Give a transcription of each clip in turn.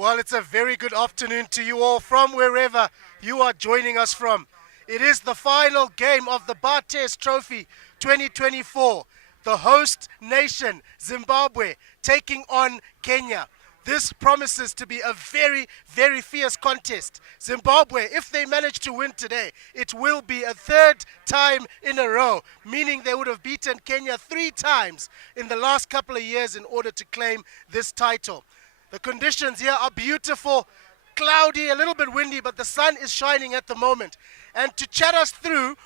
Well, it's a very good afternoon to you all from wherever you are joining us from. It is the final game of the BARTHES Trophy 2024. The host nation, Zimbabwe, taking on Kenya. This promises to be a very, very fierce contest. Zimbabwe, if they manage to win today, it will be a third time in a row, meaning they would have beaten Kenya 3 times in the last couple of years in order to claim this title. The conditions here are beautiful, cloudy, a little bit windy, but the sun is shining at the moment. And to chat us through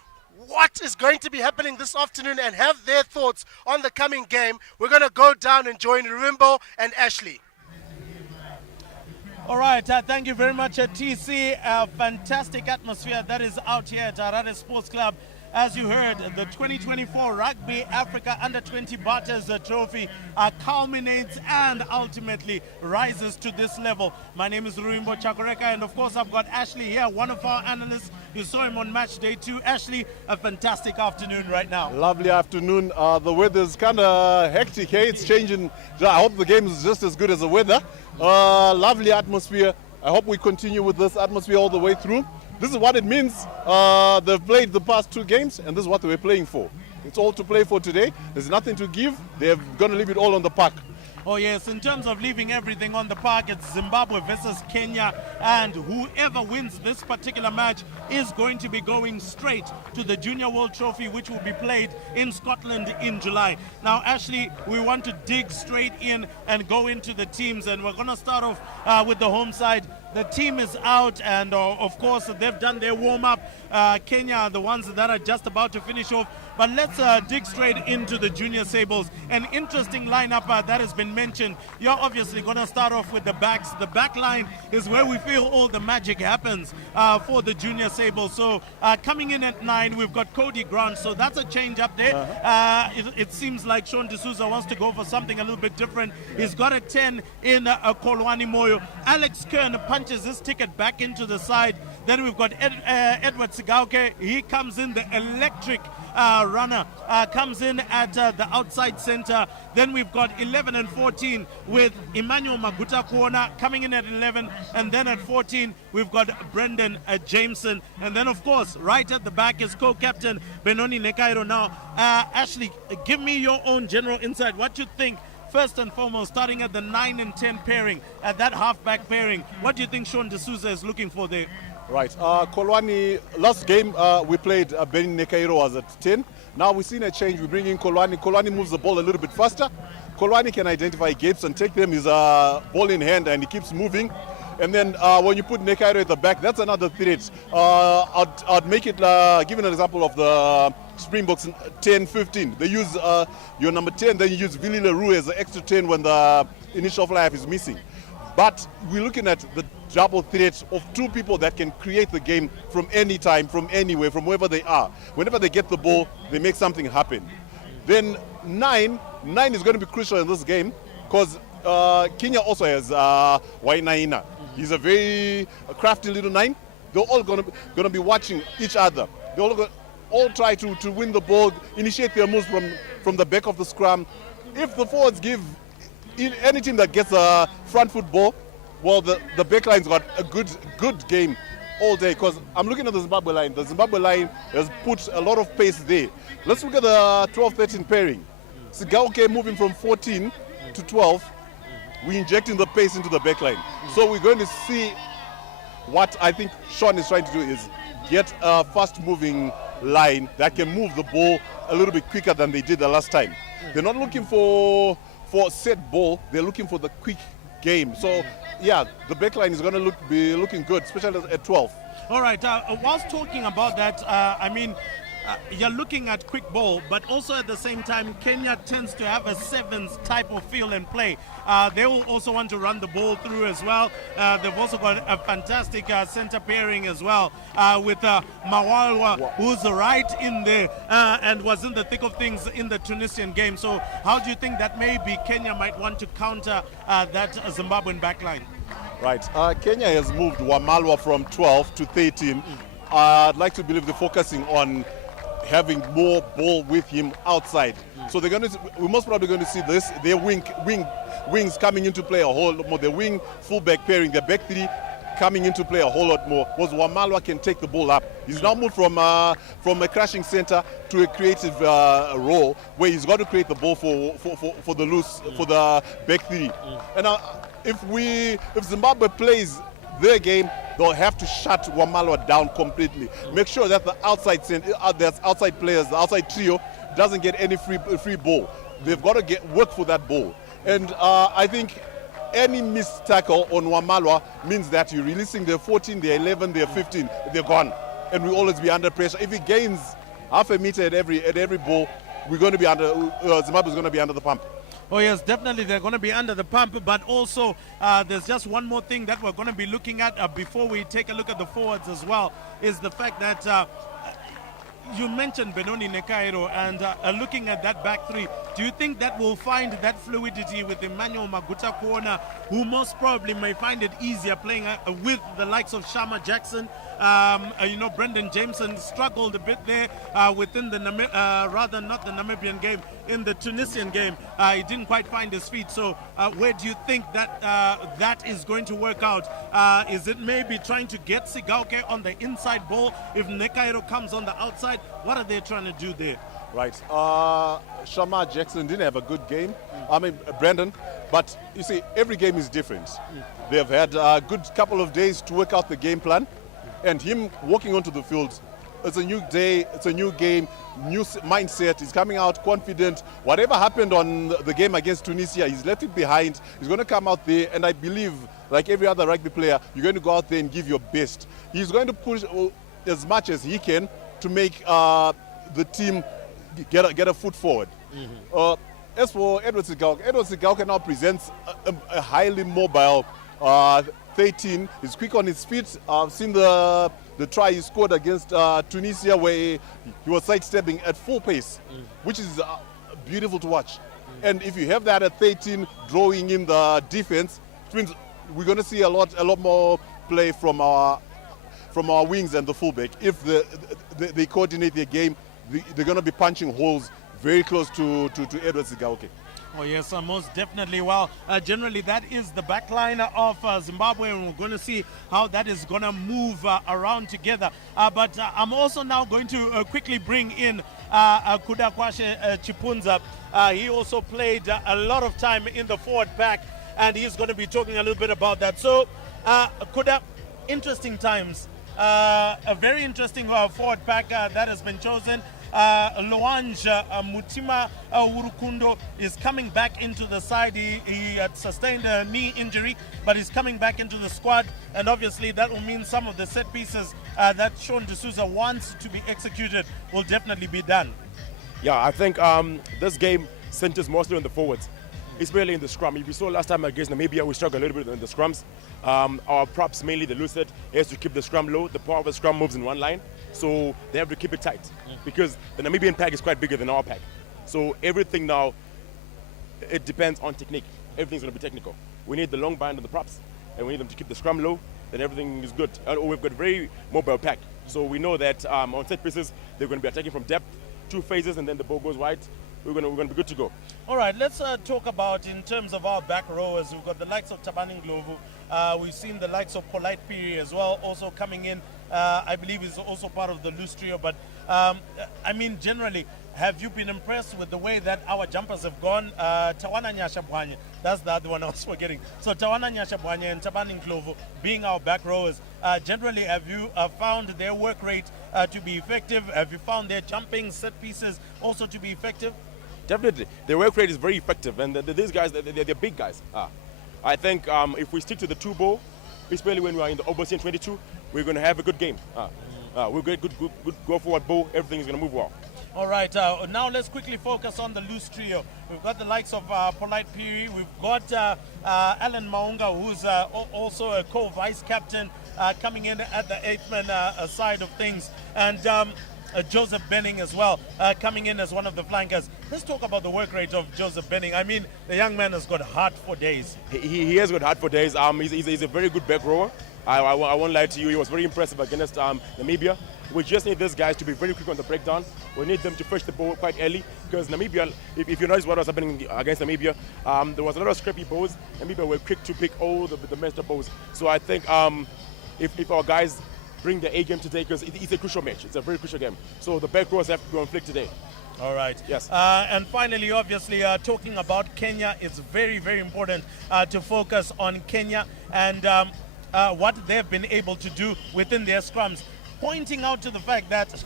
what is going to be happening this afternoon and have their thoughts on the coming game, we're going to go down and join Rimbo and Ashley. All right, thank you very much, TC. A fantastic atmosphere that is out here at Harare Sports Club. As you heard, the 2024 Rugby Africa Under-20 BARTHES Trophy culminates and ultimately rises to this level. My name is Ruimbo Chakoreka, and of course I've got Ashley here, one of our analysts. You saw him on match day 2. Ashley, a fantastic afternoon right now. Lovely afternoon. The weather's kind of hectic here. It's changing. I hope the game is just as good as the weather. Lovely atmosphere. I hope we continue with this atmosphere all the way through. This is what it means. They've played the past 2 games, and this is what they were playing for. It's all to play for today. There's nothing to give. They're going to leave it all on the park. Oh yes, in terms of leaving everything on the park, it's Zimbabwe versus Kenya, and whoever wins this particular match is going to be going straight to the Junior World Trophy, which will be played in Scotland in July. Now, Ashley, we want to dig straight in and go into the teams, and we're going to start off with the home side. The team is out, and of course they've done their warm-up. Kenya are the ones that are just about to finish off. But let's dig straight into the Junior Sables. An interesting lineup that has been mentioned. You're obviously going to start off with the backs. The back line is where we feel all the magic happens for the Junior Sables. So coming in at 9, we've got Cody Grant. So that's a change up there. It seems like Sean D'Souza wants to go for something a little bit different. He's got a 10 in Kolwani Moyo. Alex Kern punches his ticket back into the side. Then we've got Edward Sigauke. He comes in, the electric runner comes in at the outside center. Then we've got 11 and 14 with Emmanuel Maguta Kuona coming in at 11, and then at 14 we've got Brendan Jameson, and then of course right at the back is co-captain Benoni Nekairo. Now Ashley, give me your own general insight. What you think first and foremost, starting at the 9 and 10 pairing, at that halfback pairing? What do you think Sean D'Souza is looking for there? Right, Kolwani, last game we played Benoni Nekairo was at 10. Now we've seen a change. We bring in Kolwani. Kolwani moves the ball a little bit faster. Kolwani can identify gaps and take them. He's ball in hand and he keeps moving. And then when you put Nekairo at the back, that's another threat. I'd make it, give an example of the Springboks 10-15. They use your number 10, then you use Vili Leroux as the extra 10 when the initial fly-half is missing. But we're looking at the double threat of 2 people that can create the game from any time, from anywhere, from wherever they are. Whenever they get the ball, they make something happen. Then 9 is going to be crucial in this game because Kenya also has Wainaina. He's a very crafty little 9. They're all going to be watching each other. They're all try to win the ball, initiate their moves from the back of the scrum. If the forwards give any team that gets a front foot ball, well, the back line's got a good game all day, because I'm looking at the Zimbabwe line. The Zimbabwe line has put a lot of pace there. Let's look at the 12-13 pairing. Sigauke moving from 14 to 12. We're injecting the pace into the back line. So we're going to see what I think Sean is trying to do is get a fast-moving line that can move the ball a little bit quicker than they did the last time. They're not looking for set ball. They're looking for the quick game. So, yeah, the back line is going to be looking good, especially at 12. All right. Whilst talking about that, I mean, you're looking at quick ball, but also at the same time, Kenya tends to have a 7s type of feel and play. They will also want to run the ball through as well. They've also got a fantastic center pairing as well with Mawalwa, who's right in there and was in the thick of things in the Tunisian game. So how do you think that maybe Kenya might want to counter that Zimbabwean backline? Right. Kenya has moved Wamalwa from 12 to 13. I'd like to believe they're focusing on having more ball with him outside. So we're most probably going to see this. Their wings coming into play a whole lot more. The wing fullback pairing, the back three coming into play a whole lot more. Was Wamalwa can take the ball up. He's now moved from a crashing center to a creative role where he's got to create the ball for the back three. And if Zimbabwe plays their game, they'll have to shut Wamalwa down completely. Make sure that the outside players, the outside trio, doesn't get any free ball. They've got to work for that ball. And I think any missed tackle on Wamalwa means that you're releasing their 14, their 11, their 15, they're gone. And we'll always be under pressure. If he gains half a meter at every ball, we're going to be Zimbabwe's going to be under the pump. Oh yes, definitely they're going to be under the pump, but also there's just one more thing that we're going to be looking at before we take a look at the forwards as well, is the fact that you mentioned Benoni Nekairo, and looking at that back three, do you think that will find that fluidity with Emmanuel Maguta Kuona, who most probably may find it easier playing with the likes of Shama Jackson? Brendan Jameson struggled a bit there within the rather not the Namibian game, in the Tunisian game. He didn't quite find his feet. So where do you think that that is going to work out? Is it maybe trying to get Sigauke on the inside ball if Nekairo comes on the outside? What are they trying to do there? Right. Shama Jackson didn't have a good game. I mean, Brendan. But you see, every game is different. They've had a good couple of days to work out the game plan. And him walking onto the field, it's a new day, it's a new game, new mindset. He's coming out confident. Whatever happened on the game against Tunisia, he's left it behind. He's going to come out there, and I believe, like every other rugby player, you're going to go out there and give your best. He's going to push as much as he can to make the team get a foot forward. As for Edward Sigauke now presents a highly mobile 13. He's quick on his feet. I've seen the try he scored against Tunisia, where he was sidestepping at full pace, which is beautiful to watch. And if you have that at 13, drawing in the defense, it means we're going to see a lot more play from our wings and the fullback. If they coordinate their game, they're going to be punching holes very close to Edward Sigauke. Oh yes, most definitely. Well, generally that is the back line of Zimbabwe, and we're going to see how that is going to move around together. But I'm also now going to quickly bring in Kudakwashe Chipunza. He also played a lot of time in the forward pack, and he's going to be talking a little bit about that. So, Kuda, interesting times. A very interesting forward pack that has been chosen. Loange Mutima Urukundo is coming back into the side. He had sustained a knee injury, but he's coming back into the squad, and obviously that will mean some of the set pieces that Sean D'Souza wants to be executed will definitely be done. Yeah, I think this game centers mostly on the forwards, especially in the scrum. If you saw last time against Namibia, we struggled a little bit in the scrums. Our props, mainly the lucid, has to keep the scrum low. The power of the scrum moves in one line, so they have to keep it tight because the Namibian pack is quite bigger than our pack. So everything now, it depends on technique. Everything's going to be technical. We need the long bind of the props, and we need them to keep the scrum low, then everything is good. We've got a very mobile pack, so we know that on set pieces, they're going to be attacking from depth, 2 phases, and then the ball goes wide. We're going to be good to go. All right, let's talk about, in terms of our back rowers, we've got the likes of Tabani Ndlovu. We've seen the likes of Polite Piri as well, also coming in. I believe he's also part of the loose trio. But, I mean, generally, have you been impressed with the way that our jumpers have gone? Tawana Nyashabwanye, that's the other one I was forgetting. So Tawana Nyashabwanye and Tabani Ndlovu being our back rowers, generally, have you found their work rate to be effective? Have you found their jumping set pieces also to be effective? Definitely. Their work rate is very effective, and these guys, they're big guys. I think if we stick to the 2-ball, especially when we are in the Obosi 22, we're going to have a good game. We're going to good go forward ball. Everything is going to move well. All right, now let's quickly focus on the loose trio. We've got the likes of Polite Piri. We've got Alan Maunga, who's also a co-vice captain, coming in at the 8th-man side of things. And Joseph Benning as well, coming in as one of the flankers. Let's talk about the work rate of Joseph Benning. I mean, the young man has got heart for days. He has got heart for days. He's a very good back rower. I won't lie to you, he was very impressive against Namibia. We just need these guys to be very quick on the breakdown. We need them to push the ball quite early because Namibia, if you notice what was happening against Namibia, there was a lot of scrappy balls. Namibia were quick to pick all the messed up balls. So I think if our guys bring the A game today, because it's a crucial match, it's a very crucial game. So the back rows have to be on flick today. All right. Yes. And finally, obviously, talking about Kenya, it's very, very important to focus on Kenya and what they've been able to do within their scrums. Pointing out to the fact that,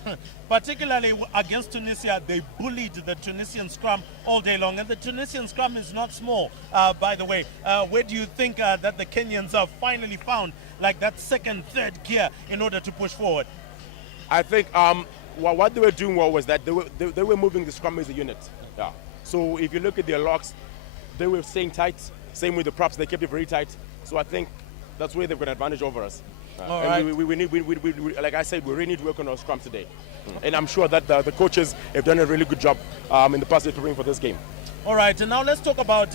particularly against Tunisia, they bullied the Tunisian scrum all day long. And the Tunisian scrum is not small, by the way. Where do you think that the Kenyans have finally found like that second, third gear in order to push forward? I think what they were doing well was that they were moving the scrum as a unit. Yeah. So if you look at their locks, they were staying tight. Same with the props, they kept it very tight. So I think that's where they've got an advantage over us. And we need, like I said, we really need to work on our scrum today. And I'm sure that the coaches have done a really good job in the past preparing for this game. All right, and now let's talk about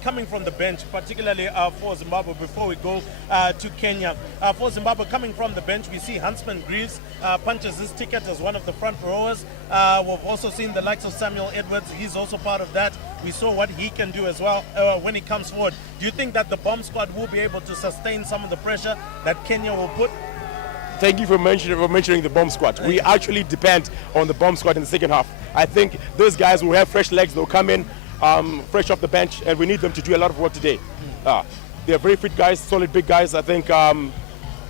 coming from the bench, particularly for Zimbabwe, before we go to Kenya. For Zimbabwe, coming from the bench, we see Huntsman Greaves punches his ticket as one of the front rowers. We've also seen the likes of Samuel Edwards. He's also part of that. We saw what he can do as well when he comes forward. Do you think that the bomb squad will be able to sustain some of the pressure that Kenya will put? Thank you for mentioning the bomb squad. We actually depend on the bomb squad in the second half. I think those guys will have fresh legs. They'll come in fresh off the bench, and we need them to do a lot of work today. They're very fit guys, solid big guys. I think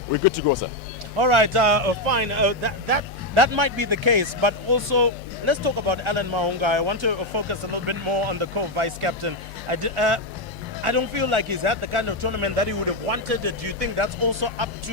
we're good to go, sir. All right, fine. That might be the case, but also let's talk about Alan Mahunga. I want to focus a little bit more on the co-vice captain. I don't feel like he's had the kind of tournament that he would have wanted. Do you think that's also up to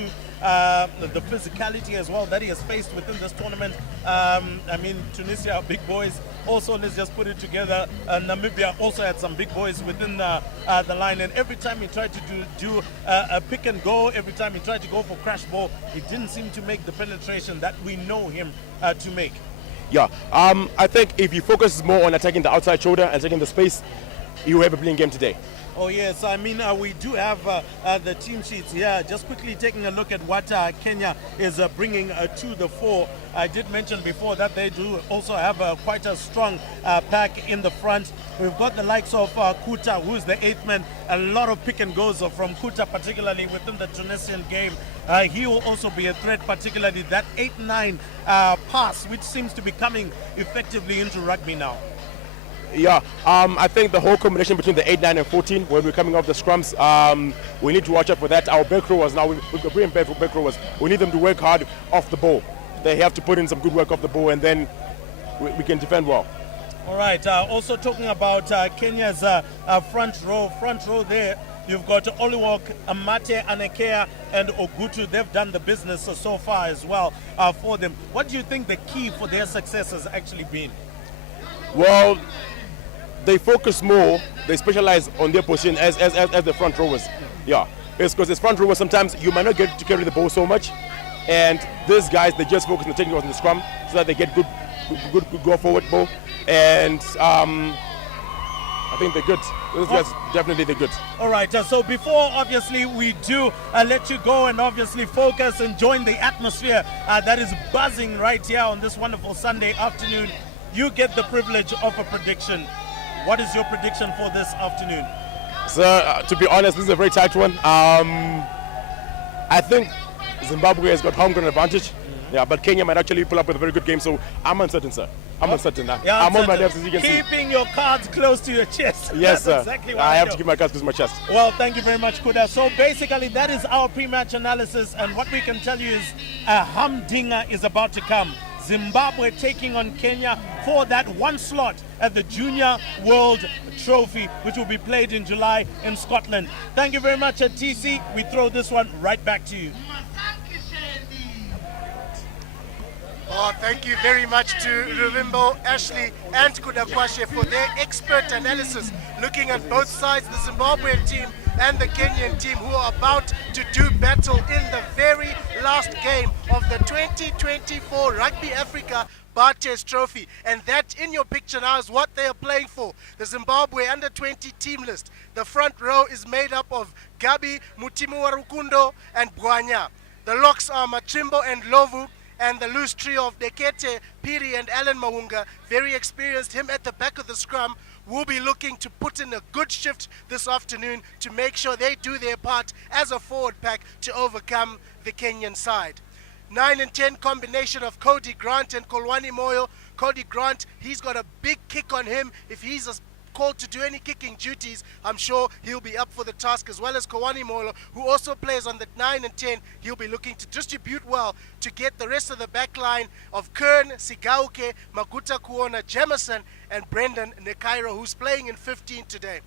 the physicality as well that he has faced within this tournament? I mean, Tunisia are big boys. Also, let's just put it together. Namibia also had some big boys within the line. And every time he tried to do a pick and go, every time he tried to go for crash ball, he didn't seem to make the penetration that we know him to make. Yeah, I think if he focuses more on attacking the outside shoulder and taking the space, he will have a playing game today. Oh yes, I mean we do have the team sheets here. Just quickly taking a look at what Kenya is bringing to the fore. I did mention before that they do also have quite a strong pack in the front. We've got the likes of Kuta, who's the 8th man. A lot of pick and goes from Kuta, particularly within the Tunisian game. He will also be a threat, particularly that 8-9 pass, which seems to be coming effectively into rugby now. Yeah, I think the whole combination between the 8, 9, and 14, when we're coming off the scrums, we need to watch out for that. Our back rowers now, we've got brilliant back rowers. We need them to work hard off the ball. They have to put in some good work off the ball, and then we can defend well. All right, also talking about Kenya's front row there, you've got Oluwok, Amate, Anekea, and Ogutu. They've done the business so far as well for them. What do you think the key for their success has actually been? Well, they focus more, they specialize on their position as the front rowers. Yeah, it's because as front rowers sometimes you might not get to carry the ball so much, and these guys, they just focus on the technicals in the scrum so that they get good go forward ball, and I think they're good. Those guys, definitely they're good. All right, so before obviously we do let you go and obviously focus and join the atmosphere that is buzzing right here on this wonderful Sunday afternoon, you get the privilege of a prediction. What is your prediction for this afternoon? So, to be honest, this is a very tight one. I think Zimbabwe has got home ground advantage. Yeah, but Kenya might actually pull up with a very good game, so I'm uncertain, sir. I'm uncertain. Yeah, I'm on my nerves, as you can see. Keeping your cards close to your chest. Yes, That's sir. exactly what I have to keep my cards close to my chest. Well, thank you very much, Kuda. So basically, that is our pre-match analysis, and what we can tell you is a humdinger is about to come. Zimbabwe taking on Kenya for that one slot at the Junior World Trophy, which will be played in July in Scotland. Thank you very much at TC. We throw this one right back to you. Oh, thank you very much to Ruvimbo, Ashley and Kudakwashe for their expert analysis, looking at both sides, the Zimbabwean team and the Kenyan team, who are about to do battle in the very last game of the 2024 Rugby Africa BARTHES trophy. And that in your picture now is what they are playing for. The Zimbabwe under-20 team list. The front row is made up of Gabi, Mutimu Warukundo, and Bwanya. The locks are Machimbo and Lovu, and the loose trio of Dekete, Piri, and Alan Mawunga, very experienced. Him at the back of the scrum will be looking to put in a good shift this afternoon to make sure they do their part as a forward pack to overcome the Kenyan side. 9 and 10 combination of Cody Grant and Kolwani Moyo. Cody Grant, he's got a big kick on him. If he's called to do any kicking duties, I'm sure he'll be up for the task, as well as Kawani Molo, who also plays on the 9 and 10. He'll be looking to distribute well to get the rest of the back line of Kern, Sigauke, Maguta Kuona, Jemison, and Brendan Nekairo, who's playing in 15 today.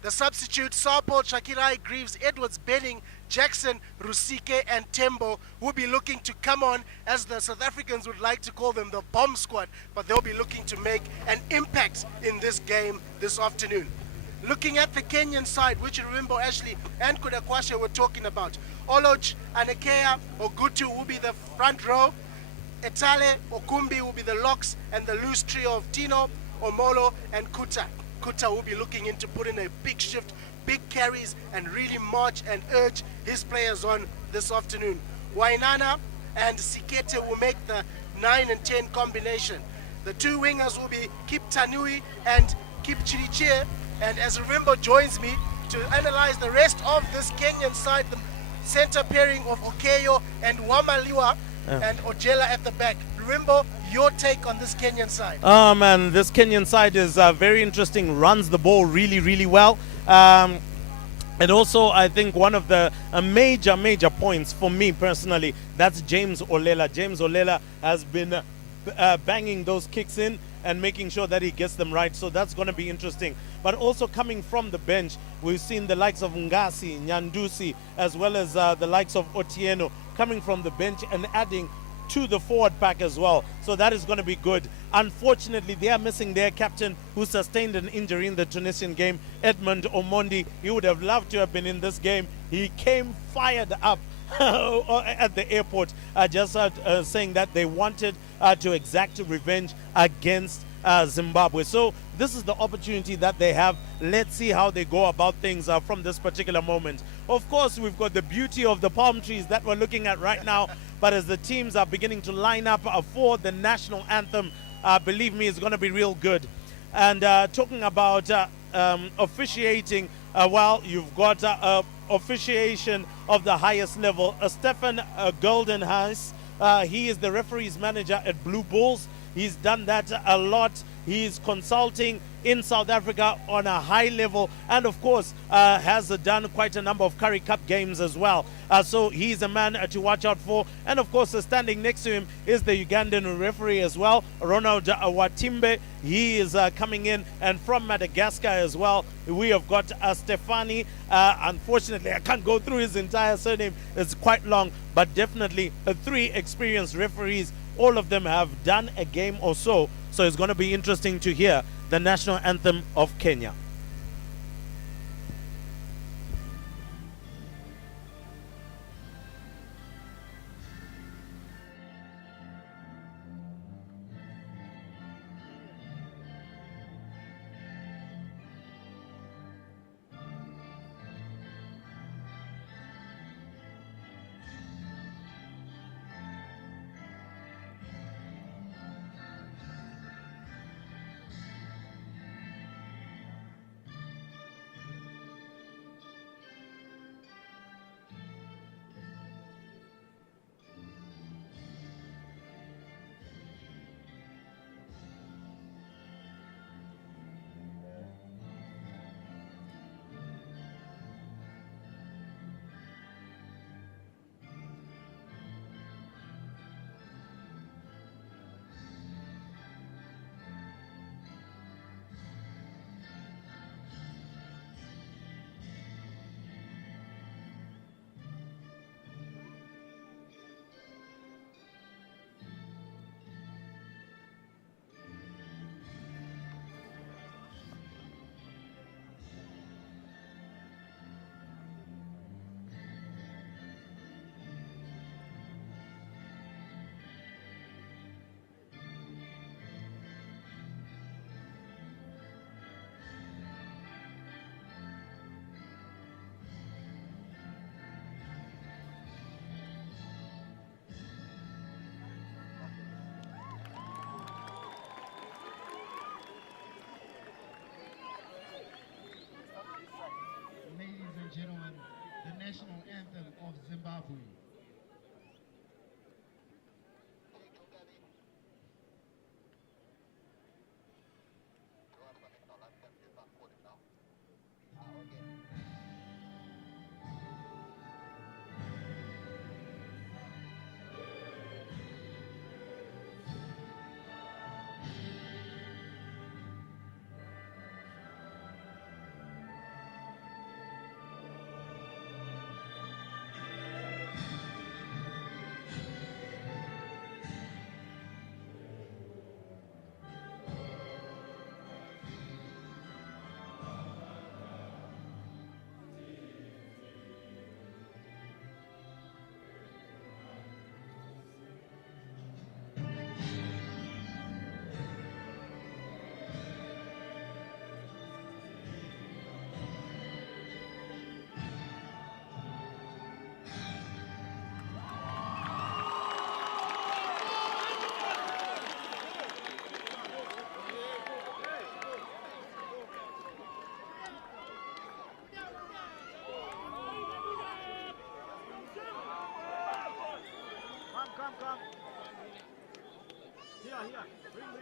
The substitutes, Sarport, Shakirai, Greaves, Edwards, Benning, Jackson, Rusike, and Tembo will be looking to come on, as the South Africans would like to call them, the bomb squad, but they'll be looking to make an impact in this game this afternoon. Looking at the Kenyan side, which Rimbo, Ashley, and Kudakwashe were talking about, Oloch, Anekea, Ogutu will be the front row, Etale, Okumbi will be the locks, and the loose trio of Tino, Omolo, and Kuta. Kuta will be looking in to put in a big shift, big carries, and really march and urge his players on this afternoon. Wainana and Sikete will make the 9 and 10 combination. The two wingers will be Kip Tanui and Kip Chirichie. And as Rimbo joins me to analyze the rest of this Kenyan side, the center pairing of Okeyo and Wamaliwa and Ojela at the back. Rimbo, your take on this Kenyan side? Man, this Kenyan side is very interesting, runs the ball really, really well. And also, I think one of the major points for me personally, that's James Olela. James Olela has been banging those kicks in and making sure that he gets them right. So that's going to be interesting. But also coming from the bench, we've seen the likes of Ngasi, Nyandusi, as well as the likes of Otieno coming from the bench and adding to the forward pack as well. So that is going to be good. Unfortunately, they are missing their captain, who sustained an injury in the Tunisian game, Edmund Omondi. He would have loved to have been in this game. He came fired up at the airport, just saying that they wanted to exact revenge against Zimbabwe. So this is the opportunity that they have. Let's see how they go about things from this particular moment. Of course, we've got the beauty of the palm trees that we're looking at right now, but as the teams are beginning to line up for the national anthem, believe me, it's going to be real good. And talking about officiating, well, you've got officiation of the highest level. Stefan Goldenhuis, he is the referees manager at Blue Bulls. He's done that a lot. He's consulting in South Africa on a high level, and of course has done quite a number of Currie Cup games as well. So he's a man to watch out for. And of course, standing next to him is the Ugandan referee as well, Ronald Watimbe. He is coming in, and from Madagascar as well, we have got Stefani. Unfortunately, I can't go through his entire surname. It's quite long, but definitely 3 experienced referees. All of them have done a game or so. So it's going to be interesting to hear the national anthem of Kenya. Zimbabwe. Come. Here. Bring.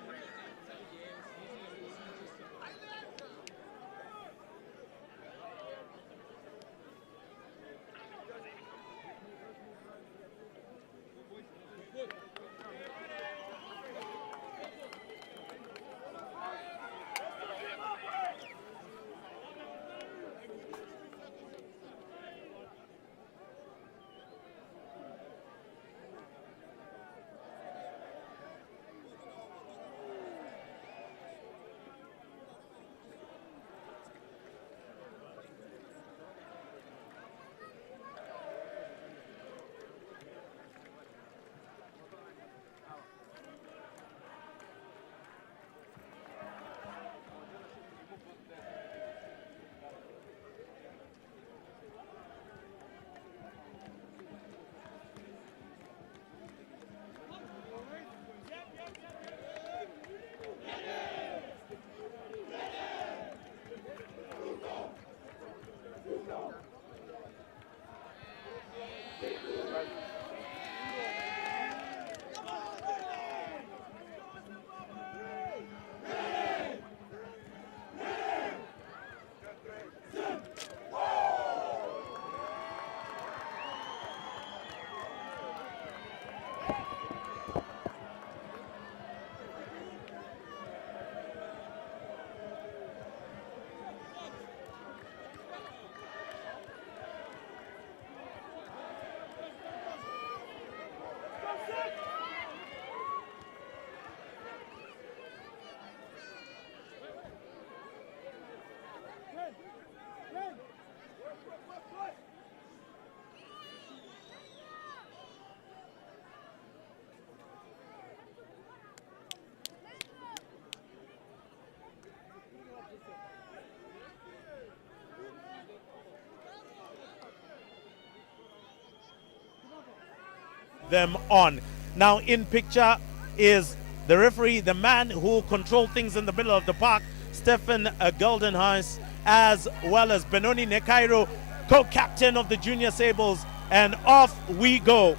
Them on. Now in picture is the referee, the man who controlled things in the middle of the park, Stephen Geldenhuis, as well as Benoni Nekairo, co-captain of the Junior Sables, and off we go.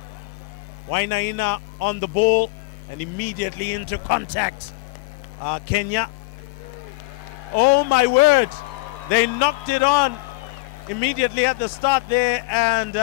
Wainaina on the ball and immediately into contact. Kenya. Oh my word, they knocked it on immediately at the start there, and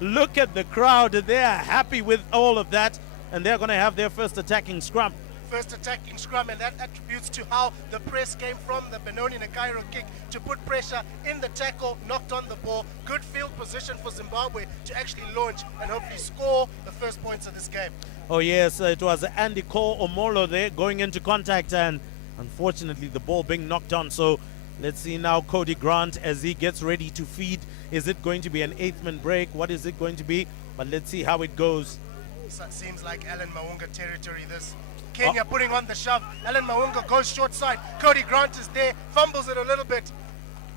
look at the crowd. They are happy with all of that, and they're going to have their first attacking scrum. First attacking scrum, and that attributes to how the press came from the Benoni Nekairo kick to put pressure in the tackle, knocked on the ball. Good field position for Zimbabwe to actually launch and hopefully score the first points of this game. Oh yes, it was Andy Cole Omolo there going into contact, and unfortunately the ball being knocked on. So let's see now Cody Grant as he gets ready to feed. Is it going to be an 8th-man break? What is it going to be? But let's see how it goes. So it seems like Alan Maunga territory this. Kenya putting on the shove. Alan Maunga goes short side. Cody Grant is there, fumbles it a little bit,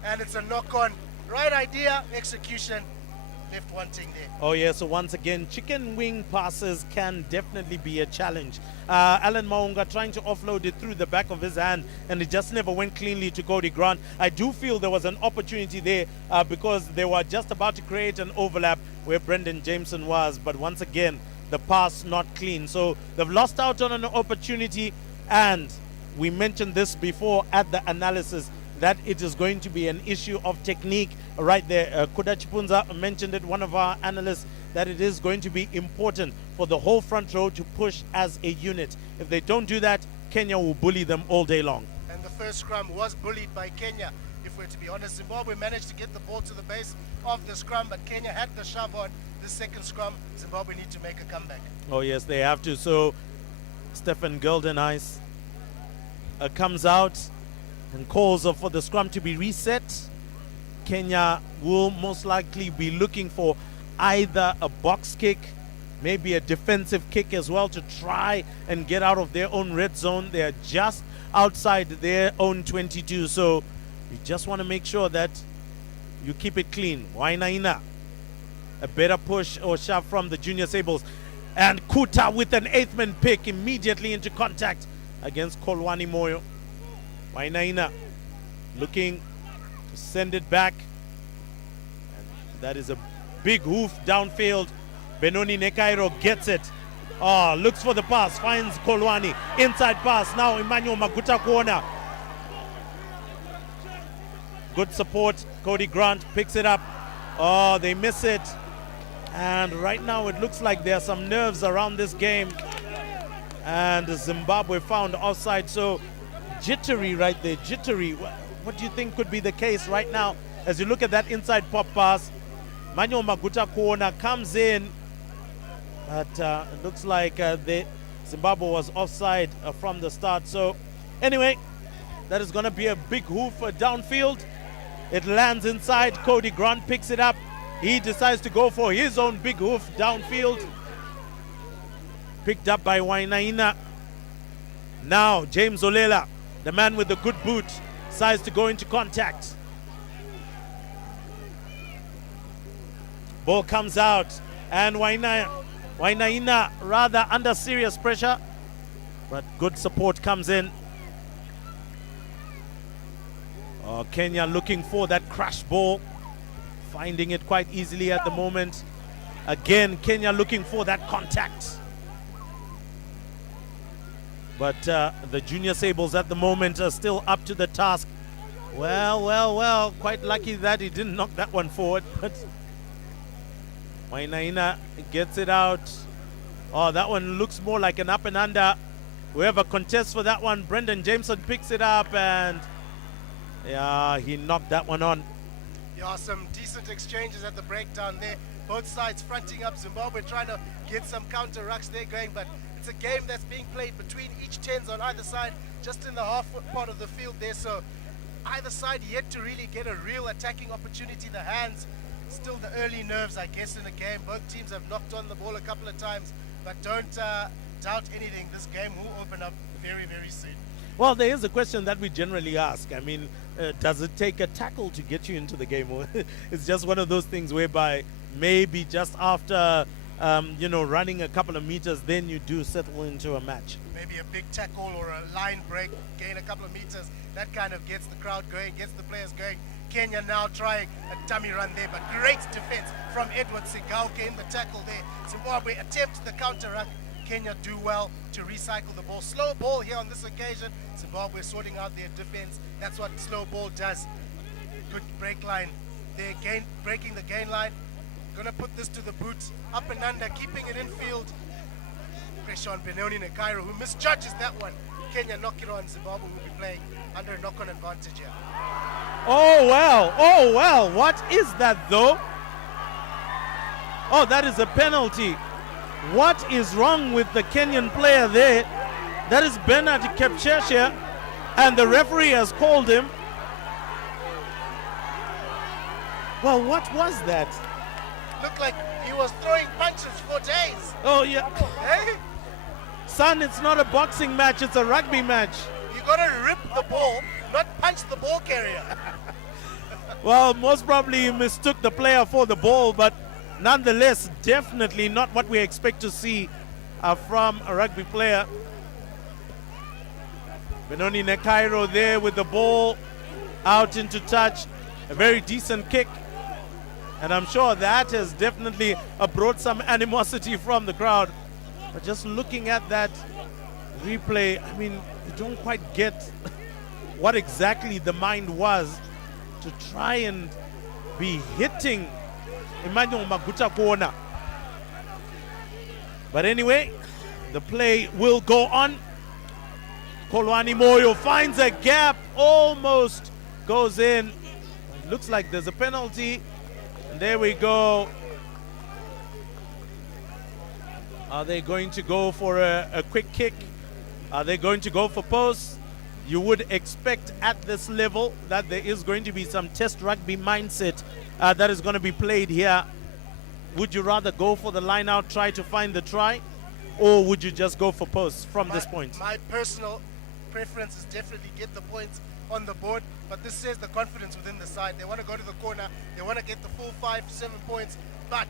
and it's a knock on. Right idea, execution left wanting there. Oh yeah, so once again, chicken wing passes can definitely be a challenge. Alan Maunga trying to offload it through the back of his hand, and it just never went cleanly to Cody Grant. I do feel there was an opportunity there because they were just about to create an overlap where Brendan Jameson was, but once again, the pass not clean. So they've lost out on an opportunity, and we mentioned this before at the analysis, that it is going to be an issue of technique right there. Kuda Chipunza mentioned it, one of our analysts, that it is going to be important for the whole front row to push as a unit. If they don't do that, Kenya will bully them all day long. And the first scrum was bullied by Kenya. If we're to be honest, Zimbabwe managed to get the ball to the base of the scrum, but Kenya had the shove on the second scrum. Zimbabwe need to make a comeback. Oh yes, they have to. So Stephen Goldeneyes comes out and calls for the scrum to be reset. Kenya will most likely be looking for either a box kick, maybe a defensive kick as well, to try and get out of their own red zone. They are just outside their own 22, so you just want to make sure that you keep it clean. Wainaina, a better push or shove from the Junior Sables, and Kuta with an eighth man pick immediately into contact against Kolwani Moyo. Wainaina looking to send it back, and that is a big hoof downfield. Benoni Nekairo gets it. Oh, looks for the pass, finds Kolwani. Inside pass, now Emmanuel Maguta corner. Good support, Cody Grant picks it up. Oh, they miss it. And right now it looks like there are some nerves around this game. And Zimbabwe found offside, so jittery right there, jittery. What do you think could be the case right now as you look at that inside pop pass? Manuel Maguta corner comes in, but it looks like Zimbabwe was offside from the start. So anyway, that is going to be a big hoof downfield. It lands inside. Cody Grant picks it up. He decides to go for his own big hoof downfield. Picked up by Wainaina. Now James Olela, the man with the good boot, decides to go into contact. Ball comes out, and Wainaina rather under serious pressure, but good support comes in. Oh, Kenya looking for that crash ball, finding it quite easily at the moment. Again, Kenya looking for that contact. But the Junior Sables at the moment are still up to the task. Well, quite lucky that he didn't knock that one forward. But Wainaina gets it out. Oh, that one looks more like an up and under. Whoever contests for that one, Brendan Jameson picks it up, and yeah, he knocked that one on. Yeah, some decent exchanges at the breakdown there. Both sides fronting up. Zimbabwe trying to get some counter rucks there going, but it's a game that's being played between each 10s on either side, just in the half part of the field there. So either side yet to really get a real attacking opportunity. The hands, still the early nerves, I guess, in the game. Both teams have knocked on the ball a couple of times, but don't doubt anything. This game will open up very, very soon. Well, there is a question that we generally ask. I mean, does it take a tackle to get you into the game? Or it's just one of those things whereby maybe just after running a couple of meters, then you do settle into a match. Maybe a big tackle or a line break, gain a couple of meters. That kind of gets the crowd going, gets the players going. Kenya now trying a dummy run there, but great defense from Edward Sigauke in the tackle there. Zimbabwe attempt the counter ruck. Kenya do well to recycle the ball. Slow ball here on this occasion. Zimbabwe sorting out their defense. That's what slow ball does. Good break line. They're breaking the gain line. Gonna put this to the boot. Up and under, keeping it in field. Pressure on Benoni Nekairo, who misjudges that one. Kenya knock it on. Zimbabwe will be playing under a knock-on advantage here. Oh well, what is that though? Oh, that is a penalty. What is wrong with the Kenyan player there? That is Bernard Kepchirchir, and the referee has called him. Well, what was that? Looked like he was throwing punches for days. Oh yeah. Hey? Son, it's not a boxing match, it's a rugby match. You gotta rip the ball, not punch the ball carrier. Well, most probably he mistook the player for the ball, but nonetheless, definitely not what we expect to see from a rugby player. Benoni Nekairo there with the ball out into touch. A very decent kick. And I'm sure that has definitely brought some animosity from the crowd. But just looking at that replay, I mean, you don't quite get what exactly the mind was to try and be hitting Emmanuel Maguta corner. But anyway, the play will go on. Kolwani Moyo finds a gap, almost goes in. It looks like there's a penalty. And there we go. Are they going to go for a quick kick? Are they going to go for posts? You would expect at this level that there is going to be some test rugby mindset that is going to be played here. Would you rather go for the line out, try to find the try, or would you just go for posts from this point? My personal preference is definitely get the points on the board, but this says the confidence within the side. They want to go to the corner, they want to get the full 5-7 points, but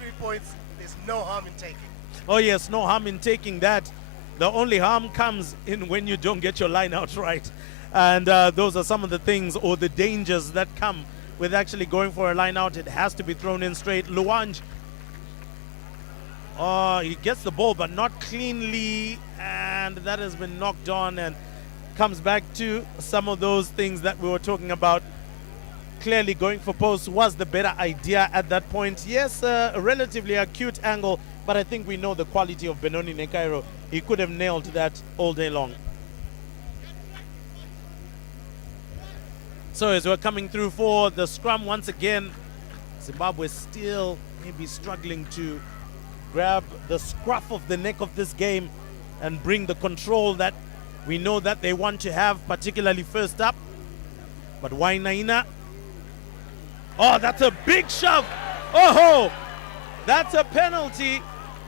3 points, there's no harm in taking. Oh yes, no harm in taking that. The only harm comes in when you don't get your line out right. And those are some of the things or the dangers that come with actually going for a line out. It has to be thrown in straight. Luanj, he gets the ball but not cleanly, and that has been knocked on and comes back to some of those things that we were talking about. Clearly going for posts was the better idea at that point. Yes, a relatively acute angle, but I think we know the quality of Benoni Nekairo. He could have nailed that all day long. So as we're coming through for the scrum once again, Zimbabwe still maybe struggling to grab the scruff of the neck of this game and bring the control that we know that they want to have, particularly first up. But Wainaina, oh, that's a big shove. Oh, that's a penalty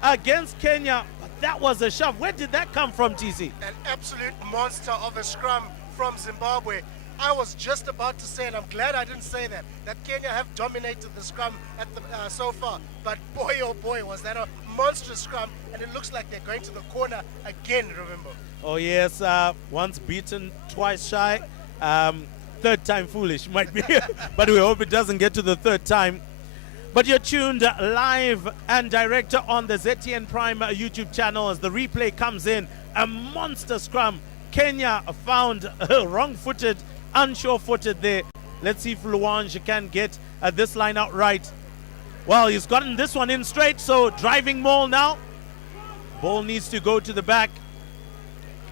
against Kenya. But that was a shove. Where did that come from, TC? An absolute monster of a scrum from Zimbabwe. I was just about to say, and I'm glad I didn't say that Kenya have dominated the scrum at the, so far. But boy, oh boy, was that a monstrous scrum. And it looks like they're going to the corner again, remember. Oh, yes. Once beaten, twice shy. Third time foolish, might be. But we hope it doesn't get to the third time. But you're tuned live and direct on the ZTN Prime YouTube channel as the replay comes in. A monster scrum. Kenya found wrong-footed, unsure-footed there. Let's see if Luanj can get this line out right. Well, he's gotten this one in straight, so driving maul now. Ball needs to go to the back.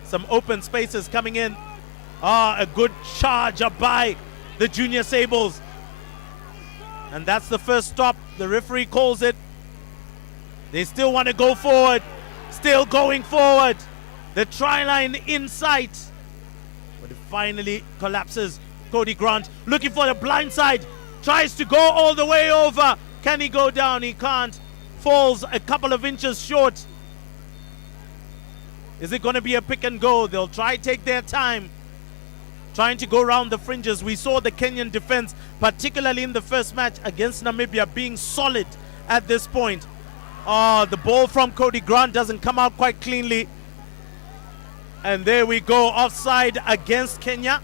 Some open spaces coming in. A good charge up by the Junior Sables. And that's the first stop. The referee calls it. They still want to go forward. Still going forward. The try line in sight. But it finally collapses. Cody Grant looking for the blind side. Tries to go all the way over. Can he go down? He can't. Falls a couple of inches short. Is it going to be a pick and go? They'll try take their time, trying to go around the fringes. We saw the Kenyan defense, particularly in the first match against Namibia, being solid at this point. The ball from Cody Grant doesn't come out quite cleanly. And there we go, offside against Kenya.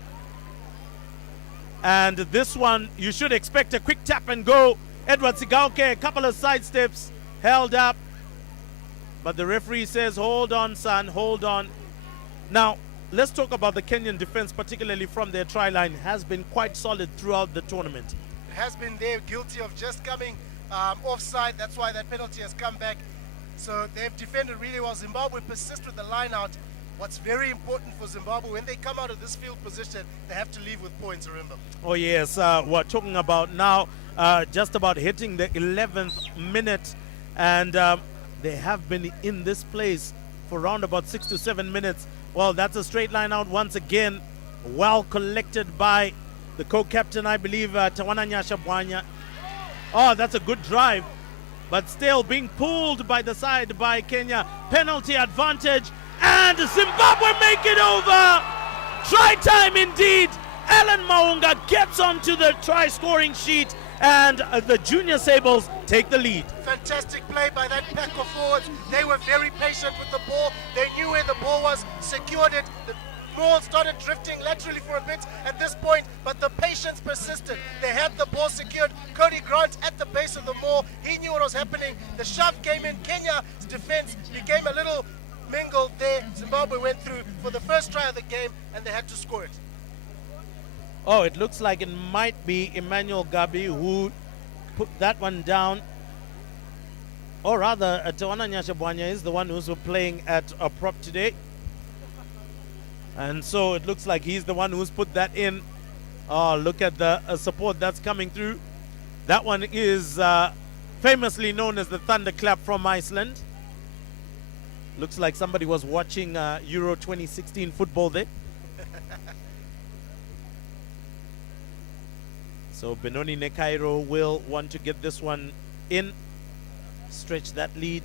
And this one, you should expect a quick tap and go. Edward Sigauke, a couple of side steps, held up. But the referee says, hold on, son, hold on. Now, let's talk about the Kenyan defense, particularly from their try line. Has been quite solid throughout the tournament. It has been there, guilty of just coming offside. That's why that penalty has come back. So they've defended really well. Zimbabwe persist with the line out. What's very important for Zimbabwe, when they come out of this field position, they have to leave with points, remember. Oh, yes. We're talking about now just about hitting the 11th minute. And they have been in this place for around about 6 to 7 minutes. Well, that's a straight line out once again. Well collected by the co-captain, I believe, Tawana Nyasha Bwanya. Oh, that's a good drive. But still being pulled by the side by Kenya. Penalty advantage. And Zimbabwe make it over. Try time indeed. Alan Maunga gets onto the try scoring sheet. and the Junior Sables take the lead. Fantastic play by that pack of forwards. They were very patient with the ball. They knew where the ball was, secured it. The ball started drifting laterally for a bit at this point, but the patience persisted. They had the ball secured. Cody Grant at the base of the maul. He knew what was happening. The shove came in. Kenya's defense became a little mingled there. Zimbabwe went through for the first try of the game, and they had to score it. Oh, it looks like it might be Emmanuel Gabi who put that one down. Or rather, Tawana Nyashabwanya is the one who's playing at a prop today. And so it looks like he's the one who's put that in. Oh, look at the support that's coming through. That one is famously known as the Thunderclap from Iceland. Looks like somebody was watching Euro 2016 football there. So Benoni Nekairo will want to get this one in, stretch that lead.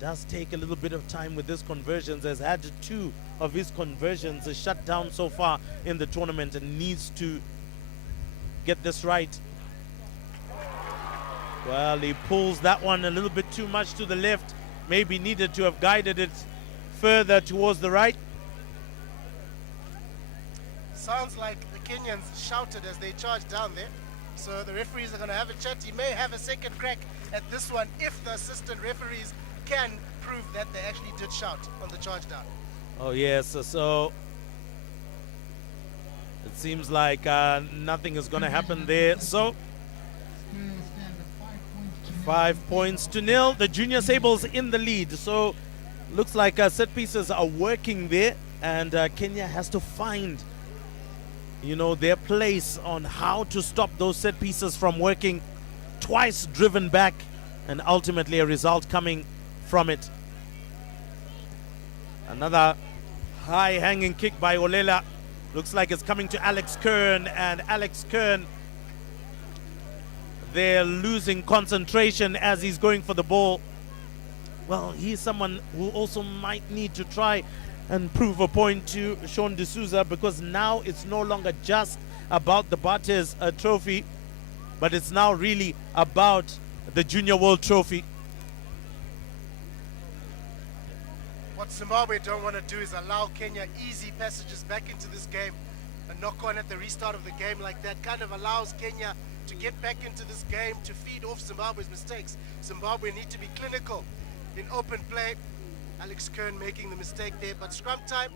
Does take a little bit of time with his conversions. Has had 2 of his conversions shut down so far in the tournament and needs to get this right. Well, he pulls that one a little bit too much to the left. Maybe needed to have guided it further towards the right. Sounds like the Kenyans shouted as they charged down there. So the referees are going to have a chat. He may have a second crack at this one if the assistant referees can prove that they actually did shout on the charge down. Oh yes, so it seems like nothing is going to happen there. So 5 points to 0. The Junior Sables in the lead. So looks like set pieces are working there, and Kenya has to find, you know, their place on how to stop those set pieces from working. Twice driven back, and ultimately a result coming from it. Another high hanging kick by Olela. Looks like it's coming to Alex Kern, and Alex Kern, they're losing concentration as he's going for the ball. Well, he's someone who also might need to try and prove a point to Sean D'Souza, because now it's no longer just about the BARTHES trophy, but it's now really about the Junior World Trophy. What Zimbabwe don't want to do is allow Kenya easy passages back into this game. A knock-on at the restart of the game like that kind of allows Kenya to get back into this game, to feed off Zimbabwe's mistakes. Zimbabwe need to be clinical in open play. Alex Kern making the mistake there, but scrum time.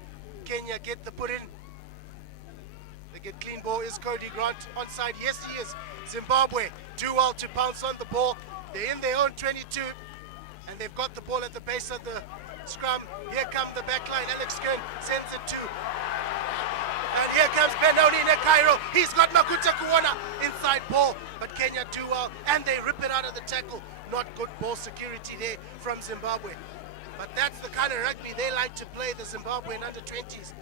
Kenya get the put in. They get clean ball. Is Cody Grant onside? Yes, he is. Zimbabwe do well to pounce on the ball. They're in their own 22, and they've got the ball at the base of the scrum. Here come the back line. Alex Kern sends it to. And here comes Benoni Nekairo. He's got Makuta Kuona inside ball, but Kenya do well, and they rip it out of the tackle. Not good ball security there from Zimbabwe. But that's the kind of rugby they like to play, the Zimbabwean under-20s.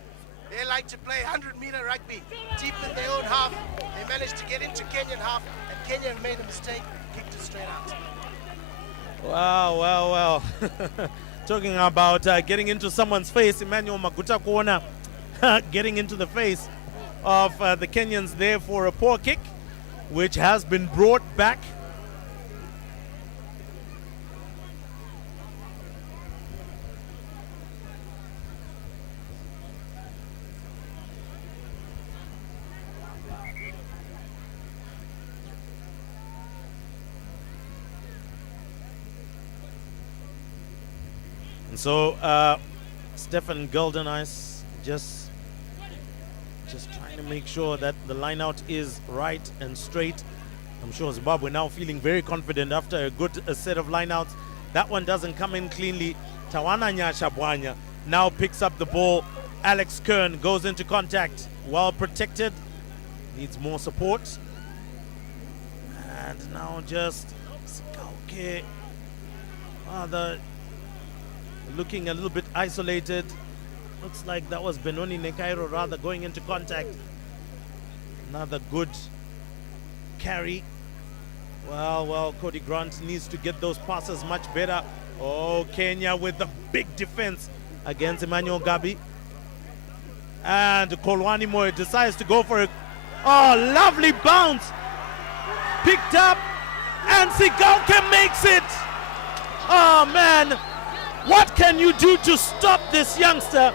They like to play 100-meter rugby deep in their own half. They managed to get into Kenyan half, and Kenya made a mistake, kicked it straight out. Wow, well, well. Talking about getting into someone's face, Emmanuel Maguta Kuona getting into the face of the Kenyans there for a poor kick, which has been brought back. And so Stefan Goldeneyes just trying to make sure that the line out is right and straight. I'm sure Zimbabwe now feeling very confident after a good set of line outs. That one doesn't come in cleanly. Tawana Nyashabwanya now picks up the ball. Alex Kern goes into contact, well protected, needs more support. And now just Skauke, looking a little bit isolated. Looks like that was Benoni Nekairo rather going into contact. Another good carry. Well, Cody Grant needs to get those passes much better. Oh, Kenya with the big defense against Emmanuel Gabi. And Kolwani Moyo decides to go for it. Oh, lovely bounce picked up, and Sigauke makes it. Oh man, what can you do to stop this youngster?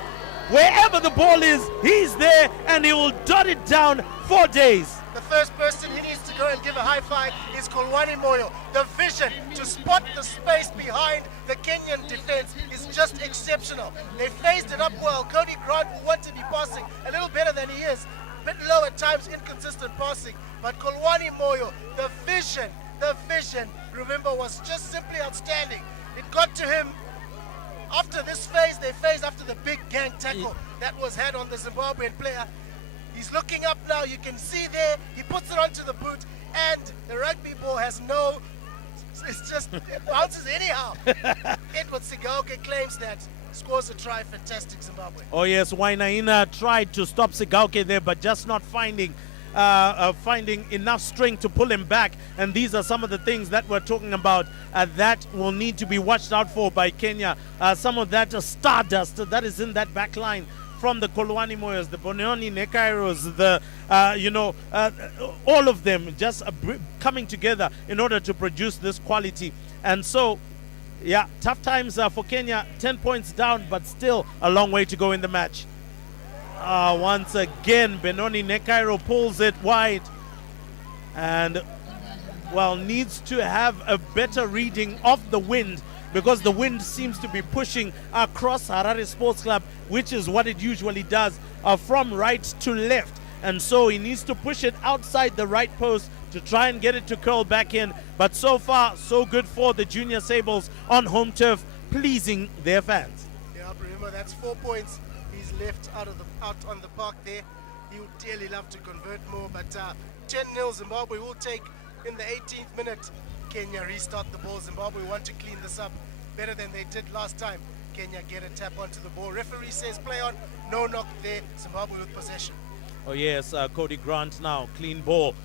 Wherever the ball is, he's there, and he will dot it down for days. The first person he needs to go and give a high five is Kolwani Moyo. The vision to spot the space behind the Kenyan defense is just exceptional. They phased it up well. Cody Grant will want to be passing a little better than he is. A bit low at times, inconsistent passing. But Kolwani Moyo, the vision, remember, was just simply outstanding. It got to him. After this phase, they phased after the big gang tackle that was had on the Zimbabwean player. He's looking up now, you can see there, he puts it onto the boot, and the rugby ball has no, it bounces anyhow. Edward Sigauke claims that, scores a try, fantastic Zimbabwe. Oh yes, Wainaina tried to stop Sigauke there, but just not finding enough strength to pull him back. And these are some of the things that we're talking about that will need to be watched out for by Kenya. Some of that stardust that is in that back line from the Kolwani Moyos, the Bononi Nekairos, all of them just coming together in order to produce this quality. And so, yeah, tough times for Kenya, 10 points down, but still a long way to go in the match. Once again, Benoni Nekairo pulls it wide and, well, needs to have a better reading of the wind, because the wind seems to be pushing across Harare Sports Club, which is what it usually does, from right to left. And so he needs to push it outside the right post to try and get it to curl back in. But so far, so good for the Junior Sables on home turf, pleasing their fans. Yeah, remember, that's 4 points he's left out on the park there. He would dearly love to convert more, but 10-0 Zimbabwe will take in the 18th minute. Kenya restart the ball. Zimbabwe want to clean this up better than they did last time. Kenya get a tap onto the ball. Referee says play on, no knock there. Zimbabwe with possession. Oh yes, Cody Grant now, clean ball.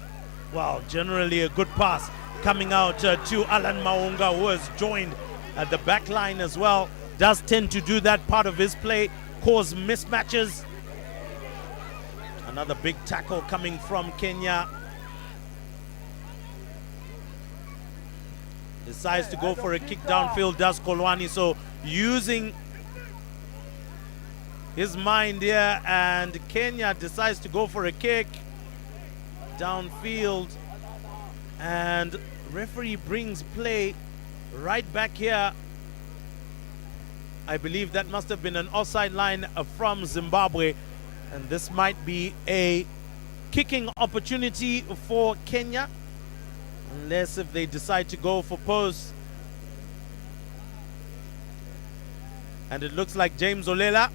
Wow, generally a good pass coming out to Alan Maunga, who has joined at the back line as well. Does tend to do that part of his play, cause mismatches. Another big tackle coming from Kenya. Decides to go for a kick downfield, does Kolwani. So using his mind here, and Kenya decides to go for a kick downfield, and referee brings play right back here. I believe that must have been an offside line from Zimbabwe, and this might be a kicking opportunity for Kenya, unless if they decide to go for post. And it looks like James Olela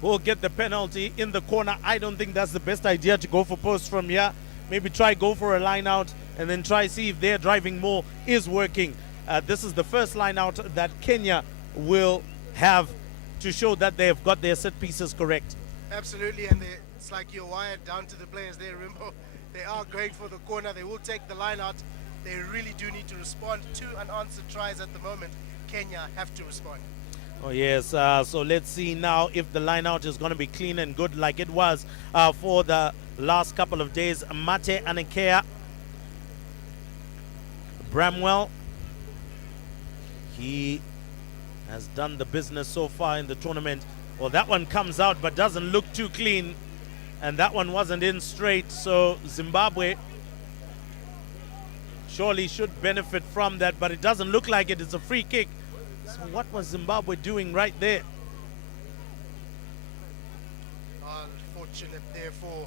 will get the penalty in the corner. I don't think that's the best idea to go for post from here. Maybe try go for a line out and then try see if their driving more is working. This is the first line out that Kenya will have to show that they have got their set pieces correct. Absolutely, and it's like you're wired down to the players there. Remember, they are going for the corner. They will take the line out. They really do need to respond. 2 unanswered tries at the moment. Kenya have to respond. Oh yes, so let's see now if the line out is going to be clean and good like it was for the last couple of days. Mate Anekea, Bramwell, he has done the business so far in the tournament. Well, that one comes out but doesn't look too clean, and that one wasn't in straight, so Zimbabwe surely should benefit from that, but it doesn't look like it. It's a free kick. So what was Zimbabwe doing right there? Unfortunate there for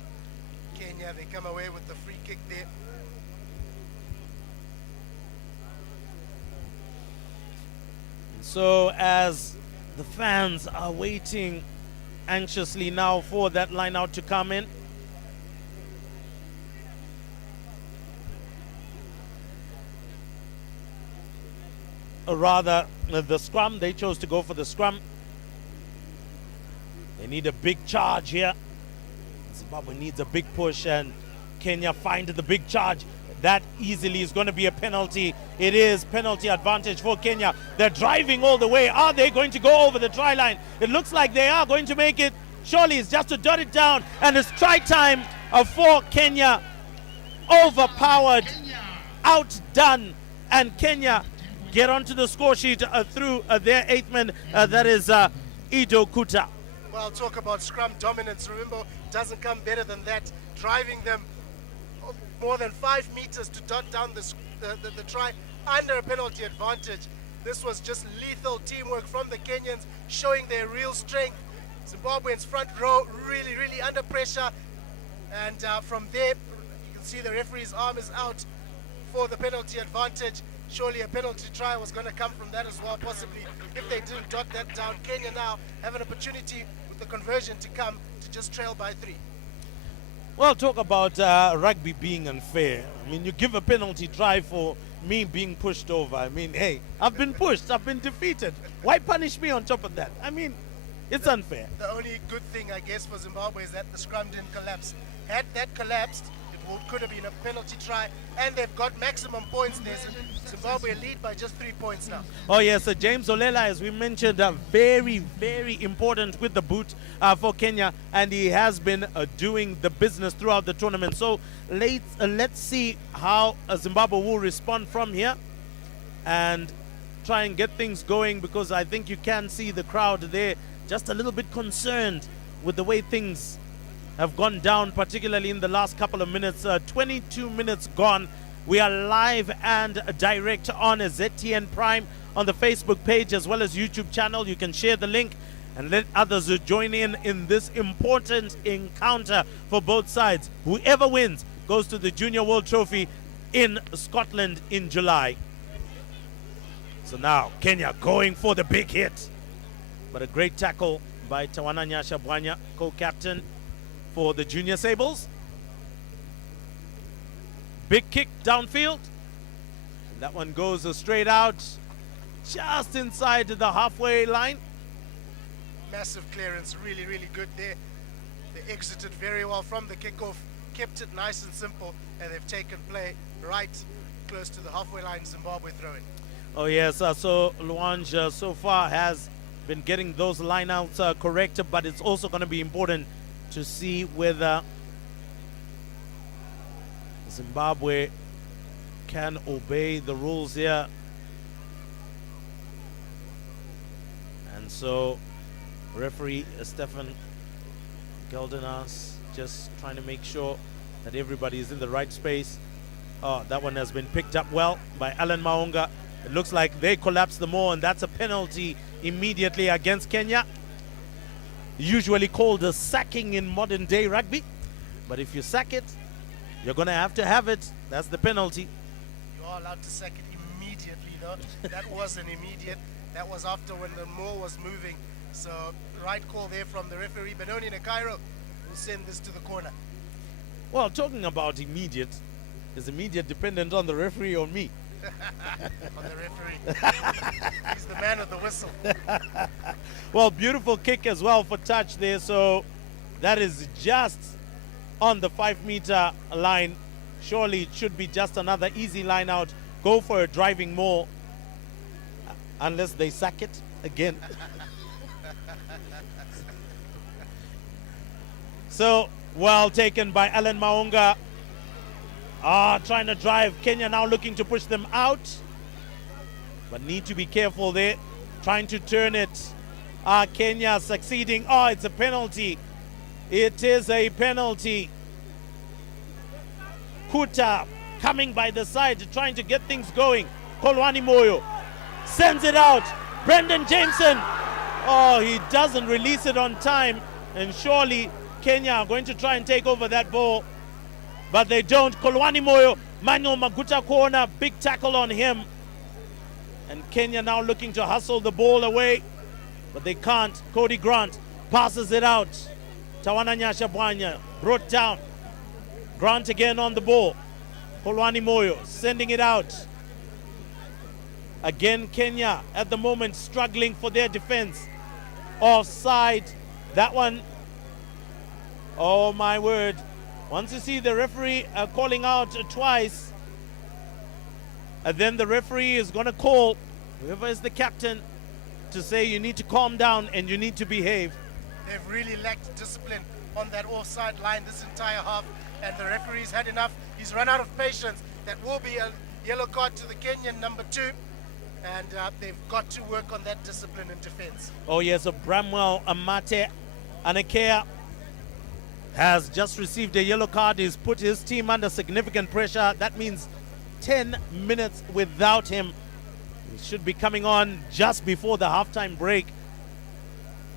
Kenya. They come away with the free kick there. So as the fans are waiting anxiously now for that line out to come in, or rather the scrum, they chose to go for the scrum. They need a big charge here. Zimbabwe needs a big push, and Kenya find the big charge. That easily is going to be a penalty. It is penalty advantage for Kenya. They're driving all the way. Are they going to go over the try line? It looks like they are going to make it. Surely it's just to dot it down, and it's try time for Kenya overpowered, outdone, and Kenya get onto the score sheet through their 8th man, that is Ido Kuta. Well, talk about scrum dominance. Remember, doesn't come better than that. Driving them more than 5 meters to dot down the try under a penalty advantage. This was just lethal teamwork from the Kenyans, showing their real strength. Zimbabweans front row really, really under pressure. And from there, you can see the referee's arm is out for the penalty advantage. Surely a penalty try was going to come from that as well, possibly. If they didn't dot that down, Kenya now have an opportunity with the conversion to come to just trail by 3. Well, talk about rugby being unfair. I mean, you give a penalty try for me being pushed over. I mean, hey, I've been pushed, I've been defeated. Why punish me on top of that? I mean, it's unfair. The only good thing, I guess, for Zimbabwe is that the scrum didn't collapse. Had that collapsed, it could have been a penalty try, and they've got maximum points there. Zimbabwe lead by just 3 points now. Oh yes, James Olela, as we mentioned, very, very important with the boot for Kenya, and he has been doing the business throughout the tournament. So let's see how Zimbabwe will respond from here and try and get things going, because I think you can see the crowd there just a little bit concerned with the way things have gone down, particularly in the last couple of minutes. 22 minutes gone. We are live and direct on ZTN Prime on the Facebook page as well as YouTube channel. You can share the link and let others join in this important encounter for both sides. Whoever wins goes to the Junior World Trophy in Scotland in July. So now Kenya going for the big hit, but a great tackle by Tawananyasha Bwanya, co-captain for the Junior Sables. Big kick downfield. And that one goes straight out, just inside the halfway line. Massive clearance, really, really good there. They exited very well from the kickoff, kept it nice and simple, and they've taken play right close to the halfway line. Zimbabwe throwing. Oh yes, so Luange so far has been getting those lineouts correct, but it's also going to be important to see whether Zimbabwe can obey the rules here. And so referee Stefan Geldenas just trying to make sure that everybody is in the right space. Oh, that one has been picked up well by Alan Maunga. It looks like they collapsed the more, and that's a penalty immediately against Kenya. Usually called a sacking in modern day rugby, but if you sack it, you're gonna have to have it. That's the penalty. You are allowed to sack it immediately, though. That wasn't immediate. That was after when the maul was moving. So right call there from the referee. Benoni Nakairo will send this to the corner. Well, talking about immediate, is immediate dependent on the referee or me? On the referee. He's the man of the whistle. Well, beautiful kick as well for touch there. So that is just on the 5-meter line. Surely it should be just another easy line out. Go for a driving maul, unless they sack it again. So well taken by Alan Maunga. Trying to drive. Kenya now looking to push them out, but need to be careful there. Trying to turn it. Kenya succeeding. It's a penalty. It is a penalty. Kuta coming by the side, trying to get things going. Kolwani Moyo sends it out. Brendan Jameson. He doesn't release it on time, and surely Kenya are going to try and take over that ball, but they don't. Kolwani Moyo, Manuel Maguta corner, big tackle on him. And Kenya now looking to hustle the ball away, but they can't. Cody Grant passes it out. Tawananyasha Bwanya brought down. Grant again on the ball. Kolwani Moyo sending it out. Again, Kenya at the moment struggling for their defense. Offside. That one, oh my word. Once you see the referee calling out twice, and then the referee is going to call whoever is the captain to say you need to calm down and you need to behave. They've really lacked discipline on that offside line this entire half, and the referee's had enough. He's He's run out of patience. That will be a yellow card to the Kenyan number 2. And they've got to work on that discipline in defense. Oh yes, so Bramwell Amate Anekea has just received a yellow card. He's put his team under significant pressure. That means 10 minutes without him. He should be coming on just before the halftime break.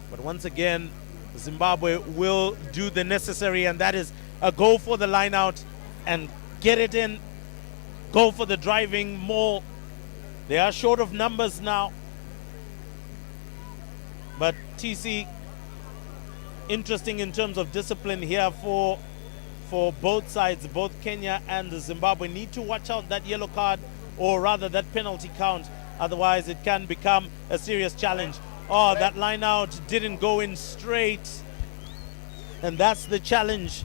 But once again, Zimbabwe will do the necessary, and that is a go for the line out and get it in. Go for the driving more. They are short of numbers now. But TC, interesting in terms of discipline here for both sides. Both Kenya and Zimbabwe need to watch out that yellow card, or rather that penalty count. Otherwise, it can become a serious challenge. Oh, that line out didn't go in straight. And that's the challenge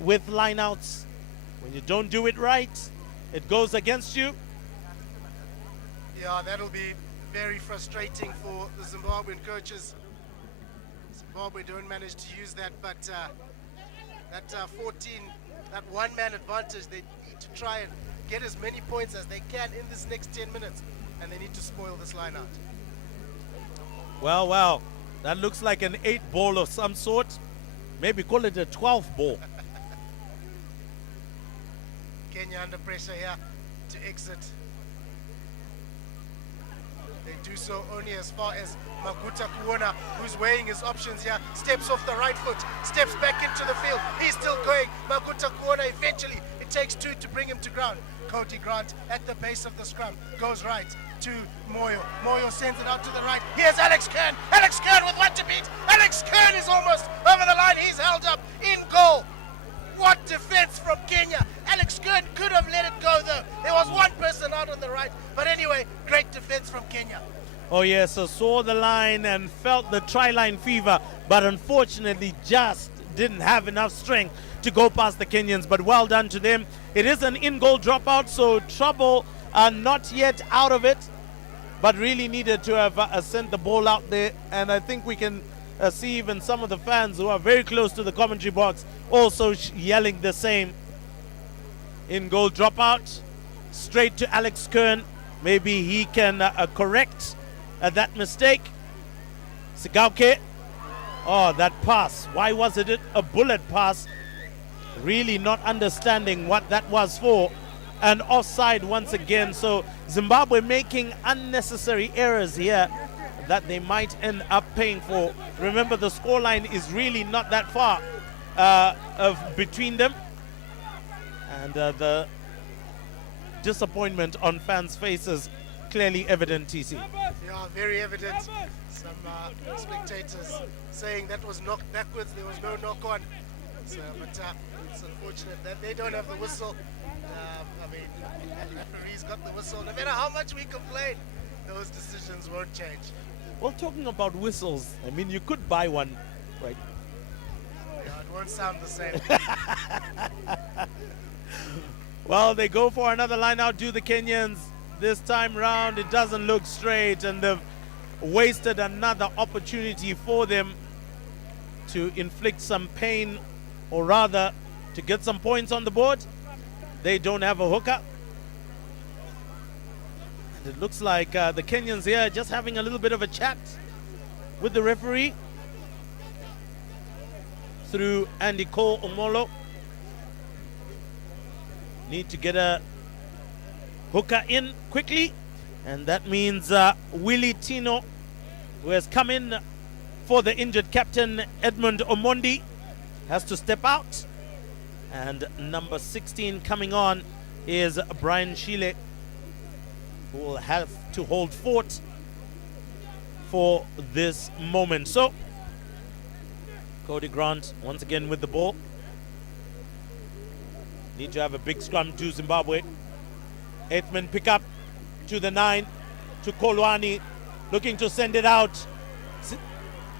with line outs. When you don't do it right, it goes against you. Yeah, that'll be very frustrating for the Zimbabwean coaches. Zimbabwe don't manage to use that, but that 14, that one-man advantage, they need to try and get as many points as they can in this next 10 minutes, and they need to spoil this line out. Well, that looks like an 8 ball of some sort. Maybe call it a 12 ball. Kenya under pressure here to exit. They do so only as far as Maguta Kuona, who's weighing his options here, steps off the right foot, steps back into the field. He's still going. Maguta Kuona, eventually, it takes 2 to bring him to ground. Cody Grant at the base of the scrum goes right to Moyo. Moyo sends it out to the right. Here's Alex Kern. Alex Kern with one to beat. Alex Kern is almost over the line. He's held up in goal. What defense from Kenya. Alex Kern could have let it go though. There was one person out on the right. But anyway, great defense from Kenya. Oh yes, so saw the line and felt the tri-line fever, but unfortunately just didn't have enough strength to go past the Kenyans. But well done to them. It is an in-goal dropout, so trouble not yet out of it, but really needed to have sent the ball out there. And I think we can see even some of the fans who are very close to the commentary box also yelling the same. In-goal dropout, straight to Alex Kern. Maybe he can correct that mistake. Sigauke. Oh, that pass. Why was it a bullet pass? Really not understanding what that was for. And offside once again. So Zimbabwe making unnecessary errors here that they might end up paying for. Remember, the scoreline is really not that far between them. And the disappointment on fans' faces clearly evident, TC. Yeah, very evident. Some spectators saying that was knocked backwards, there was no knock on. So, but it's unfortunate that they don't have the whistle. I mean, the referee's got the whistle. No matter how much we complain, those decisions won't change. Well, talking about whistles, I mean, you could buy one, right? Yeah, it won't sound the same. Well, they go for another line out, do the Kenyans. This time round, it doesn't look straight, and they've wasted another opportunity for them to inflict some pain, or rather, to get some points on the board. They don't have a hooker. And it looks like the Kenyans here are just having a little bit of a chat with the referee through Andy Cole Omolo. Need to get a hooker in quickly, and that means Willie Tino, who has come in for the injured captain Edmund Omondi, has to step out. And number 16 coming on is Brian Shile, who will have to hold fort for this moment. So Cody Grant once again with the ball. Need to have a big scrum to Zimbabwe. 8-man pickup to the 9, to Kolwani, looking to send it out.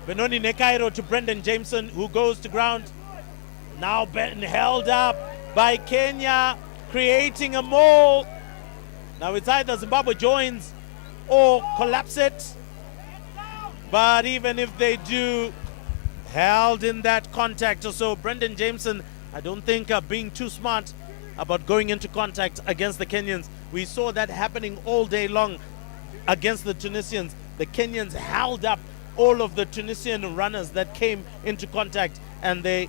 Benoni Nekairo to Brendan Jameson, who goes to ground. Now been held up by Kenya, creating a mole. Now it's either Zimbabwe joins or collapse it. But even if they do, held in that contact or so. Brendan Jameson, I don't think being too smart about going into contact against the Kenyans. We saw that happening all day long against the Tunisians. The Kenyans held up all of the Tunisian runners that came into contact, and they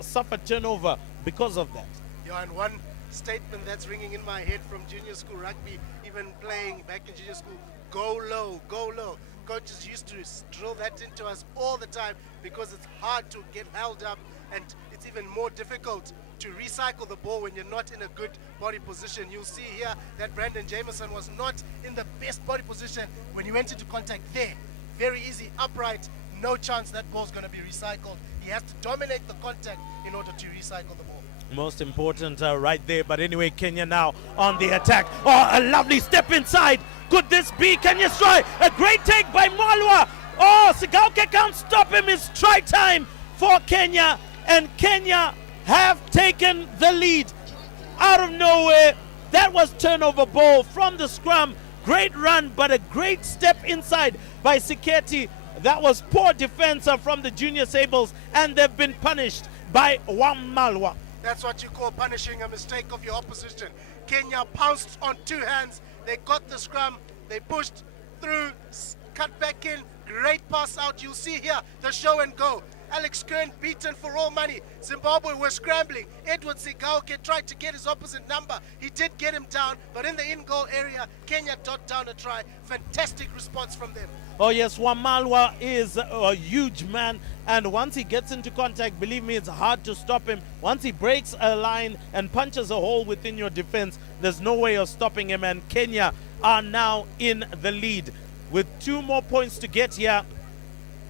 suffered turnover because of that. Yeah, and one statement that's ringing in my head from junior school rugby, even playing back in junior school, go low, go low. Coaches used to drill that into us all the time because it's hard to get held up, and it's even more difficult to recycle the ball when you're not in a good body position. You'll see here that Brandon Jameson was not in the best body position when he went into contact there. Very easy, upright, no chance that ball's going to be recycled. He has to dominate the contact in order to recycle the ball. Most important right there. But anyway, Kenya now on the attack. Oh, a lovely step inside. Could this be Kenya's try? A great take by Malwa. Oh, Sigauke can't stop him. It's try time for Kenya. And Kenya have taken the lead out of nowhere. That was turnover ball from the scrum. Great run, but a great step inside by Siketi. That was poor defense from the Junior Sables, and they've been punished by Wamalwa. That's what you call punishing a mistake of your opposition. Kenya pounced on two hands. They got the scrum. They pushed through, cut back in. Great pass out. You'll see here the show and go. Alex Kern beaten for all money. Zimbabwe were scrambling. Edward Sigauke tried to get his opposite number. He did get him down, but in the in-goal area, Kenya dot down a try. Fantastic response from them. Oh yes, Wamalwa is a huge man, and once he gets into contact, believe me, it's hard to stop him. Once he breaks a line and punches a hole within your defense, there's no way of stopping him, and Kenya are now in the lead with 2 more points to get here,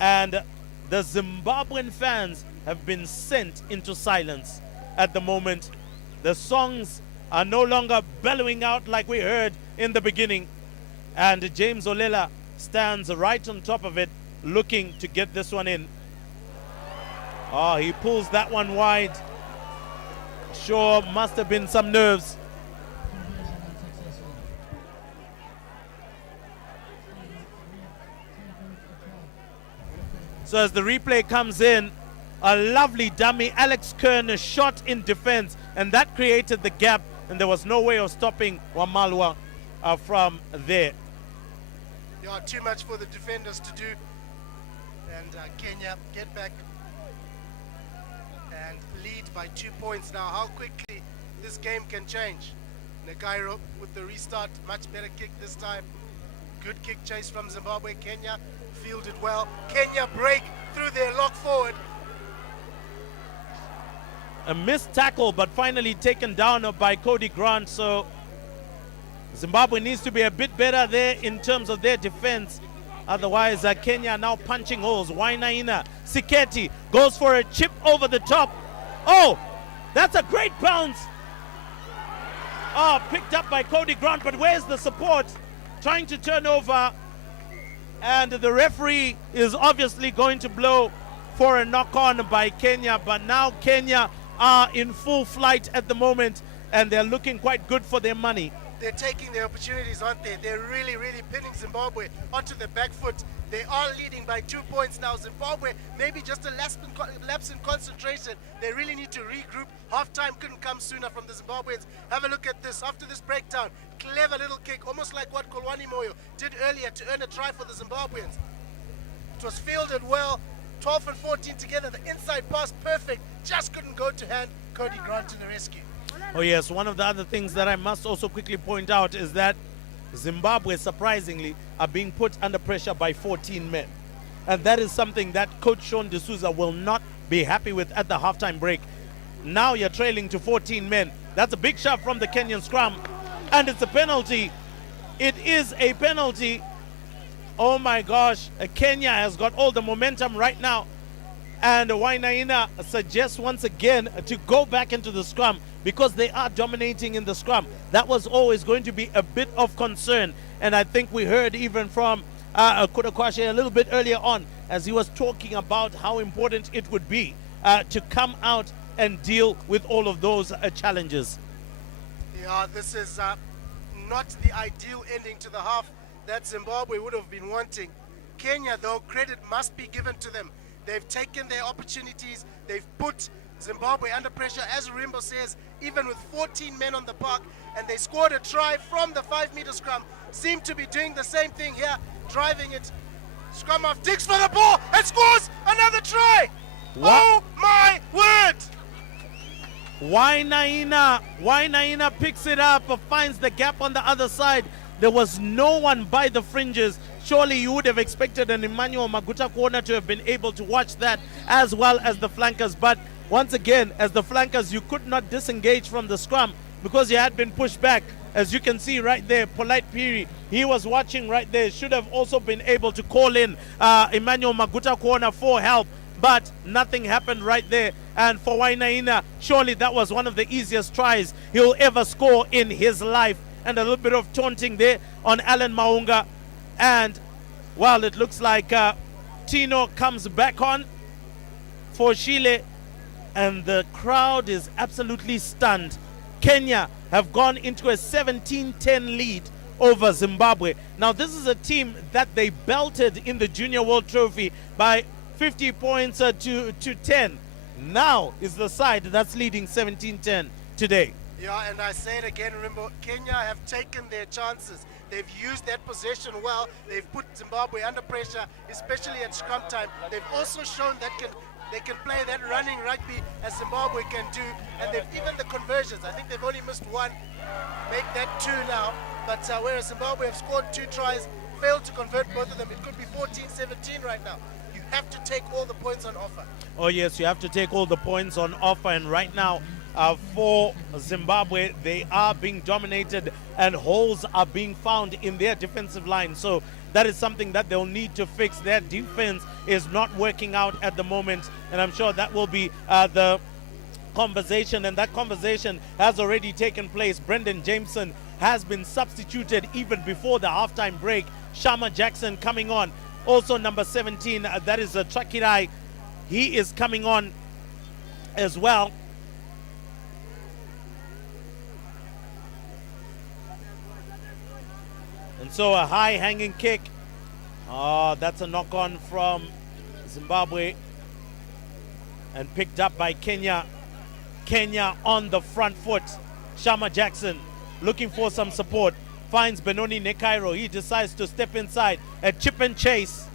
and the Zimbabwean fans have been sent into silence at the moment. The songs are no longer bellowing out like we heard in the beginning, and James Olela stands right on top of it, looking to get this one in. Oh, he pulls that one wide. Sure, must have been some nerves. So as the replay comes in, a lovely dummy. Alex Kern shot in defense, and that created the gap, and there was no way of stopping Wamalwa from there. Yeah, too much for the defenders to do. And Kenya get back and lead by 2 points now. How quickly this game can change. Negairo with the restart, much better kick this time. Good kick chase from Zimbabwe. Kenya fielded well. Kenya break through their lock forward. A missed tackle, but finally taken down by Cody Grant. So Zimbabwe needs to be a bit better there in terms of their defense. Otherwise, Kenya now punching holes. Wainaina, Siketi goes for a chip over the top. Oh, that's a great bounce. Oh, picked up by Cody Grant, but where's the support? Trying to turn over, and the referee is obviously going to blow for a knock-on by Kenya, but now Kenya are in full flight at the moment, and they're looking quite good for their money. They're taking their opportunities, aren't they? They're really, really pinning Zimbabwe onto the back foot. They are leading by 2 points now. Zimbabwe, maybe just a lapse in concentration. They really need to regroup. Half-time couldn't come sooner from the Zimbabweans. Have a look at this. After this breakdown, clever little kick, almost like what Kolwani Moyo did earlier to earn a try for the Zimbabweans. It was fielded well. 12 and 14 together. The inside pass, perfect. Just couldn't go to hand. Cody Grant to the rescue. Oh yes, one of the other things that I must also quickly point out is that Zimbabwe, surprisingly, are being put under pressure by 14 men. And that is something that Coach Sean D'Souza will not be happy with at the halftime break. Now you're trailing to 14 men. That's a big shot from the Kenyan scrum. And it's a penalty. It is a penalty. Oh my gosh, Kenya has got all the momentum right now. And Wainaina suggests once again to go back into the scrum because they are dominating in the scrum. That was always going to be a bit of concern. And I think we heard even from Kudakwashe a little bit earlier on as he was talking about how important it would be to come out and deal with all of those challenges. Yeah, this is not the ideal ending to the half that Zimbabwe would have been wanting. Kenya, though, credit must be given to them. They've taken their opportunities. They've put Zimbabwe under pressure, as Rimbo says, even with 14 men on the park, and they scored a try from the 5-meter scrum. Seem to be doing the same thing here, driving it. Scrum off, digs for the ball, and scores another try! What? Oh my word! Wainaina picks it up, finds the gap on the other side. There was no one by the fringes. Surely you would have expected an Emmanuel Maguta corner to have been able to watch that, as well as the flankers. But once again, as the flankers, you could not disengage from the scrum because you had been pushed back. As you can see right there, Polite Piri, he was watching right there, should have also been able to call in Emmanuel Maguta corner for help, but nothing happened right there. And for Wainaina, surely that was one of the easiest tries he'll ever score in his life. And a little bit of taunting there on Alan Maunga. And, well, it looks like Tino comes back on for Chile, and the crowd is absolutely stunned. Kenya have gone into a 17-10 lead over Zimbabwe. Now, this is a team that they belted in the Junior World Trophy by 50 points to 10. Now is the side that's leading 17-10 today. Yeah, and I say it again, remember, Kenya have taken their chances. They've used that possession well. They've put Zimbabwe under pressure, especially at scrum time. They've also shown that they can play that running rugby as Zimbabwe can do. And they've even the conversions. I think they've only missed one. Make that two now. But whereas Zimbabwe have scored 2 tries, failed to convert both of them. It could be 14-17 right now. You have to take all the points on offer. Oh, yes, you have to take all the points on offer. And right now, for Zimbabwe, they are being dominated and holes are being found in their defensive line. So that is something that they'll need to fix. Their defense is not working out at the moment, and I'm sure that will be the conversation, and that conversation has already taken place. Brendan Jameson has been substituted even before the halftime break. Shama Jackson coming on. Also number 17, that is Trakirai. He is coming on as well. And so a high hanging kick. Oh, that's a knock on from Zimbabwe and picked up by Kenya. Kenya on the front foot. Shama Jackson looking for some support. Finds Benoni Nekairo. He decides to step inside. A chip and chase.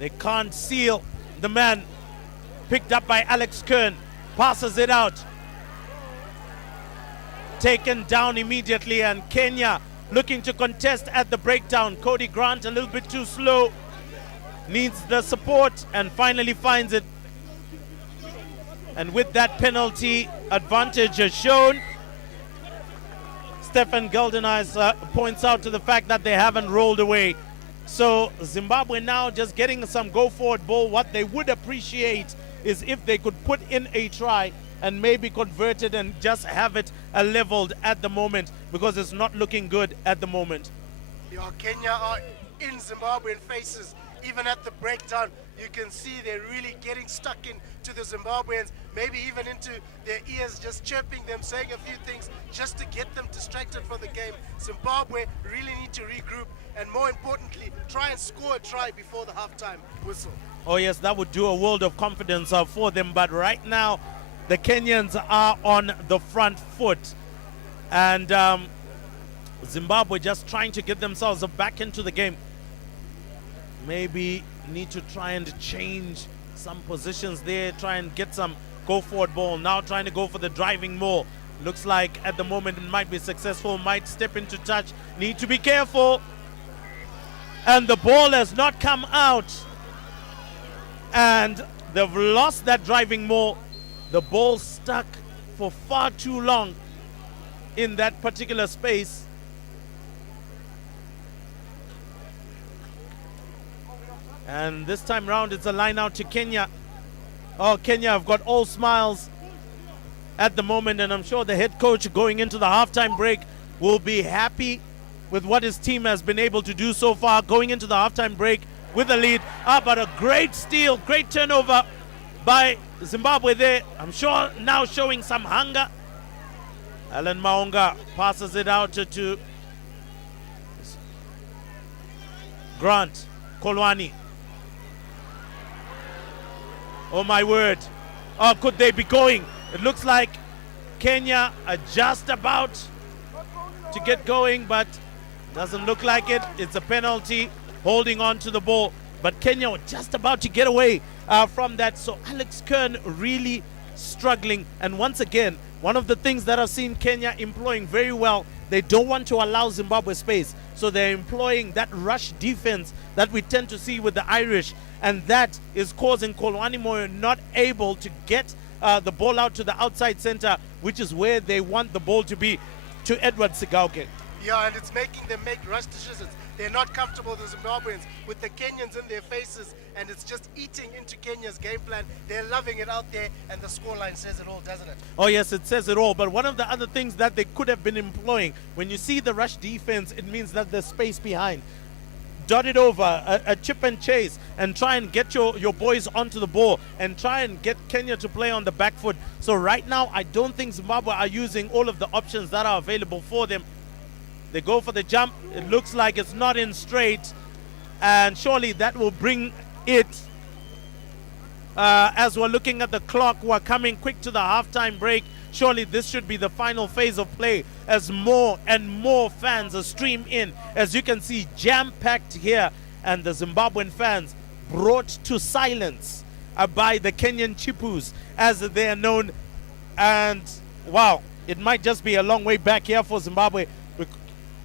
They can't seal the man. Picked up by Alex Kern. Passes it out. Taken down immediately, and Kenya looking to contest at the breakdown. Cody Grant a little bit too slow. Needs the support and finally finds it. And with that penalty, advantage is shown. Stefan Geldenhuis points out to the fact that they haven't rolled away. So Zimbabwe now just getting some go-forward ball. What they would appreciate is if they could put in a try and maybe convert it and just have it leveled at the moment, because it's not looking good at the moment. Yeah, Kenya are in Zimbabwean faces. Even at the breakdown, you can see they're really getting stuck into the Zimbabweans, maybe even into their ears, just chirping them, saying a few things just to get them distracted from the game. Zimbabwe really need to regroup and, more importantly, try and score a try before the halftime whistle. Oh yes, that would do a world of confidence for them, but right now the Kenyans are on the front foot, and Zimbabwe just trying to get themselves back into the game. Maybe need to try and change some positions there, try and get some go-forward ball. Now trying to go for the driving more. Looks like at the moment it might be successful, might step into touch. Need to be careful. And the ball has not come out. And they've lost that driving more. The ball stuck for far too long in that particular space. And this time round, it's a line out to Kenya. Oh, Kenya have got all smiles at the moment, and I'm sure the head coach going into the halftime break will be happy with what his team has been able to do so far, going into the halftime break with a lead. But a great steal, great turnover by Zimbabwe there. I'm sure now showing some hunger. Alan Maunga passes it out to Grant Kolwani. Oh my word. Oh, could they be going? It looks like Kenya are just about to get going, but doesn't look like it. It's a penalty, holding on to the ball. But Kenya were just about to get away from that. So Alex Kern really struggling. And once again, one of the things that I've seen Kenya employing very well, they don't want to allow Zimbabwe space. So they're employing that rush defense that we tend to see with the Irish. And that is causing Kolwani Moyo not able to get the ball out to the outside center, which is where they want the ball to be, to Edward Sigauke. Yeah, and it's making them make rush decisions. They're not comfortable, the Zimbabweans, with the Kenyans in their faces, and it's just eating into Kenya's game plan. They're loving it out there, and the scoreline says it all, doesn't it? Oh, yes, it says it all. But one of the other things that they could have been employing, when you see the rush defense, it means that there's space behind. Dot it over, a chip and chase, and try and get your boys onto the ball and try and get Kenya to play on the back foot. So right now, I don't think Zimbabwe are using all of the options that are available for them. They go for the jump. It looks like it's not in straight, and surely that will bring it. As we're looking at the clock, we're coming quick to the halftime break. Surely this should be the final phase of play as more and more fans are streamed in. As you can see, jam-packed here, and the Zimbabwean fans brought to silence by the Kenyan Chipus, as they are known. And wow, it might just be a long way back here for Zimbabwe,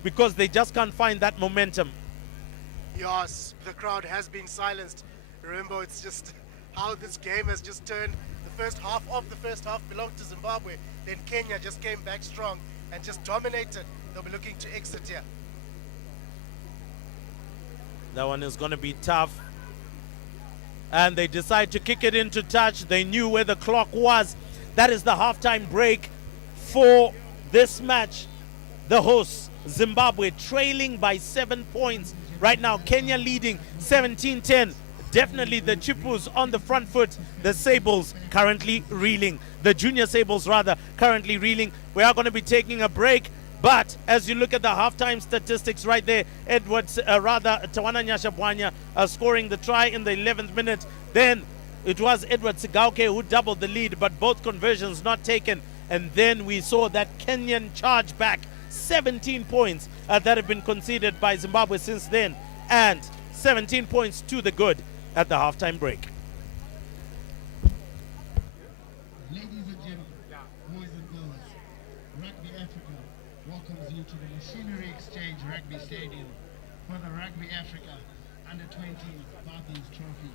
because they just can't find that momentum. Yes, the crowd has been silenced. Remember, it's just how this game has just turned. The first half of the first half belonged to Zimbabwe. Then Kenya just came back strong and just dominated. They'll be looking to exit here. That one is going to be tough. And they decide to kick it into touch. They knew where the clock was. That is the halftime break for this match. The hosts, Zimbabwe, trailing by 7 points. Right now, Kenya leading 17-10. Definitely the Chipus on the front foot. The Sables currently reeling. The Junior Sables, rather, currently reeling. We are going to be taking a break. But as you look at the halftime statistics right there, Tawana Nyashabwanya scoring the try in the 11th minute. Then it was Edward Sigauke who doubled the lead, but both conversions not taken. And then we saw that Kenyan charge back. 17 points that have been conceded by Zimbabwe since then, and 17 points to the good at the halftime break. Ladies and gentlemen, boys and girls, Rugby Africa welcomes you to the Machinery Exchange Rugby Stadium for the Rugby Africa Under-20 BARTHES Trophy.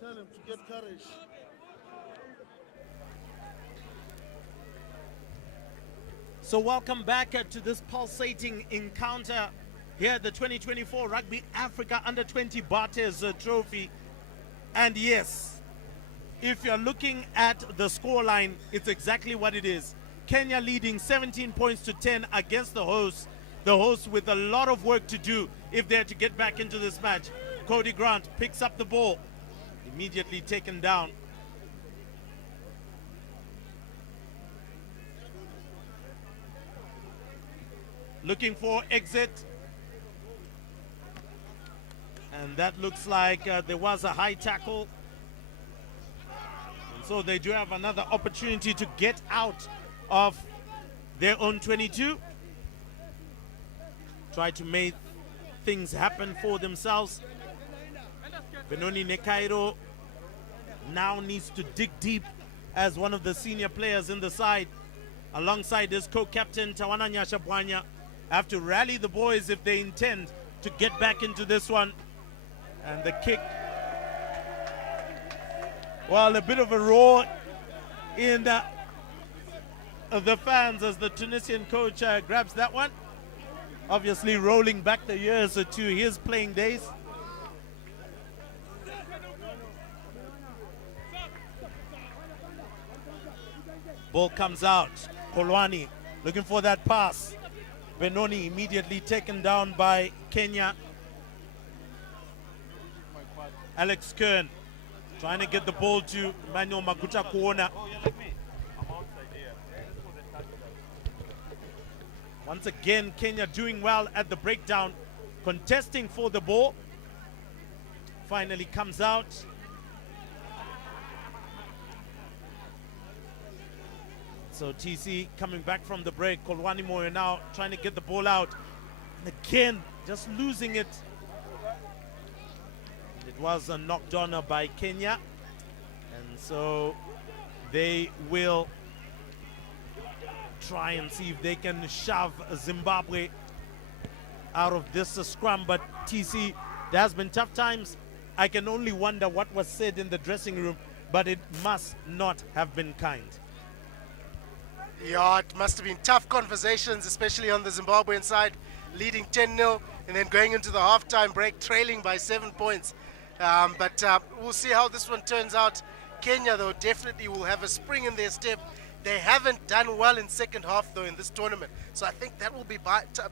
Tell him to get courage. So welcome back to this pulsating encounter here at the 2024 Rugby Africa Under-20 BARTHES Trophy. And yes, if you're looking at the scoreline, it's exactly what it is. Kenya leading 17 points to 10 against the hosts. The hosts with a lot of work to do if they're to get back into this match. Cody Grant picks up the ball, immediately taken down. Looking for exit. And that looks like there was a high tackle. And so they do have another opportunity to get out of their own 22. Try to make things happen for themselves. Benoni Nekairo now needs to dig deep as one of the senior players in the side. Alongside his co-captain Tawana Nyashabwanya. Have to rally the boys if they intend to get back into this one. And the kick, well, a bit of a roar in the fans as the Tunisian coach grabs that one. Obviously rolling back the years to his playing days. Ball comes out. Kolwani looking for that pass. Benoni immediately taken down by Kenya. Alex Kern trying to get the ball to Emmanuel Maguta Kuona. Once again, Kenya doing well at the breakdown, contesting for the ball. Finally comes out. So TC coming back from the break. Kolwani Moyo now trying to get the ball out. And again, just losing it. It was knocked on by Kenya. And so they will try and see if they can shove Zimbabwe out of this scrum. But TC, there has been tough times. I can only wonder what was said in the dressing room, but it must not have been kind. Yeah, it must have been tough conversations, especially on the Zimbabwean side, leading 10-0 and then going into the halftime break, trailing by 7 points. But we'll see how this one turns out. Kenya, though, definitely will have a spring in their step. They haven't done well in second half, though, in this tournament. So I think that will be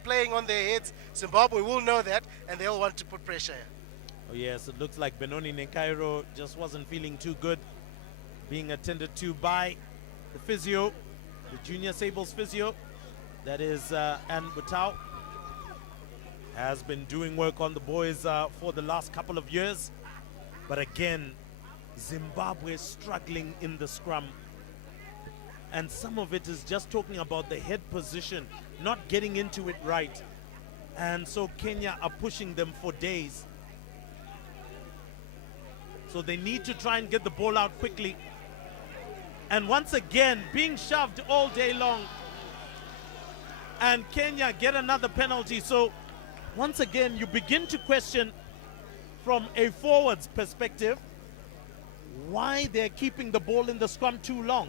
playing on their heads. Zimbabwe will know that, and they'll want to put pressure here. Oh, yes, it looks like Benoni Nekairo just wasn't feeling too good, being attended to by the physio. The Junior Sables physio, that is Ann Butau, has been doing work on the boys for the last couple of years. But again, Zimbabwe struggling in the scrum. And some of it is just talking about the head position, not getting into it right. And so Kenya are pushing them for days. So they need to try and get the ball out quickly. And once again, being shoved all day long. And Kenya get another penalty. So once again, you begin to question from a forwards perspective why they're keeping the ball in the scrum too long.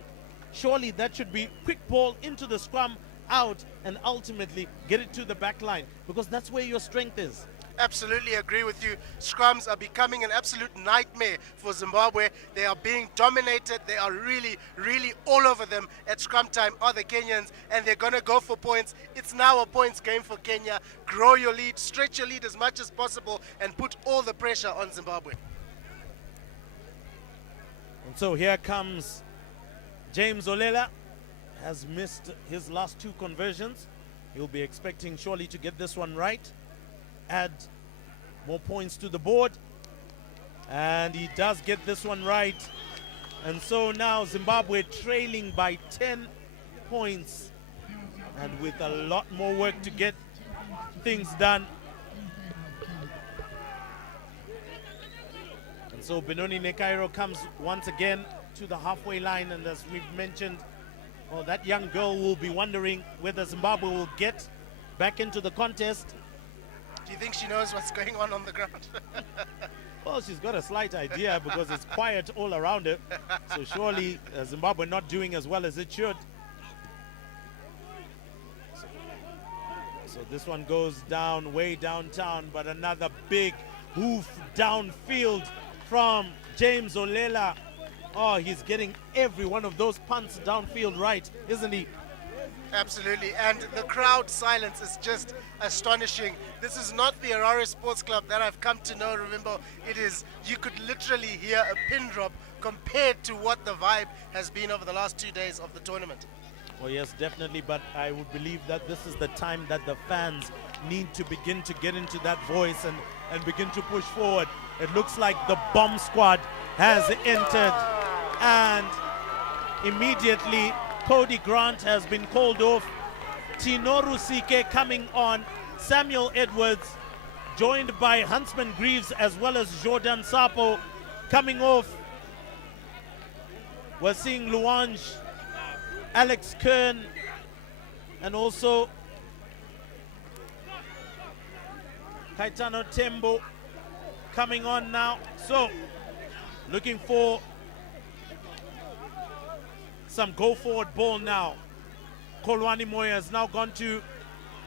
Surely that should be quick ball into the scrum, out, and ultimately get it to the back line, because that's where your strength is. Absolutely agree with you. Scrums are becoming an absolute nightmare for Zimbabwe. They are being dominated. They are really, really all over them at scrum time are the Kenyans, and they're going to go for points. It's now a points game for Kenya. Grow your lead, stretch your lead as much as possible, and put all the pressure on Zimbabwe. And so here comes James Olela. Has missed his last two conversions. He'll be expecting surely to get this one right. Add more points to the board, and he does get this one right. And so now Zimbabwe trailing by 10 points, and with a lot more work to get things done. And so Benoni Nekairo comes once again to the halfway line, and as we've mentioned, well, that young girl will be wondering whether Zimbabwe will get back into the contest. Do you think she knows what's going on the ground? Well, she's got a slight idea because it's quiet all around her. So surely Zimbabwe not doing as well as it should. So this one goes down, way downtown, but another big hoof downfield from James Olela. Oh, he's getting every one of those punts downfield right, isn't he? Absolutely, and the crowd silence is just astonishing. This is not the Harare Sports Club that I've come to know. Remember, it is, you could literally hear a pin drop compared to what the vibe has been over the last 2 days of the tournament. Oh yes, definitely, but I would believe that this is the time that the fans need to begin to get into that voice and begin to push forward. It looks like the bomb squad has entered, and immediately Cody Grant has been called off. Tinoru Sike coming on. Samuel Edwards joined by Huntsman Greaves as well as Jordan Sapo coming off. We're seeing Luange, Alex Kern, and also Kaitano Tembo coming on now. So looking for some go forward ball now. Kolwani Moya has now gone to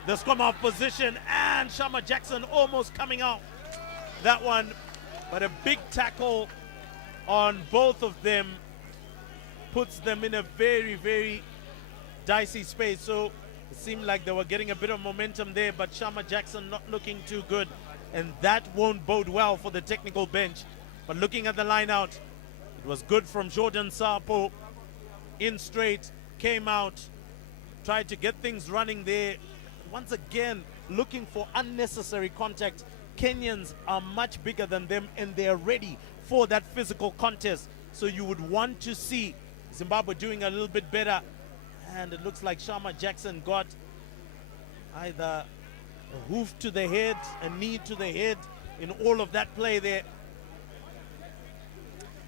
the scrum half position, and Shama Jackson almost coming out that one, but a big tackle on both of them puts them in a very, very dicey space. So it seemed like they were getting a bit of momentum there, but Shama Jackson not looking too good, and that won't bode well for the technical bench. But looking at the line out, it was good from Jordan Sapo. In straight, came out, tried to get things running there. Once again, looking for unnecessary contact. Kenyans are much bigger than them, and they're ready for that physical contest. So you would want to see Zimbabwe doing a little bit better. And it looks like Shama Jackson got either a hoof to the head, a knee to the head in all of that play there.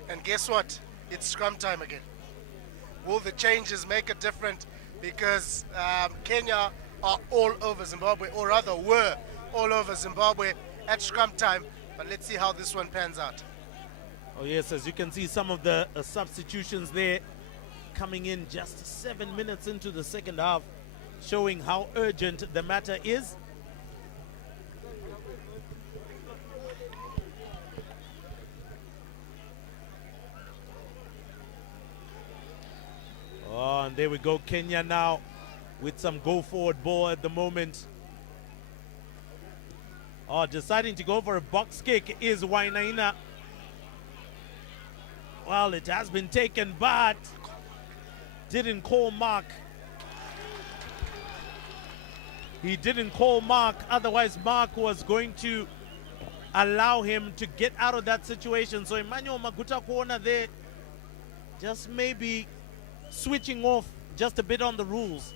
And guess what? It's scrum time again. Will the changes make a difference? Because Kenya are all over Zimbabwe, or rather were all over Zimbabwe at scrum time. But let's see how this one pans out. Oh yes, as you can see, some of the substitutions there coming in just 7 minutes into the second half, showing how urgent the matter is. Oh, and there we go, Kenya now with some go-forward ball at the moment. Oh, deciding to go for a box kick is Wainaina. Well, it has been taken, but didn't call mark. He didn't call mark, otherwise Mark was going to allow him to get out of that situation. So Emmanuel Maguta corner there, just maybe switching off just a bit on the rules.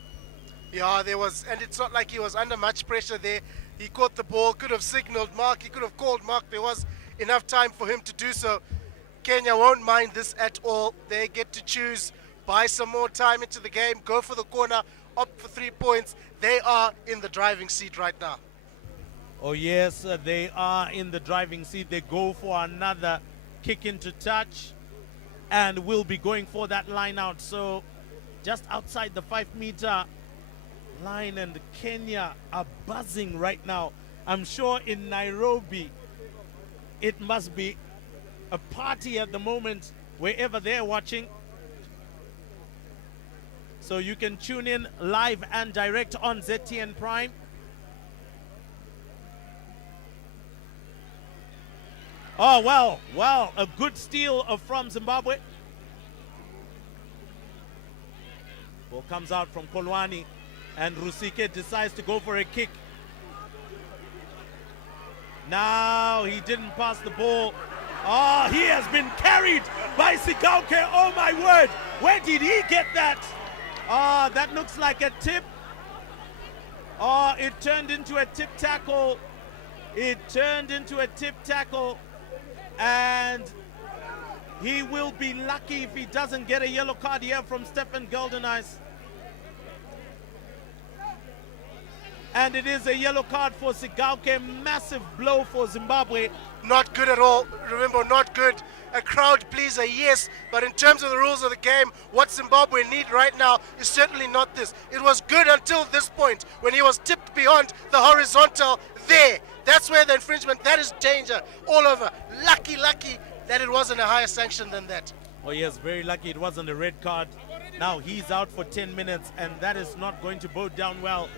Yeah, there was, and it's not like he was under much pressure there. He caught the ball, could have signaled Mark, he could have called Mark. There was enough time for him to do so. Kenya won't mind this at all. They get to choose, buy some more time into the game, go for the corner, opt for 3 points. They are in the driving seat right now. Oh yes, they are in the driving seat. They go for another kick into touch, and will be going for that line out. So just outside the 5-meter line, and Kenya are buzzing right now. I'm sure in Nairobi it must be a party at the moment wherever they're watching. So you can tune in live and direct on ZTN Prime. Oh, well, a good steal from Zimbabwe. Ball comes out from Kolwani, and Rusike decides to go for a kick. Now he didn't pass the ball. Oh, he has been carried by Sigauke. Oh my word, where did he get that? Oh, that looks like a tip. Oh, it turned into a tip tackle. It turned into a tip tackle. And he will be lucky if he doesn't get a yellow card here from Stephen Goldeneyes. And it is a yellow card for Sigauke. Massive blow for Zimbabwe. Not good at all. Remember, not good. A crowd pleaser, yes, but in terms of the rules of the game, what Zimbabwe need right now is certainly not this. It was good until this point when he was tipped beyond the horizontal there. That's where the infringement, that is danger all over. Lucky that it wasn't a higher sanction than that. Oh yes, very lucky it wasn't a red card. Now he's out for 10 minutes, and that is not going to bode down well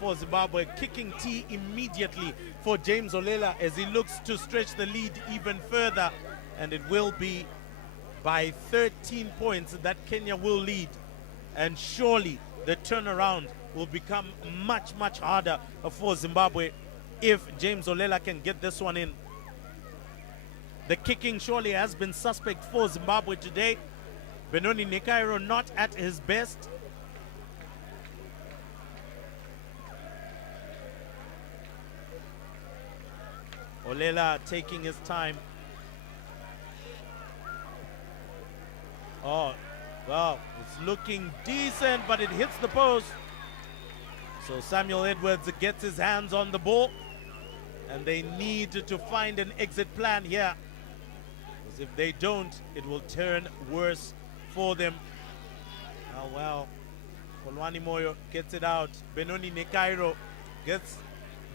for Zimbabwe. Kicking T immediately for James Olela as he looks to stretch the lead even further. And it will be by 13 points that Kenya will lead. And surely the turnaround will become much harder for Zimbabwe if James Olela can get this one in. The kicking surely has been suspect for Zimbabwe today. Benoni Nekairo not at his best. Olela taking his time. Oh, well, it's looking decent, but it hits the post. So Samuel Edwards gets his hands on the ball, and they need to find an exit plan here. Because if they don't, it will turn worse for them. Oh, well, Kolwani Moyo gets it out. Benoni Nekairo gets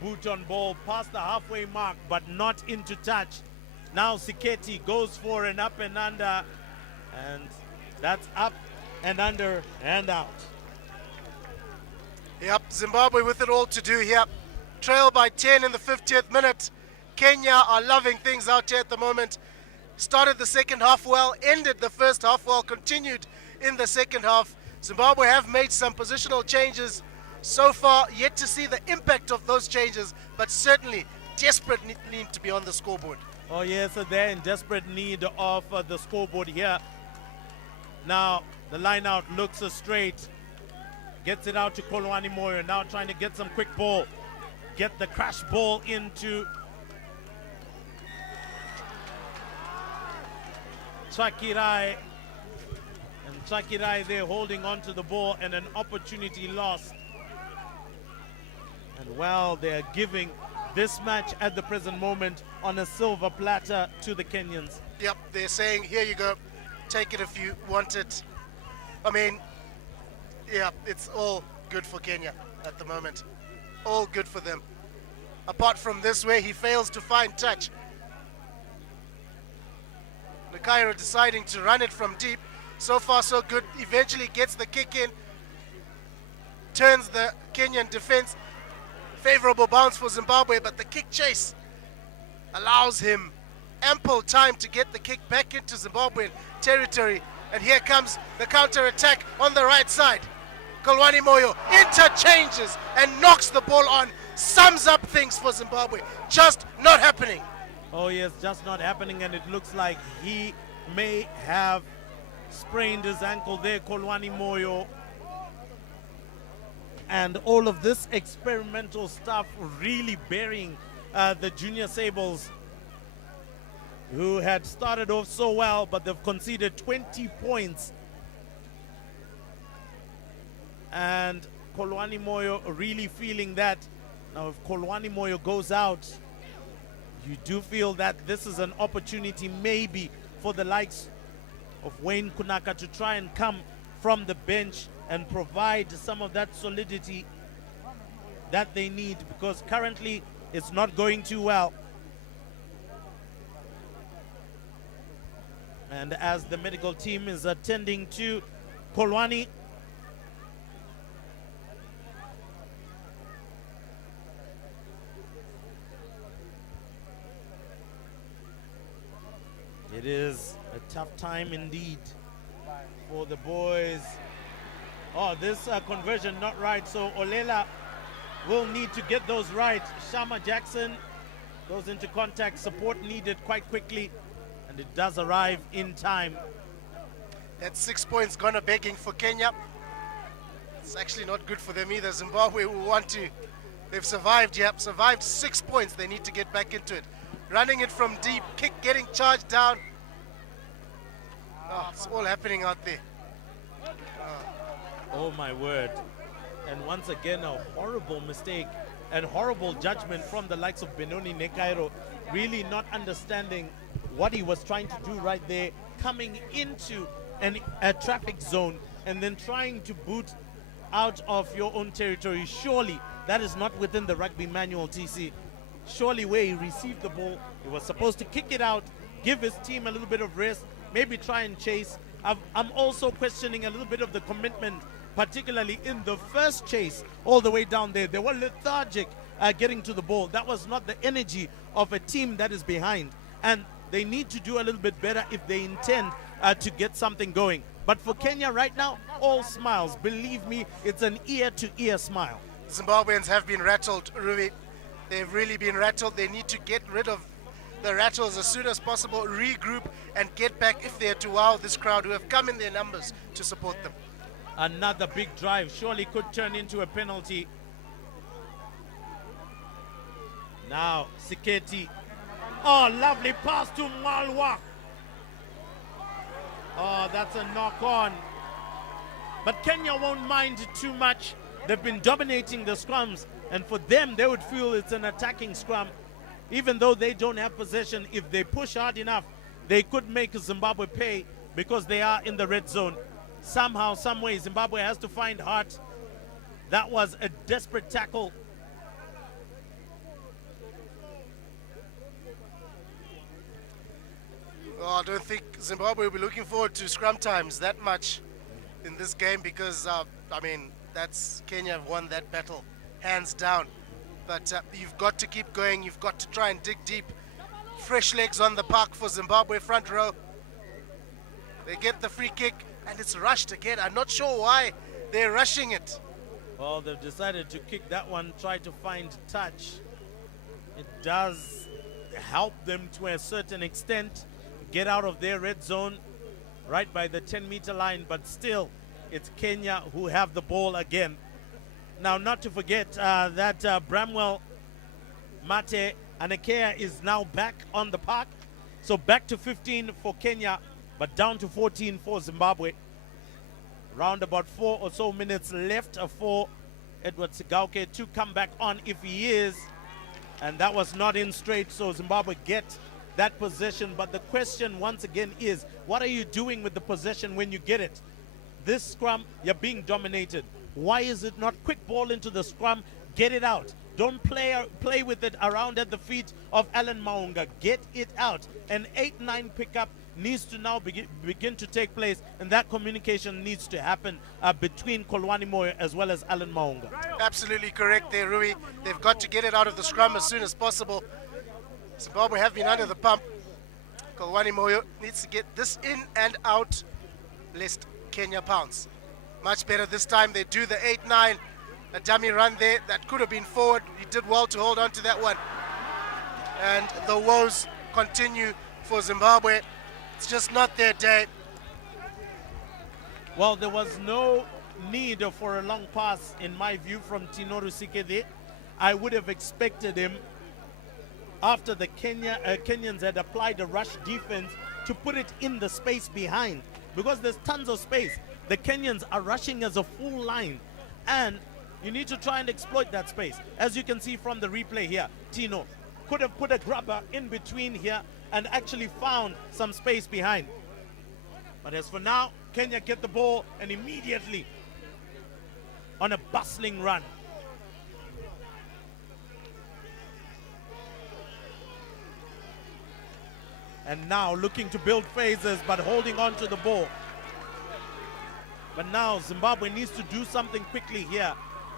boot on ball past the halfway mark, but not into touch. Now Siketi goes for an up and under, and that's up and under and out. Yep, Zimbabwe with it all to do here. Trail by 10 in the 50th minute. Kenya are loving things out here at the moment. Started the second half well, ended the first half well, continued in the second half. Zimbabwe have made some positional changes so far, yet to see the impact of those changes, but certainly desperate need to be on the scoreboard. Oh yes, so they're in desperate need of the scoreboard here. Now the line out looks straight, gets it out to Kolwani Moyo, now trying to get some quick ball, get the crash ball into Chakirai, and Chakirai there holding on to the ball, and an opportunity lost. And well, they're giving this match at the present moment on a silver platter to the Kenyans. Yep, they're saying, here you go, take it if you want it. I mean, yeah, it's all good for Kenya at the moment. All good for them. Apart from this, where he fails to find touch. Nakairo deciding to run it from deep. So far, so good. Eventually gets the kick in. Turns the Kenyan defense. Favorable bounce for Zimbabwe, but the kick chase allows him ample time to get the kick back into Zimbabwean territory. And here comes the counter-attack on the right side. Kolwani Moyo interchanges and knocks the ball on. Sums up things for Zimbabwe. Just not happening. Oh yes, just not happening, and it looks like he may have sprained his ankle there, Kolwani Moyo. And all of this experimental stuff really burying the Junior Sables, who had started off so well, but they've conceded 20 points. And Kolwani Moyo really feeling that. Now, if Kolwani Moyo goes out, you do feel that this is an opportunity maybe for the likes of Wayne Kunaka to try and come from the bench and provide some of that solidity that they need, because currently it's not going too well. And as the medical team is attending to Kolwani, it is a tough time indeed for the boys. Oh, this conversion not right, so Olela will need to get those right. Shama Jackson goes into contact, support needed quite quickly, and it does arrive in time. That 6 points gone a begging for Kenya. It's actually not good for them either. Zimbabwe will want to. They've survived, yep, survived 6 points. They need to get back into it. Running it from deep, kick getting charged down. Oh, it's all happening out there. Oh my word. And once again, a horrible mistake and horrible judgment from the likes of Benoni Nekairo, really not understanding what he was trying to do right there, coming into a traffic zone and then trying to boot out of your own territory. Surely that is not within the rugby manual, TC. Surely where he received the ball, he was supposed to kick it out, give his team a little bit of rest, maybe try and chase. I'm also questioning a little bit of the commitment, particularly in the first chase all the way down there. They were lethargic getting to the ball. That was not the energy of a team that is behind. And they need to do a little bit better if they intend to get something going. But for Kenya right now, all smiles. Believe me, it's an ear-to-ear smile. Zimbabweans have been rattled, Ruby. They've really been rattled. They need to get rid of the rattles as soon as possible, regroup, and get back if they're to wow this crowd who have come in their numbers to support them. Another big drive surely could turn into a penalty. Now, Siketi. Oh, lovely pass to Malwa. Oh, that's a knock on. But Kenya won't mind too much. They've been dominating the scrums, and for them, they would feel it's an attacking scrum. Even though they don't have possession, if they push hard enough, they could make Zimbabwe pay because they are in the red zone. Somehow, some way, Zimbabwe has to find heart. That was a desperate tackle. Well, I don't think Zimbabwe will be looking forward to scrum times that much in this game because, I mean, that's Kenya have won that battle, hands down. But you've got to keep going. You've got to try and dig deep. Fresh legs on the park for Zimbabwe front row. They get the free kick, and it's rushed again. I'm not sure why they're rushing it. Well, they've decided to kick that one, try to find touch. It does help them to a certain extent get out of their red zone right by the 10-meter line, but still, it's Kenya who have the ball again. Now, not to forget that Bramwell, Mate, and Akea is now back on the park. So back to 15 for Kenya, but down to 14 for Zimbabwe. Round about 4 or so minutes left for Edward Sigauke to come back on if he is. And that was not in straight, so Zimbabwe get that possession. But the question once again is, what are you doing with the possession when you get it? This scrum, you're being dominated. Why is it not quick ball into the scrum, get it out? Don't play with it around at the feet of Alan Maunga. Get it out. An 8-9 pickup needs to now begin to take place, and that communication needs to happen between Kolwani Moyo as well as Alan Maunga. Absolutely correct there, Rui. They've got to get it out of the scrum as soon as possible. Zimbabwe have been under the pump. Kolwani Moyo needs to get this in and out, lest Kenya pounce. Much better this time. They do the 8-9. A dummy run there that could have been forward. He did well to hold on to that one. And the woes continue for Zimbabwe. It's just not their day. Well, there was no need for a long pass, in my view, from Tinoru Sikede. I would have expected him, after the Kenyans had applied a rush defense, to put it in the space behind. Because there's tons of space. The Kenyans are rushing as a full line. And you need to try and exploit that space. As you can see from the replay here, Tino could have put a grabber in between here and actually found some space behind. But as for now, Kenya get the ball and immediately on a bustling run. And now looking to build phases, but holding on to the ball. But now Zimbabwe needs to do something quickly here.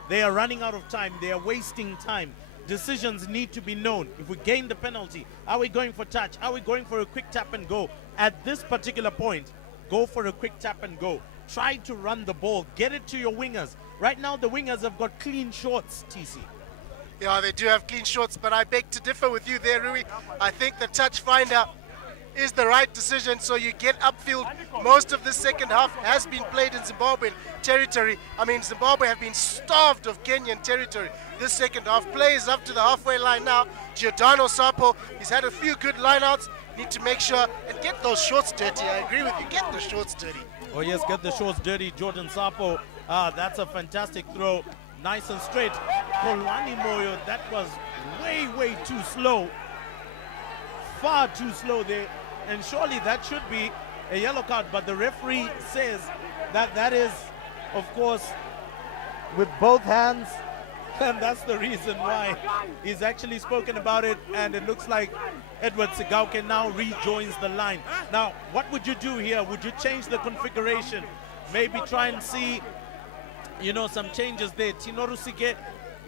They are running out of time. They are wasting time. Decisions need to be known. If we gain the penalty, are we going for touch? Are we going for a quick tap and go? At this particular point, go for a quick tap and go. Try to run the ball. Get it to your wingers. Right now, the wingers have got clean shorts, TC. Yeah, they do have clean shorts, but I beg to differ with you there, Rui. I think the touch finder is the right decision, so you get upfield. Most of the second half has been played in Zimbabwean territory. I mean, Zimbabwe have been starved of Kenyan territory. This second half plays up to the halfway line now. Giordano Sapo, he's had a few good lineouts. Need to make sure and get those shorts dirty. I agree with you, get the shorts dirty. Oh yes, get the shorts dirty, Jordan Sapo. That's a fantastic throw. nice and straight. Kolwani Moyo, that was way too slow. Far too slow there. And surely that should be a yellow card, but the referee says that that is, of course, with both hands, and that's the reason why he's actually spoken about it, and it looks like Edward Sigauke now rejoins the line. Now, what would you do here? Would you change the configuration? Maybe try and see, you know, some changes there. Tinoru Sige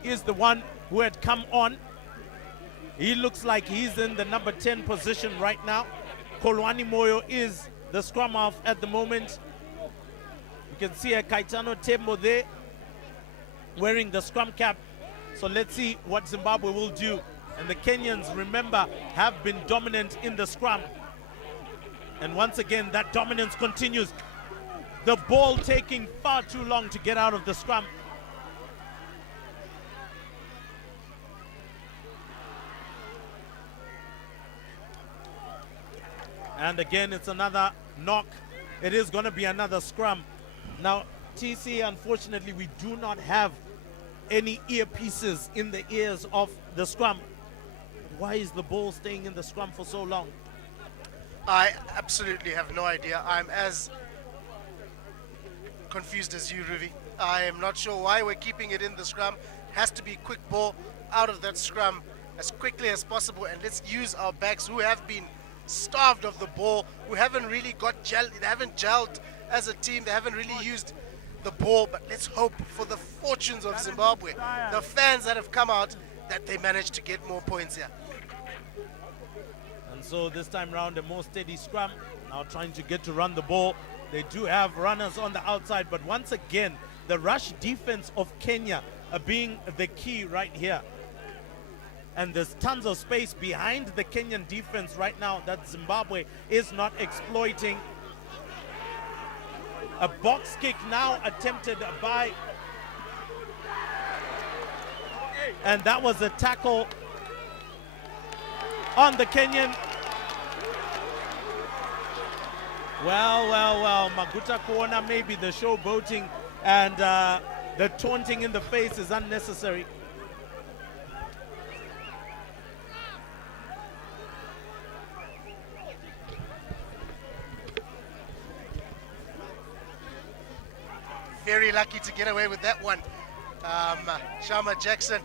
is the one who had come on. He looks like he's in the number 10 position right now. Kolwani Moyo is the scrum half at the moment. You can see a Kaitano Tembo there wearing the scrum cap. So let's see what Zimbabwe will do. And the Kenyans, remember, have been dominant in the scrum. And once again, that dominance continues. The ball taking far too long to get out of the scrum. And again, it's another knock. It is going to be another scrum. Now, TC, unfortunately, we do not have any earpieces in the ears of the scrum. Why is the ball staying in the scrum for so long? I absolutely have no idea. I'm as confused as you, Ruvi. I am not sure why we're keeping it in the scrum. Has to be quick ball out of that scrum as quickly as possible, and let's use our backs who have been starved of the ball, who haven't really they haven't gelled as a team, they haven't really used the ball, but let's hope for the fortunes of Zimbabwe, the fans that have come out, that they managed to get more points here. And so this time round, a more steady scrum, now trying to get to run the ball. They do have runners on the outside, but once again, the rush defense of Kenya are being the key right here. And there's tons of space behind the Kenyan defense right now that Zimbabwe is not exploiting. A box kick now attempted by, and that was a tackle on the Kenyan. Well, Maguta Kuona, maybe the showboating and the taunting in the face is unnecessary. Very lucky to get away with that one. Shama Jackson,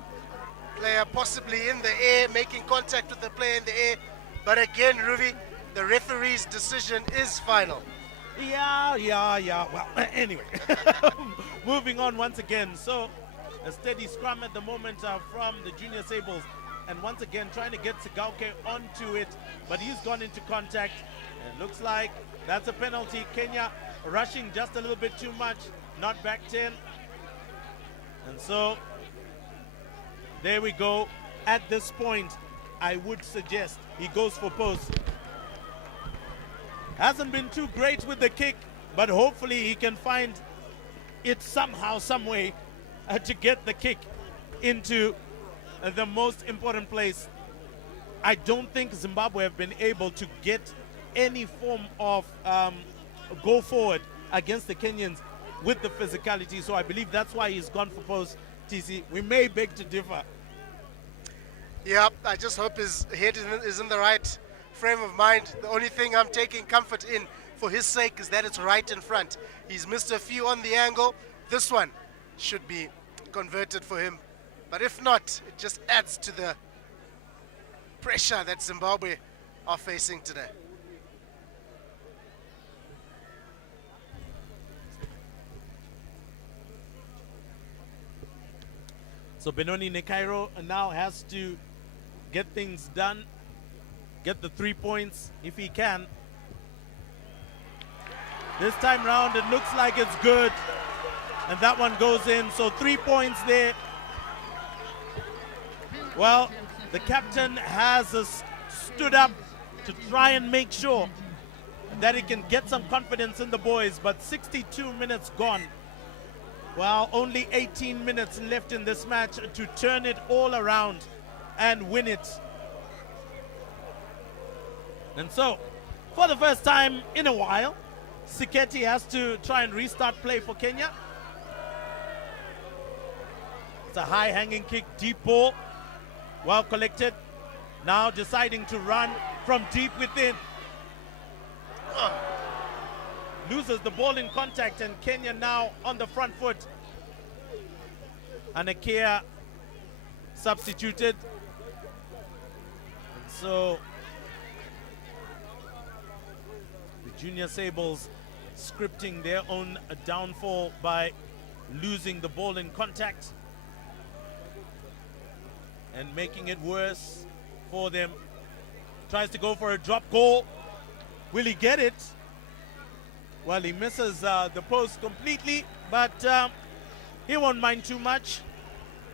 player possibly in the air, making contact with the player in the air. But again, Ruvi, the referee's decision is final. Yeah. Well, anyway, moving on once again. So a steady scrum at the moment from the Junior Sables. And once again, trying to get Sigauke onto it, but he's gone into contact. And looks like that's a penalty. Kenya rushing just a little bit too much. Not back 10. And so there we go. At this point, I would suggest he goes for post. Hasn't been too great with the kick, but hopefully he can find it somehow, some way to get the kick into the most important place. I don't think Zimbabwe have been able to get any form of go forward against the Kenyans with the physicality, so I believe that's why he's gone for post. TC, we may beg to differ. Yeah, I just hope his head is in the right frame of mind. The only thing I'm taking comfort in for his sake is that it's right in front. He's missed a few on the angle. This one should be converted for him. But if not, it just adds to the pressure that Zimbabwe are facing today. So Benoni Nekairo now has to get things done, get the 3 points if he can. This time round it looks like it's good, and that one goes in, so 3 points there. Well, the captain has stood up to try and make sure that he can get some confidence in the boys, but 62 minutes gone. Well, only 18 minutes left in this match to turn it all around and win it. And so, for the first time in a while, Siketi has to try and restart play for Kenya. a high hanging kick, deep ball, well collected. Now deciding to run from deep within. Loses the ball in contact, and Kenya now on the front foot. And Akea substituted. And so the Junior Sables scripting their own downfall by losing the ball in contact and making it worse for them. Tries to go for a drop goal. Will he get it? Well, he misses the post completely, but he won't mind too much.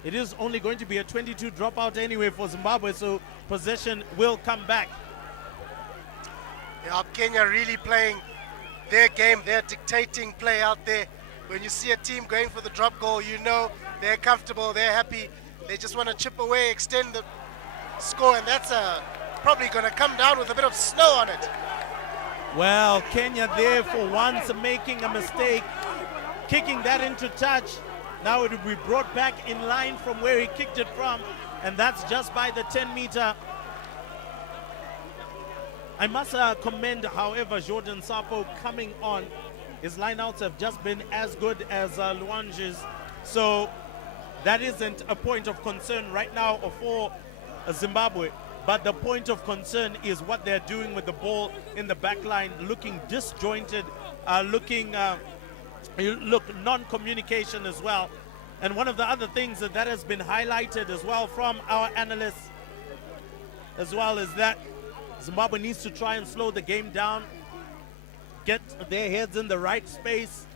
It is only going to be a 22 dropout anyway for Zimbabwe, so possession will come back. Yeah, Kenya really playing their game, their dictating play out there. When you see a team going for the drop goal, you know they're comfortable, they're happy. They just want to chip away, extend the score, and that's probably going to come down with a bit of snow on it. Well, Kenya there for once making a mistake, kicking that into touch. Now it will be brought back in line from where he kicked it from, and that's just by the 10-meter. I must commend, however, Jordan Sapo coming on. His lineouts have just been as good as Luange's, so that isn't a point of concern right now for Zimbabwe. But the point of concern is what they're doing with the ball in the back line, looking disjointed, looking non-communication as well. And one of the other things that has been highlighted as well from our analysts as well is that Zimbabwe needs to try and slow the game down, get their heads in the right space.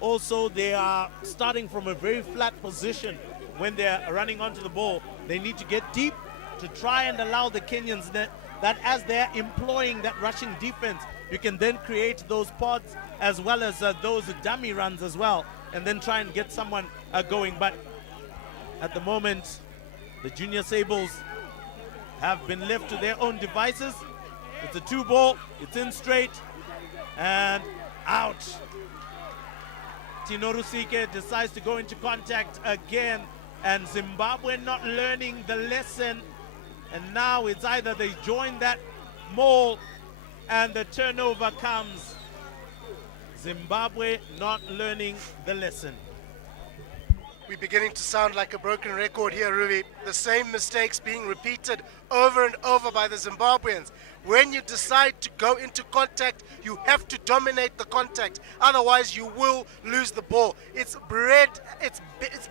Also, they are starting from a very flat position when they're running onto the ball. They need to get deep to try and allow the Kenyans that as they're employing that rushing defense, you can then create those pods as well as those dummy runs as well, and then try and get someone going. But at the moment, the Junior Sables have been left to their own devices. It's a 2-ball, it's in straight, and out. Tino Rusike decides to go into contact again, and Zimbabwe not learning the lesson. And now it's either they join that mole and the turnover comes. Zimbabwe not learning the lesson. We're beginning to sound like a broken record here, Ruby. The same mistakes being repeated over and over by the Zimbabweans. When you decide to go into contact, you have to dominate the contact. Otherwise, you will lose the ball. It's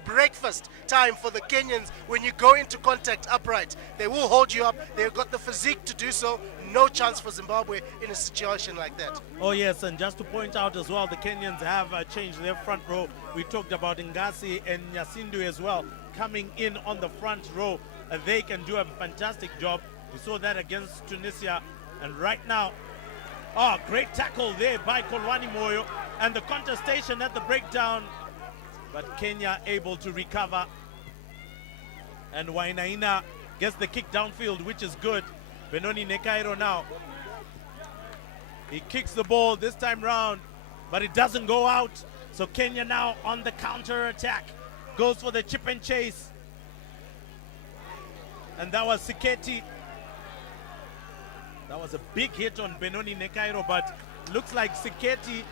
breakfast time for the Kenyans when you go into contact upright. They will hold you up. They've got the physique to do so. No chance for Zimbabwe in a situation like that. Oh, yes, and just to point out as well, the Kenyans have changed their front row. We talked about Ngasi and Nyasindu as well coming in on the front row. They can do a fantastic job. We saw that against Tunisia. And right now, great tackle there by Kolwani Moyo. And the contestation at the breakdown. But Kenya able to recover. And Wainaina gets the kick downfield, which is good. Benoni Nekairo now. He kicks the ball this time round, but it doesn't go out. So Kenya now on the counter attack. Goes for the chip and chase. And that was Siketi. That was a big hit on Benoni Nekairo, but looks like Siketi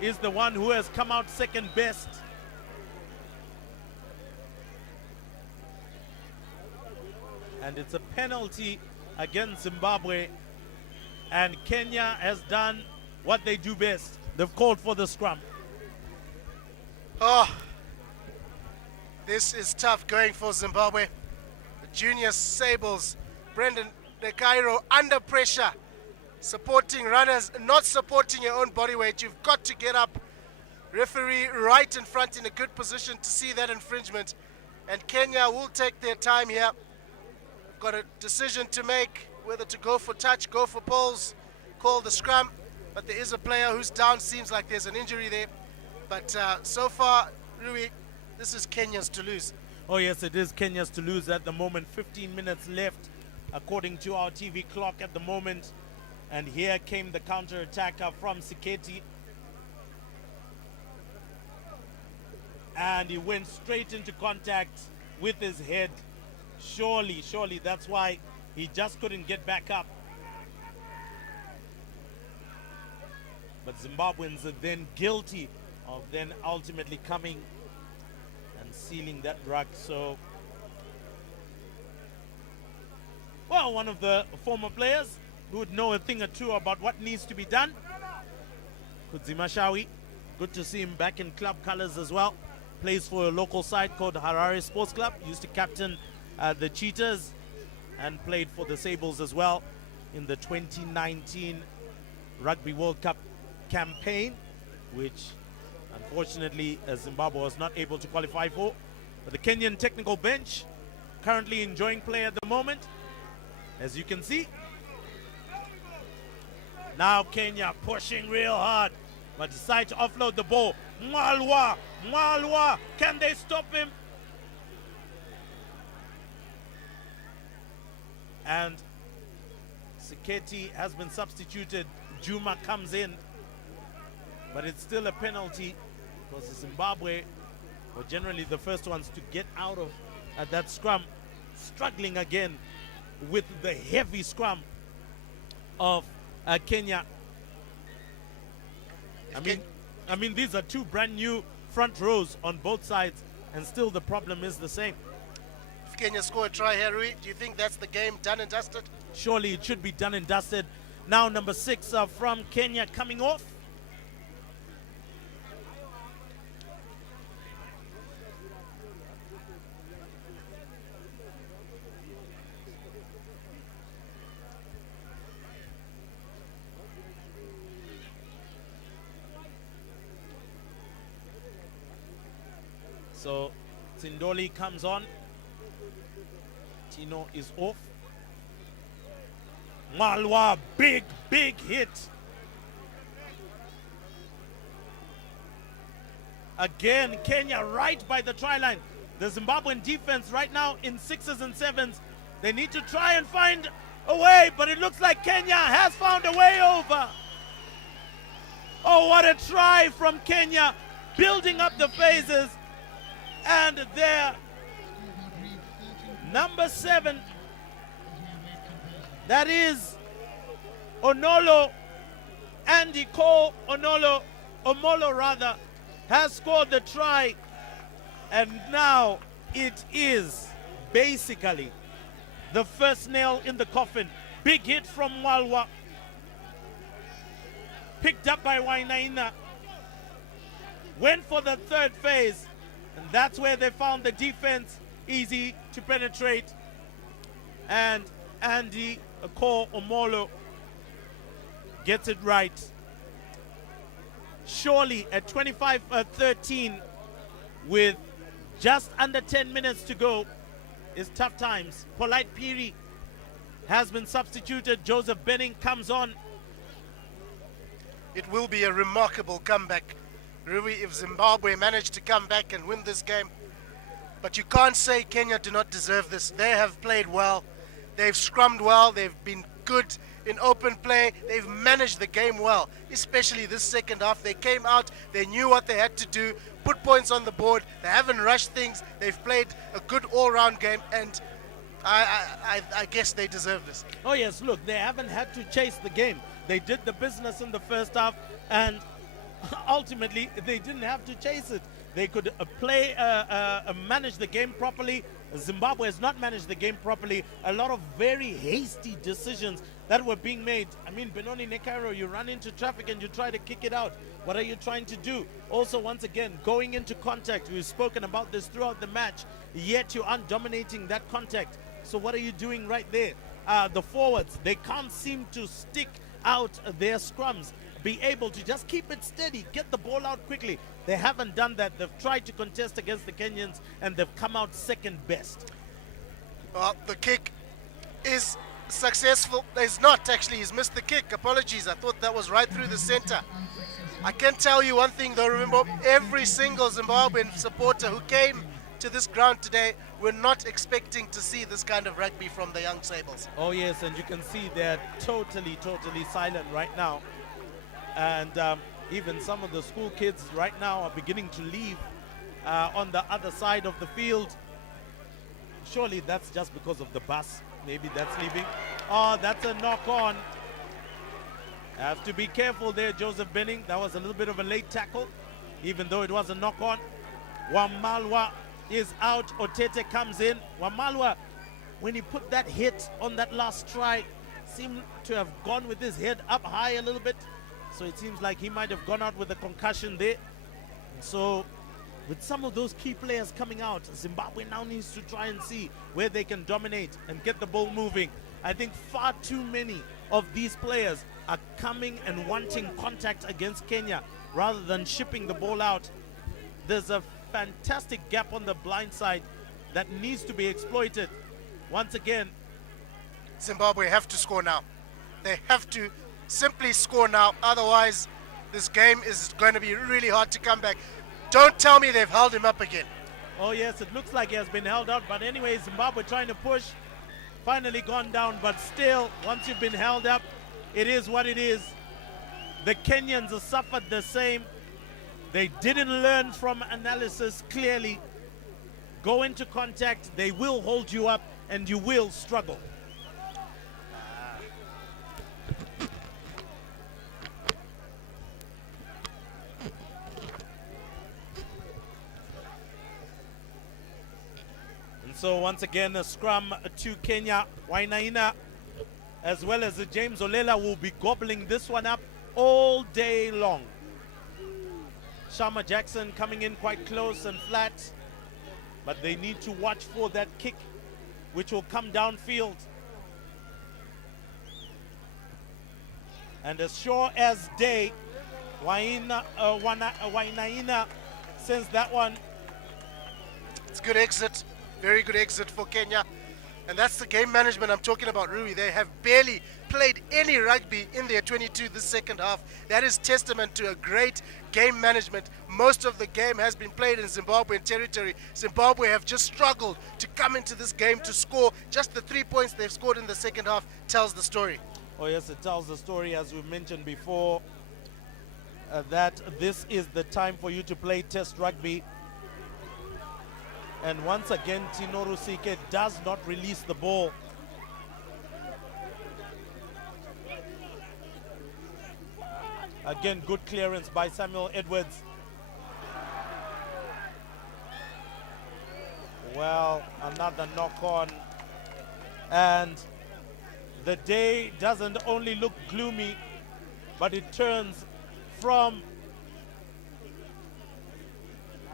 is the one who has come out second best. And it's a penalty against Zimbabwe. And Kenya has done what they do best. They've called for the scrum. Oh, this is tough going for Zimbabwe. The Junior Sables, Brendan Nekairo under pressure, supporting runners, not supporting your own body weight. You've got to get up. Referee right in front in a good position to see that infringement. And Kenya will take their time here. Got a decision to make, whether to go for touch, go for poles, call the scrum. But there is a player who's down. Seems like there's an injury there. But so far, Rui, this is Kenya's to lose. Oh yes, it is Kenya's to lose at the moment. 15 minutes left according to our TV clock at the moment. And here came the counter-attacker from Siketi. and he went straight into contact with his head. Surely that's why he just couldn't get back up. But Zimbabweans are then guilty of then ultimately coming and sealing that rug. So, well, one of the former players who would know a thing or two about what needs to be done, Kudzima Shawi. Good to see him back in club colors as well. Plays for a local side called Harare Sports Club. Used to captain the Cheetahs and played for the Sables as well in the 2019 Rugby World Cup campaign, which unfortunately Zimbabwe was not able to qualify for. But the Kenyan technical bench currently enjoying play at the moment, as you can see. Now Kenya pushing real hard, but decide to offload the ball. Mwalwa, can they stop him? And Siketi has been substituted. Juma comes in, but it's still a penalty because Zimbabwe were generally the first ones to get out of that scrum, struggling again with the heavy scrum of Kenya. I mean, these are two brand new front rows on both sides, and still the problem is the same. If Kenya score a try here, Rui, do you think that's the game done and dusted? Surely it should be done and dusted. Now number 6 from Kenya coming off. So Tindoli comes on. Tino is off. Malwa, big hit. Again, Kenya right by the try line. The Zimbabwean defense right now in 6s and 7s. They need to try and find a way, but it looks like Kenya has found a way over. Oh, what a try from Kenya, building up the phases. And there, number 7, that is Onolo, Andy Cole Omolo rather, has scored the try. And now it is basically the first nail in the coffin. Big hit from Mwalwa, picked up by Wainaina, went for the third phase, and that's where they found the defense easy to penetrate. And Andy Cole Omolo gets it right. Surely at 25-13 with just under 10 minutes to go is tough times. Polite Piri has been substituted. Joseph Benning comes on. It will be a remarkable comeback, Rui, if Zimbabwe manage to come back and win this game. But you can't say Kenya do not deserve this. They have played well. They've scrummed well. They've been good in open play. They've managed the game well, especially this second half. They came out, they knew what they had to do, put points on the board. They haven't rushed things. They've played a good all-round game, and I guess they deserve this. Oh yes, look, they haven't had to chase the game. They did the business in the first half, and ultimately they didn't have to chase it. They could manage the game properly. Zimbabwe has not managed the game properly. A lot of very hasty decisions that were being made. I mean, Benoni Nekairo, you run into traffic and you try to kick it out. What are you trying to do? Also, once again, going into contact. We've spoken about this throughout the match, yet you aren't dominating that contact. So what are you doing right there? The forwards, they can't seem to stick out their scrums, be able to just keep it steady, get the ball out quickly. They haven't done that. They've tried to contest against the Kenyans, and they've come out second best. Well, the kick is successful. It's not, actually. He's missed the kick. Apologies. I thought that was right through the center. I can tell you one thing, though. Remember, every single Zimbabwean supporter who came to this ground today, we're not expecting to see this kind of rugby from the young Sables. Oh, yes, and you can see they're totally silent right now. And even some of the school kids right now are beginning to leave on the other side of the field. Surely that's just because of the bus. Maybe that's leaving. Oh, that's a knock on. Have to be careful there, Joseph Benning. That was a little bit of a late tackle, even though it was a knock on. Wamalwa is out. Otete comes in. Wamalwa, when he put that hit on that last try, seemed to have gone with his head up high a little bit. So it seems like he might have gone out with a concussion there. So with some of those key players coming out, Zimbabwe now needs to try and see where they can dominate and get the ball moving. I think far too many of these players are coming and wanting contact against Kenya rather than shipping the ball out. There's a fantastic gap on the blind side that needs to be exploited. Once again, Zimbabwe have to score now. They have to simply score now. Otherwise, this game is going to be really hard to come back. Don't tell me they've held him up again. oh yes, it looks like he has been held out. But anyway, Zimbabwe trying to push. Finally gone down. But still, once you've been held up, it is what it is. The Kenyans have suffered the same. They didn't learn from analysis clearly. Go into contact. They will hold you up and you will struggle. So once again, a scrum to Kenya. Wainaina, as well as James Olela, will be gobbling this one up all day long. Shama Jackson coming in quite close and flat, but they need to watch for that kick, which will come downfield. And as sure as day, Wainaina sends that one. It's good exit. Very good exit for Kenya. And that's the game management I'm talking about, Rui. They have barely played any rugby in their 22 the second half. That is testament to a great game management. Most of the game has been played in Zimbabwean territory. Zimbabwe have just struggled to come into this game to score. Just the 3 points they've scored in the second half tells the story. Oh yes, it tells the story, as we mentioned before, that this is the time for you to play test rugby. And once again, Tinoru Sike does not release the ball. Again, good clearance by Samuel Edwards. Well, another knock on. And the day doesn't only look gloomy, but it turns from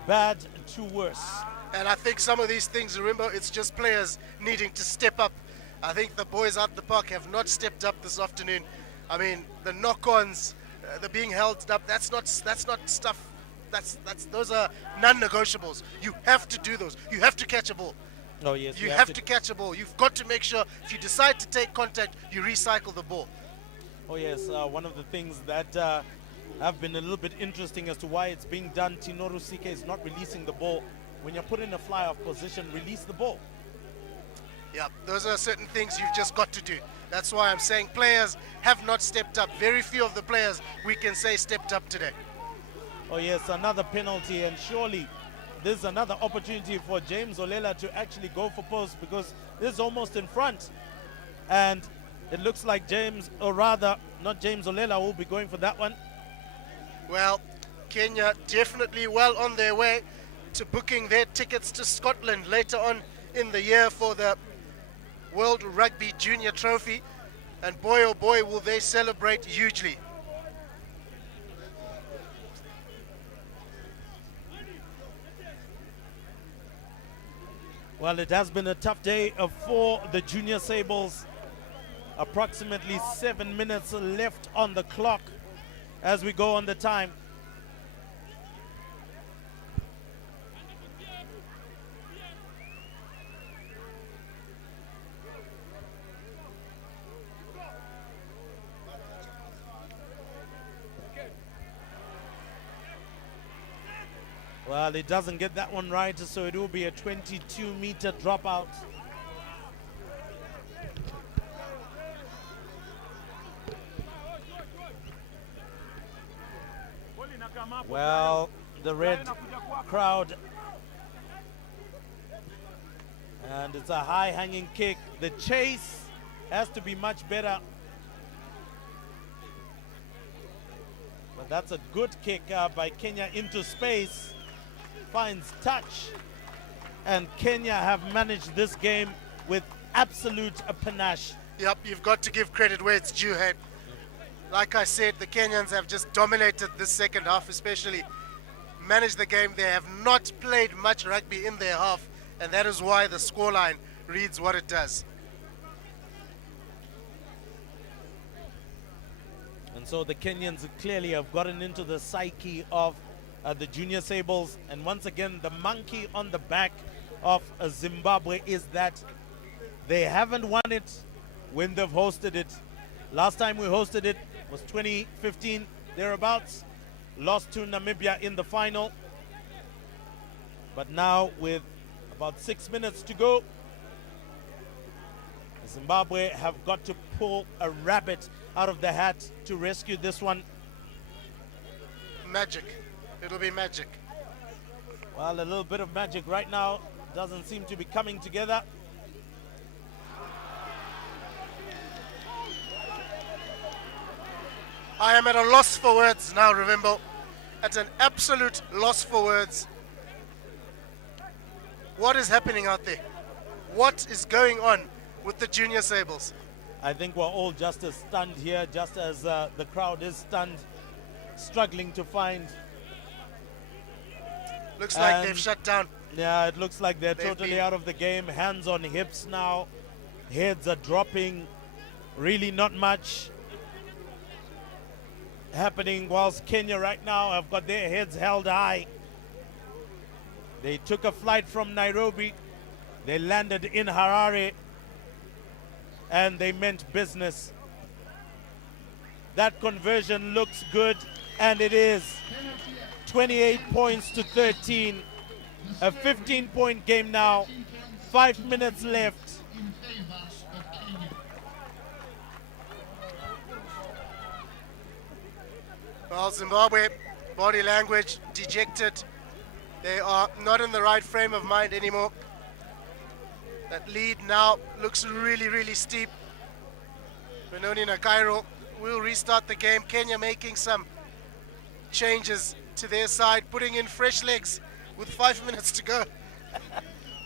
bad to worse. And I think some of these things, remember, it's just players needing to step up. I think the boys out the park have not stepped up this afternoon. I mean, the knock-ons, the being held up, that's not stuff. Those are non-negotiables. You have to do those. You have to catch a ball. Oh yes, you have to catch a ball. You've got to make sure if you decide to take contact, you recycle the ball. Oh yes, one of the things that have been a little bit interesting as to why it's being done. Tinoru Sike is not releasing the ball. When you're put in a fly-off position, release the ball. Yeah, those are certain things you've just got to do. That's why I'm saying players have not stepped up. Very few of the players we can say stepped up today. Oh yes, another penalty, and surely this is another opportunity for James Olela to actually go for post, because this is almost in front. And it looks like James, or rather, not James Olela, will be going for that one. Well, Kenya definitely well on their way to booking their tickets to Scotland later on in the year for the World Rugby Junior Trophy. And boy, oh boy, will they celebrate hugely. Well, it has been a tough day for the Junior Sables. Approximately 7 minutes left on the clock as we go on the time. Well, it doesn't get that one right, so it will be a 22-meter dropout. Well, the red crowd And it's a high-hanging kick. The chase has to be much better. But that's a good kick by Kenya into space. Finds touch. And Kenya have managed this game with absolute panache. Yep, you've got to give credit where it's due, hey. Like I said, the Kenyans have just dominated this second half, especially managed the game. They have not played much rugby in their half, and that is why the scoreline reads what it does. And so the Kenyans clearly have gotten into the psyche of the Junior Sables. And once again, the monkey on the back of Zimbabwe is that they haven't won it when they've hosted it. Last time we hosted it was 2015, thereabouts. Lost to Namibia in the final. But now with about 6 minutes to go, Zimbabwe have got to pull a rabbit out of the hat to rescue this one. Magic. It'll be magic. Well, a little bit of magic right now doesn't seem to be coming together. I am at a loss for words now, remember. At an absolute loss for words. What is happening out there? What is going on with the Junior Sables? I think we're all just as stunned here, just as the crowd is stunned, struggling to find. Looks like they've shut down. Yeah, it looks like they're totally out of the game. Hands on hips now. Heads are dropping. Really not much happening, whilst Kenya right now have got their heads held high. They took a flight from Nairobi. They landed in Harare. And they meant business. That conversion looks good, and it is. 28 points to 13. A 15-point game now. 5 minutes left. in favor of Kenya. Well, Zimbabwe, body language, dejected. They are not in the right frame of mind anymore. That lead now looks really, really steep. Benoni Nakairo will restart the game. Kenya making some changes to their side, putting in fresh legs with 5 minutes to go.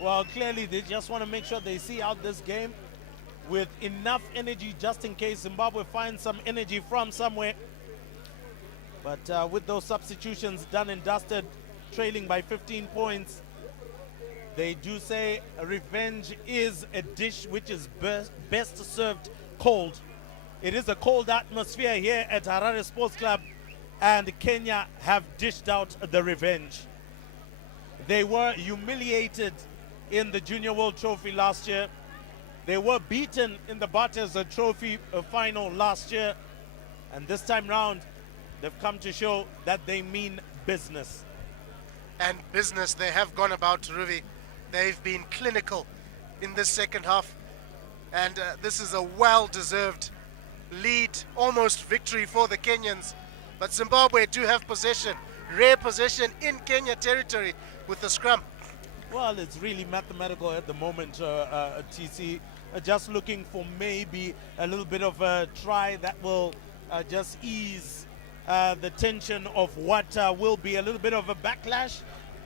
Well, clearly they just want to make sure they see out this game with enough energy just in case Zimbabwe finds some energy from somewhere. But with those substitutions done and dusted, trailing by 15 points, they do say revenge is a dish which is best served cold. It is a cold atmosphere here at Harare Sports Club, and Kenya have dished out the revenge. They were humiliated in the Junior World Trophy last year. They were beaten in the BARTHES Trophy final last year. And this time round, they've come to show that they mean business. And business they have gone about, Ruvi. They've been clinical in this second half. And this is a well-deserved lead, almost victory for the Kenyans. But Zimbabwe do have possession, rare possession in Kenya territory with the scrum. Well, it's really mathematical at the moment, TC. Just looking for maybe a little bit of a try that will just ease the tension of what will be a little bit of a backlash.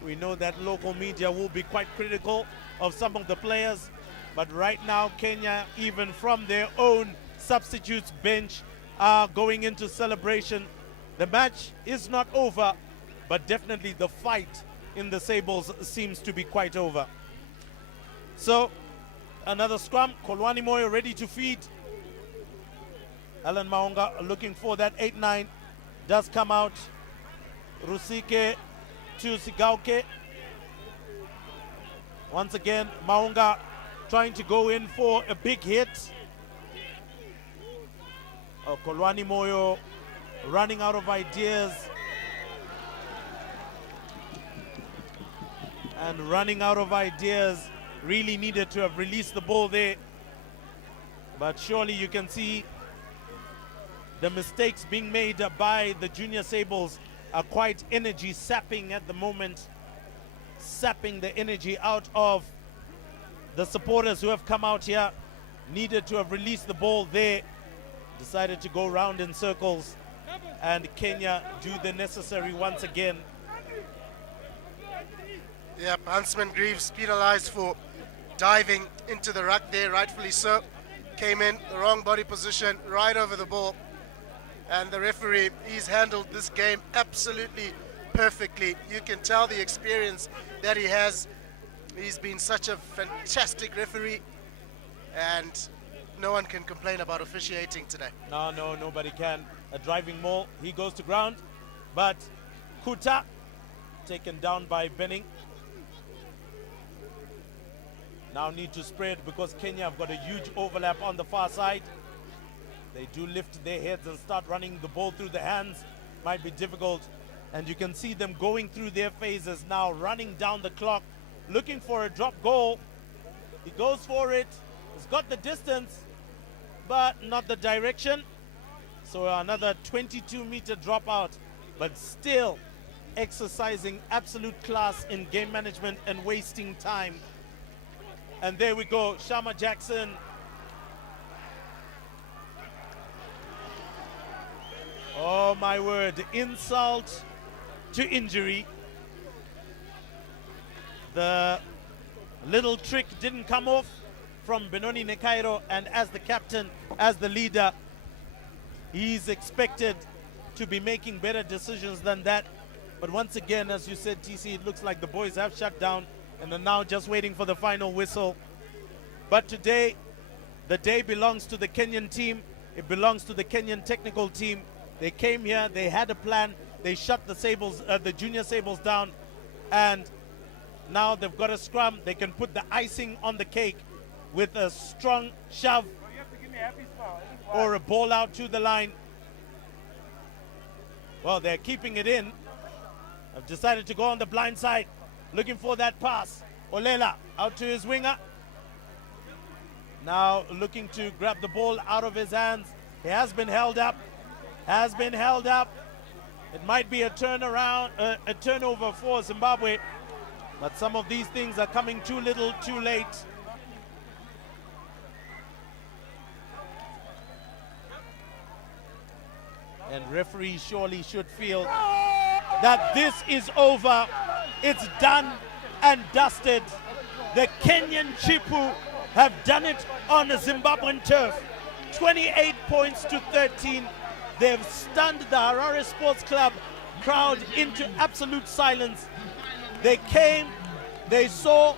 We know that local media will be quite critical of some of the players. But right now, Kenya, even from their own substitutes bench, are going into celebration. The match is not over, but definitely the fight in the Sables seems to be quite over. So, another scrum. Kolwani Moyo ready to feed. Alan Maunga looking for that 8-9. Does come out. Rusike to Sigauke. Once again, Maunga trying to go in for a big hit. Kolwani Moyo running out of ideas. And running out of ideas. Really needed to have released the ball there. But surely you can see the mistakes being made by the Junior Sables are quite energy sapping at the moment. Sapping the energy out of the supporters who have come out here needed to have released the ball there, decided to go round in circles, and Kenya do the necessary once again. Yep, Huntsman Greaves penalized for diving into the ruck there, rightfully so. Came in the wrong body position, right over the ball. And the referee, he's handled this game absolutely perfectly. You can tell the experience that he has. He's been such a fantastic referee, and no one can complain about officiating today. No, nobody can. A driving maul, he goes to ground, but Kuta taken down by Benning. Now need to spread because Kenya have got a huge overlap on the far side. They do lift their heads and start running the ball through the hands. Might be difficult. And you can see them going through their phases now, running down the clock, looking for a drop goal. He goes for it. He's got the distance, but not the direction. So another 22-meter dropout, but still exercising absolute class in game management and wasting time. And there we go, Shama Jackson. Oh my word, insult to injury. The little trick didn't come off from Benoni Nekairo, and as the captain, as the leader, he's expected to be making better decisions than that. But once again, as you said, TC, it looks like the boys have shut down and are now just waiting for the final whistle. But today, the day belongs to the Kenyan team. It belongs to the Kenyan technical team. They came here, they had a plan, they shut the Sables, the junior Sables down, and now they've got a scrum. They can put the icing on the cake with a strong shove or a ball out to the line. Well, they're keeping it in. I've decided to go on the blind side, looking for that pass. Olela out to his winger. Now looking to grab the ball out of his hands. He has been held up. It might be a turnaround, a turnover for Zimbabwe, but some of these things are coming too little, too late. And referee surely should feel that this is over. It's done and dusted. The Kenyan Chipu have done it on a Zimbabwean turf. 28 points to 13. They've stunned the Harare Sports Club crowd into absolute silence. They came, they saw,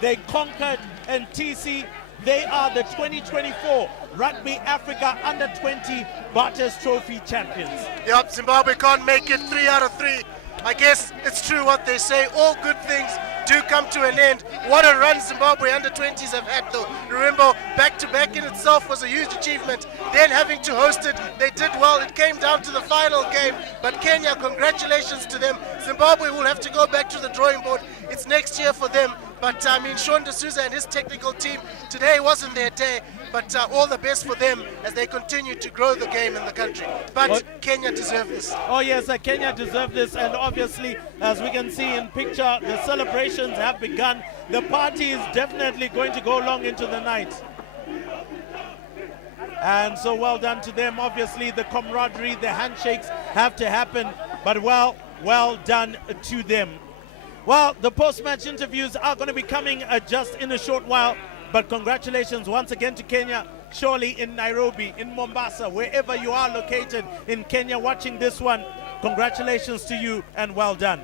they conquered, and TC, they are the 2024 Rugby Africa Under-20 BARTHES Trophy champions. Yep, Zimbabwe can't make it 3 out of 3. I guess it's true what they say. All good things do come to an end. What a run Zimbabwe Under-20s have had though. Remember, back-to-back in itself was a huge achievement. Then having to host it, they did well. It came down to the final game. But Kenya, congratulations to them. Zimbabwe will have to go back to the drawing board. It's next year for them. But I mean, Sean D'Souza and his technical team, today wasn't their day. But all the best for them as they continue to grow the game in the country. But Kenya deserve this. Oh yes, Kenya deserve this, and obviously, as we can see in picture, the celebrations have begun. The party is definitely going to go long into the night. And so well done to them. Obviously, the camaraderie, the handshakes have to happen, but well done to them. Well, the post-match interviews are going to be coming just in a short while. But congratulations once again to Kenya, surely in Nairobi, in Mombasa, wherever you are located in Kenya watching this one. Congratulations to you and well done.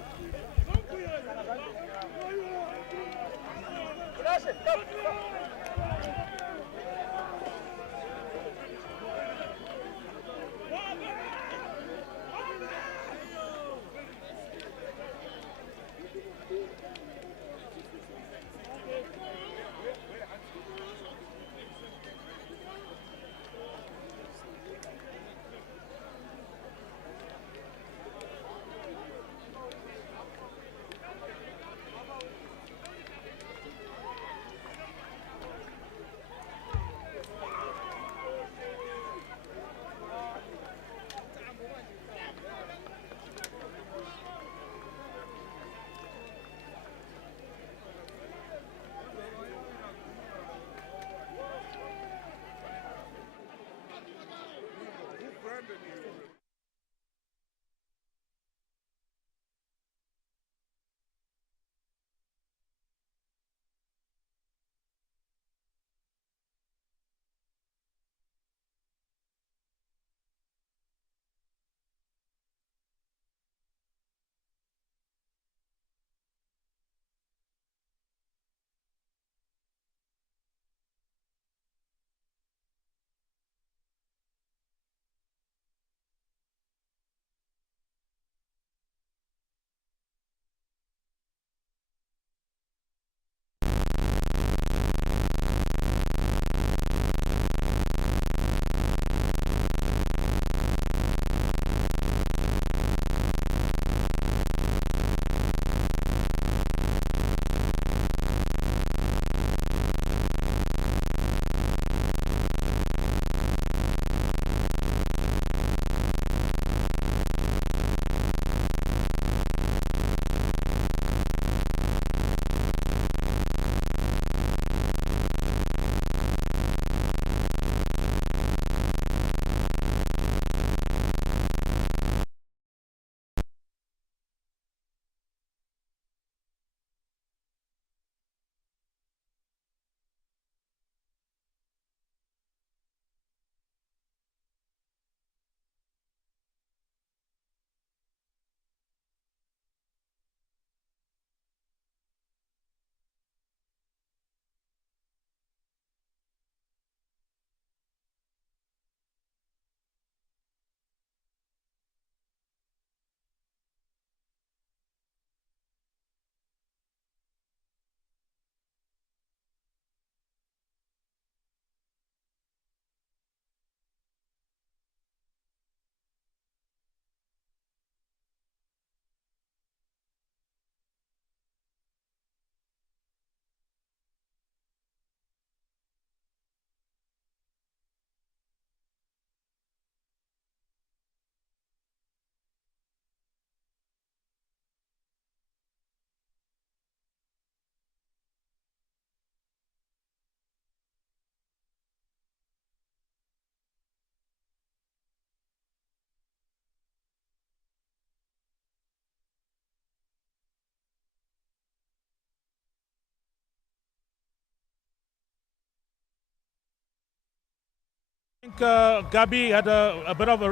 I think Gabi had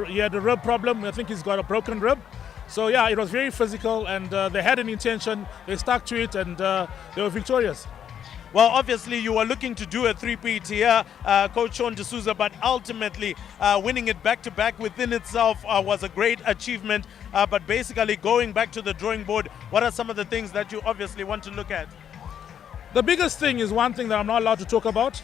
he had a rib problem. I think he's got a broken rib. So yeah, it was very physical, and they had an intention. They stuck to it, and they were victorious. Well, obviously you were looking to do a three-peat here, Coach Sean D'Souza, but ultimately winning it back-to-back within itself was a great achievement. But basically going back to the drawing board, what are some of the things that you obviously want to look at? The biggest thing is one thing that I'm not allowed to talk about.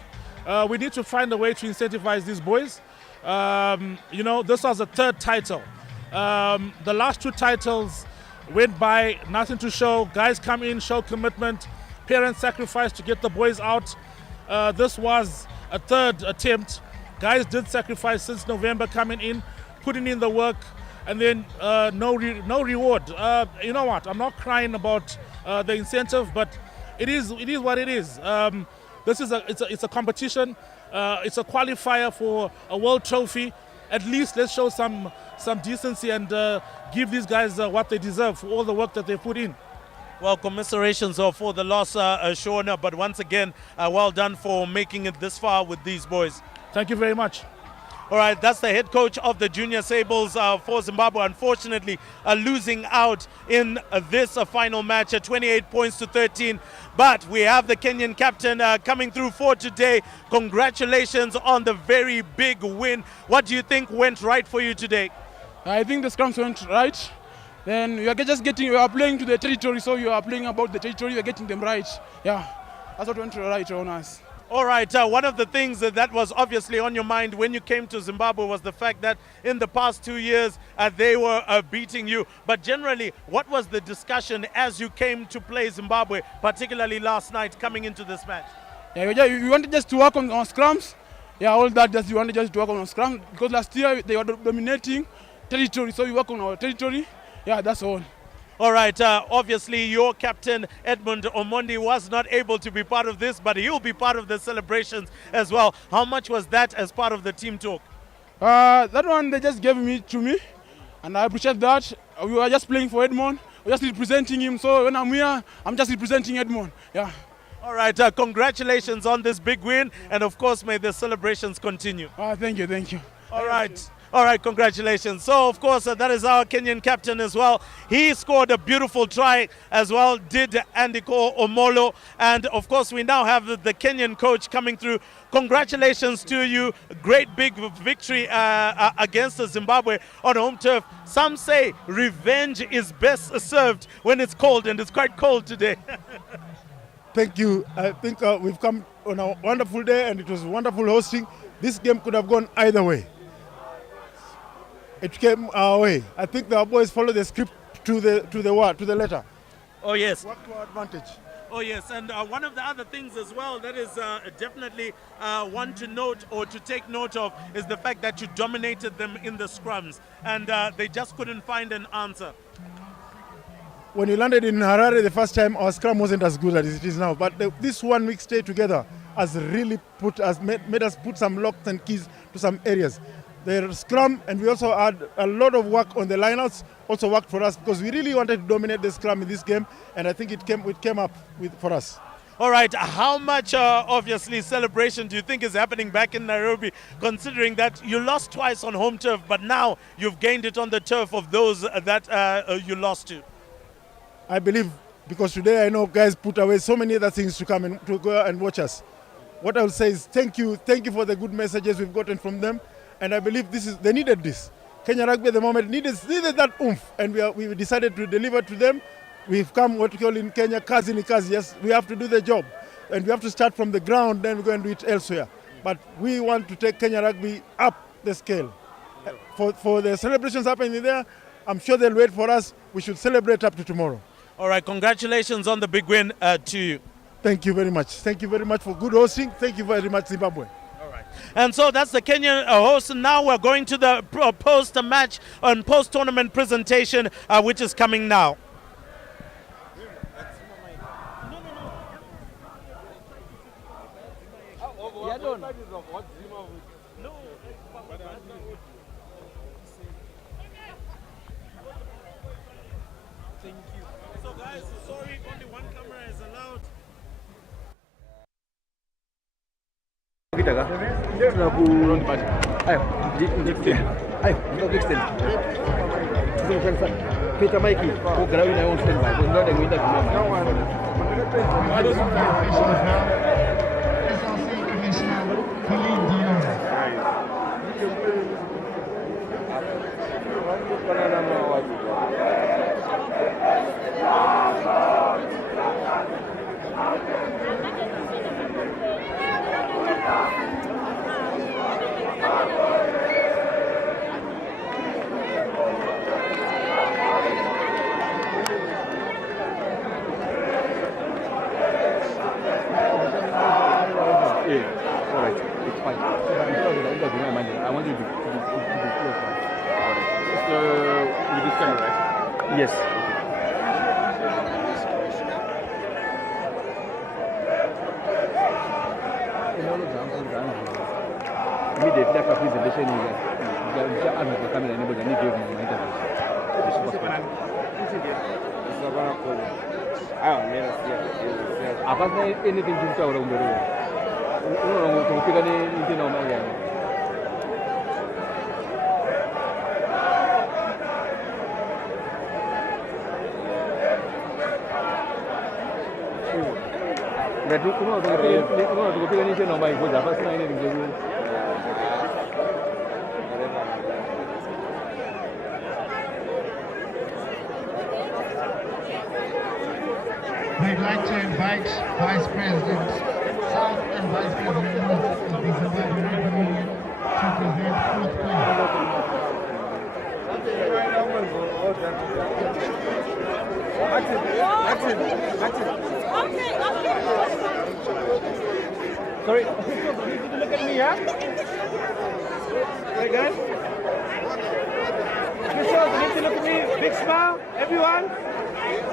We need to find a way to incentivize these boys. You know, this was the third title. The last two titles went by, nothing to show. Guys come in, show commitment. Parents sacrifice to get the boys out. This was a third attempt. Guys did sacrifice since November coming in, putting in the work, and then no reward. You know what? I'm not crying about the incentive, but it is what it is. This is it's a competition. It's a qualifier for a world trophy. At least let's show some decency and give these guys what they deserve for all the work that they put in. Well, commiserations for the loss, Sean, but once again, well done for making it this far with these boys. Thank you very much. All right, that's the head coach of the Junior Sables for Zimbabwe, unfortunately losing out in this final match at 28 points to 13. But we have the Kenyan captain coming through for today. Congratulations on the very big win. What do you think went right for you today? I think the scrums went right. Then you are playing to the territory, so you are playing about the territory, you are getting them right. Yeah, that's what went right on us. All right, one of the things that was obviously on your mind when you came to Zimbabwe was the fact that in the past 2 years they were beating you. But generally, what was the discussion as you came to play Zimbabwe, particularly last night coming into this match? Yeah, we wanted just to work on scrums. Yeah, all that, just we wanted just to work on scrums because last year they were dominating territory, so we work on our territory. Yeah, that's all. All right, obviously your captain Edmund Omondi was not able to be part of this, but he'll be part of the celebrations as well. How much was that as part of the team talk? That one they just gave to me, and I appreciate that. We were just playing for Edmund, we're just representing him, so when I'm here, I'm just representing Edmund. Yeah. All right, congratulations on this big win, and of course may the celebrations continue. Thank you. All right. All right, congratulations. So, of course, that is our Kenyan captain as well. He scored a beautiful try as well, did Andiko Omolo. And, of course, we now have the Kenyan coach coming through. Congratulations to you. Great big victory against Zimbabwe on home turf. Some say revenge is best served when it's cold, and it's quite cold today. Thank you. I think we've come on a wonderful day, and it was wonderful hosting. This game could have gone either way. It came our way. I think the boys followed the script to the letter. Oh yes. Work to our advantage. Oh yes, and one of the other things as well that is definitely one to note or to take note of is the fact that you dominated them in the scrums, and they just couldn't find an answer. When we landed in Harare the first time, our scrum wasn't as good as it is now. But this 1 week stay together has really made us put some locks and keys to some areas. The scrum, and we also had a lot of work on the lineouts, also worked for us because we really wanted to dominate the scrum in this game, and I think it came up for us. All right, how much obviously celebration do you think is happening back in Nairobi, considering that you lost twice on home turf, but now you've gained it on the turf of those that you lost to? I believe, because today I know guys put away so many other things to come and to go and watch us. What I will say is thank you for the good messages we've gotten from them. And I believe they needed this. Kenya Rugby at the moment needed that oomph, and we decided to deliver to them. We've come what we call in Kenya, kazi ni kazi. Yes, we have to do the job, and we have to start from the ground, then we go and do it elsewhere. But we want to take Kenya Rugby up the scale. For the celebrations happening there, I'm sure they'll wait for us. We should celebrate up to tomorrow. All right, congratulations on the big win to you. Thank you very much. Thank you very much for good hosting. Thank you very much, Zimbabwe. And so that's the Kenyan host. Now we're going to the post-match and post-tournament presentation, which is coming now. Thank you. So guys, sorry, only one camera is allowed. Ayo, ayo, untuk extend. Kita Mikey, kau gerak ini on standby. Kau enggak ada yang minta gimana? SLC Commissioner Colleen Dion. Alright, it's fine. I want you to be close. With this camera, right? Yes. Immediately after presentation, you can the camera and anybody need to give me apart anything to tell around the room. No, to pick anything on my end. That you know to pick anything on my good. First time anything to do. We'd like to invite Vice President South and Vice President North of the Zimbabwe Rugby Union to present fourth Sorry, you need to look at me, huh? Right, guys? Officials, you need to look at me. Big smile, everyone.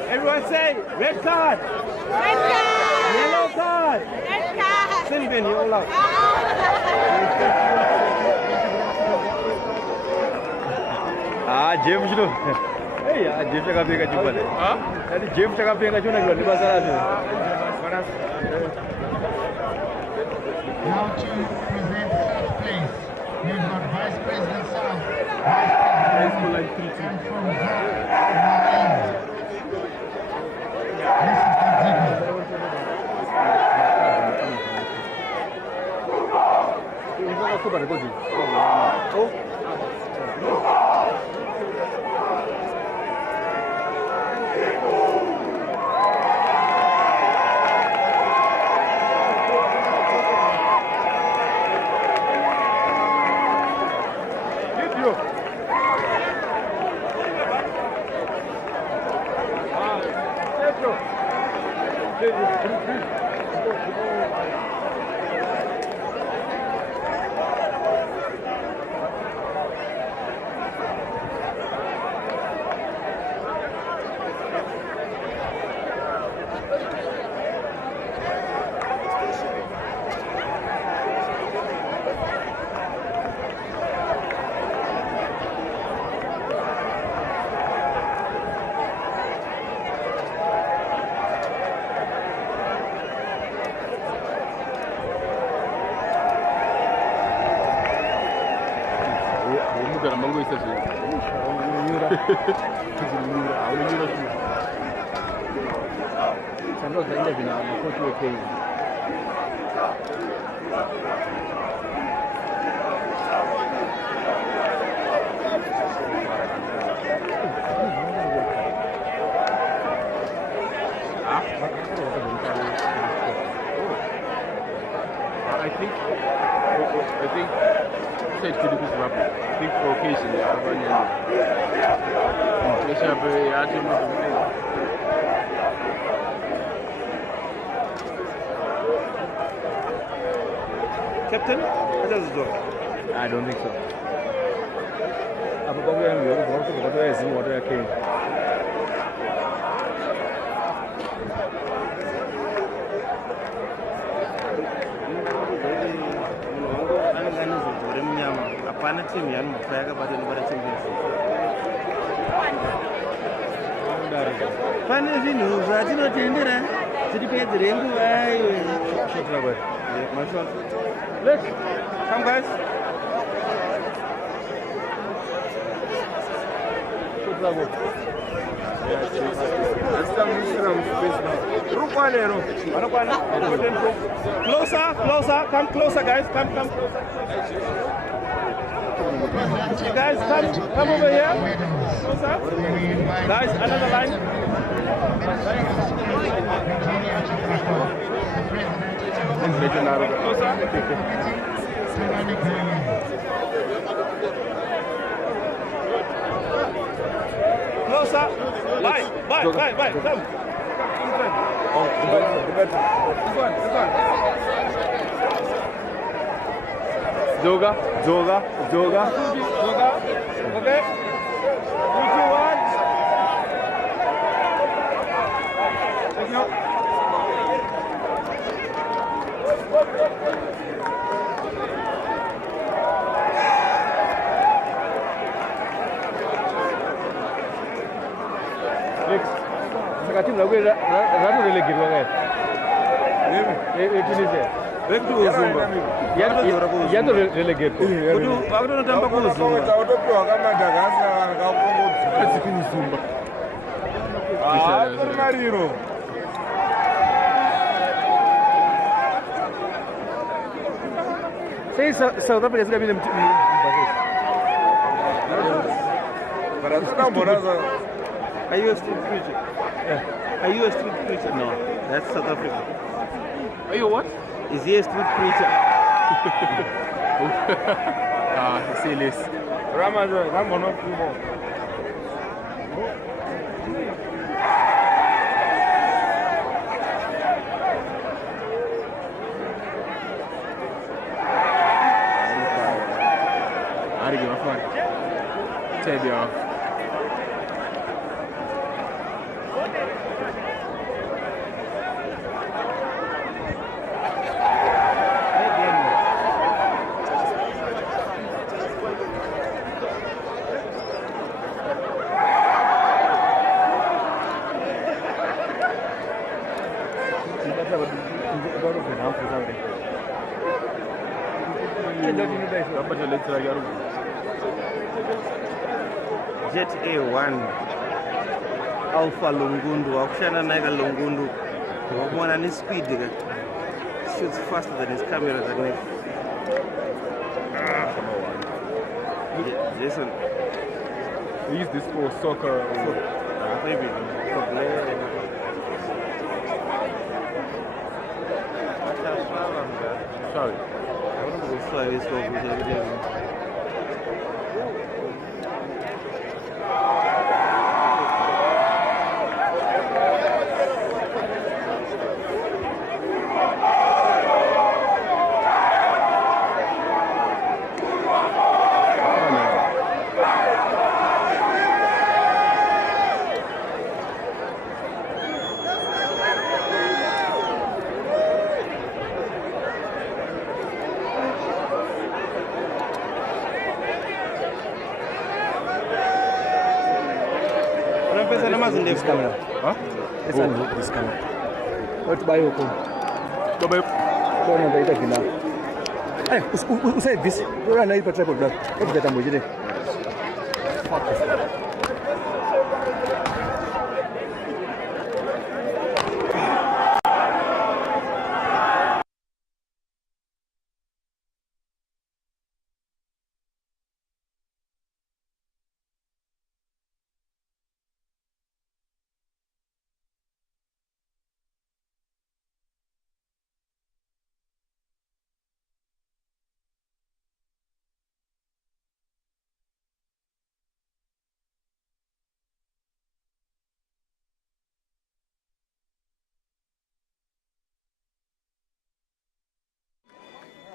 Everyone say, red card. Red card. Yellow card. Red card. Sylvan, you're all out. James dulu. James cakap dia kat jumpa. Tadi James cakap dia kat jumpa di pasar tu. Now to present fourth place, we've got Vice President South, Vice President North, and from Zak, Captain? I don't think so. I'm going to see what I came. Look, come guys. Closer, closer, come closer, guys. Come closer. Guys, come over here. Closer. Guys, another line. Closer. Bye, come. This one. Joga. Okay. 3, 2, 1. Thank you. Sakati mnakwenda ratu relegirwa ngaye. Etinize. Back to Zumba. Yato relegate. Kudu vakutotamba kuzumba. Autopiwa kamadhagasa akakongodza. Kasi kuzumba. Kuri mariro. Sei South Africa sika bile But I'm Are you a street preacher? Yeah. Are you a street preacher? No, that's South Africa. Are you what? Is he a street preacher? See this. Ramadan, Take you off. Jet A1 Alpha Lungundu, Aukshana Naga Lungundu, one and his speed shoots faster than his camera than it. Jason. We use this for soccer or maybe for sorry. I don't know if it's this camera. Huh? This camera. What buy you? Hey, who said this? You're a nice tripod. What's that? I'm with you.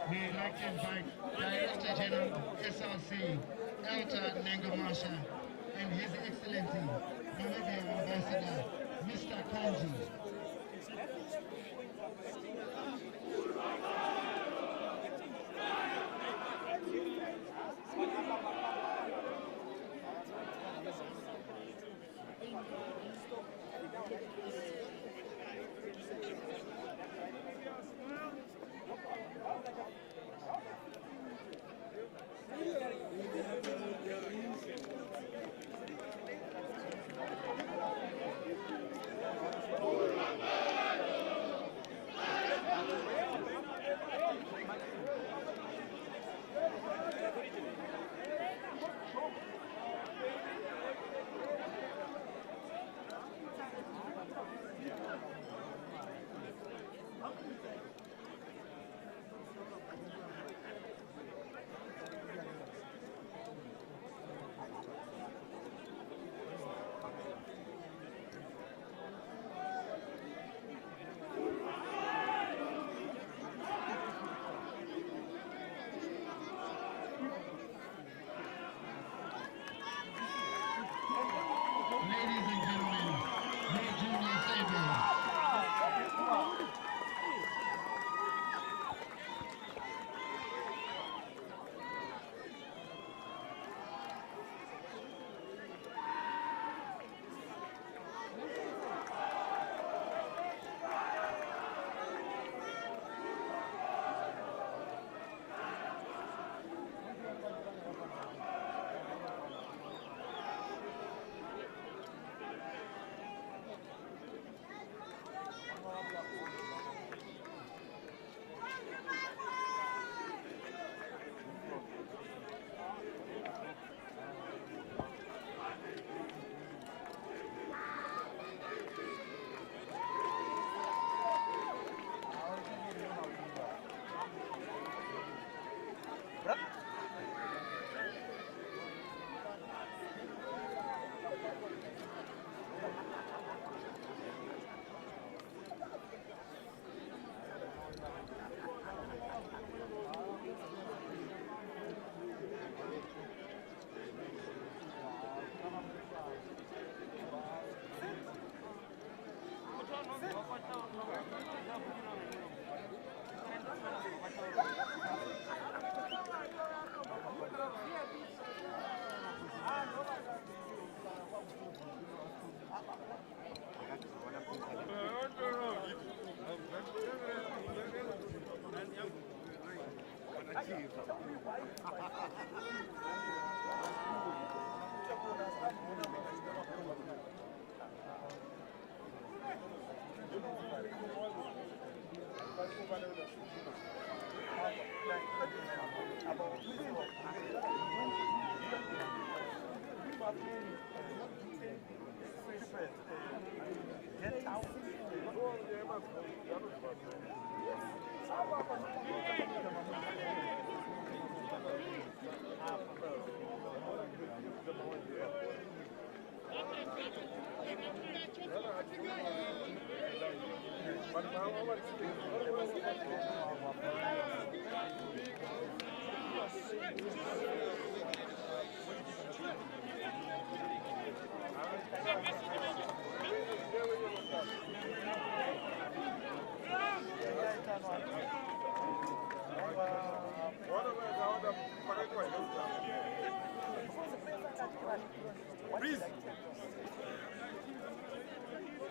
We'd like to invite Director General SRC, Elta Nengomasha, and His Excellency, Namibia Ambassador, Mr. Kanji.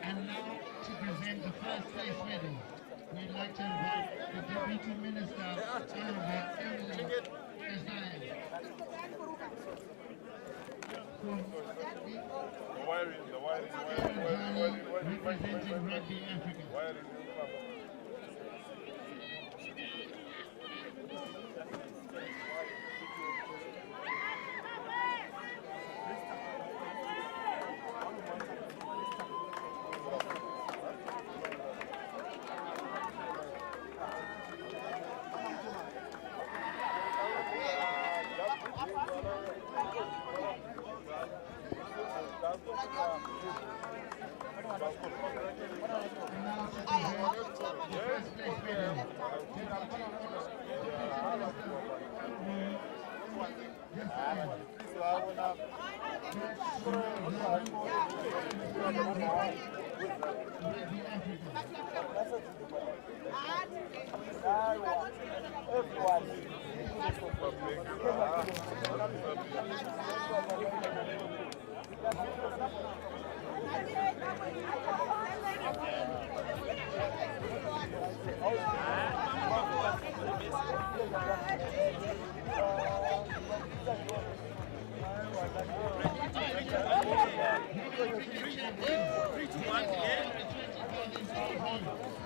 And now to present the first place medal, we'd like to invite the Deputy Minister, Honorable Emily Esai. Representing Rugby Africa.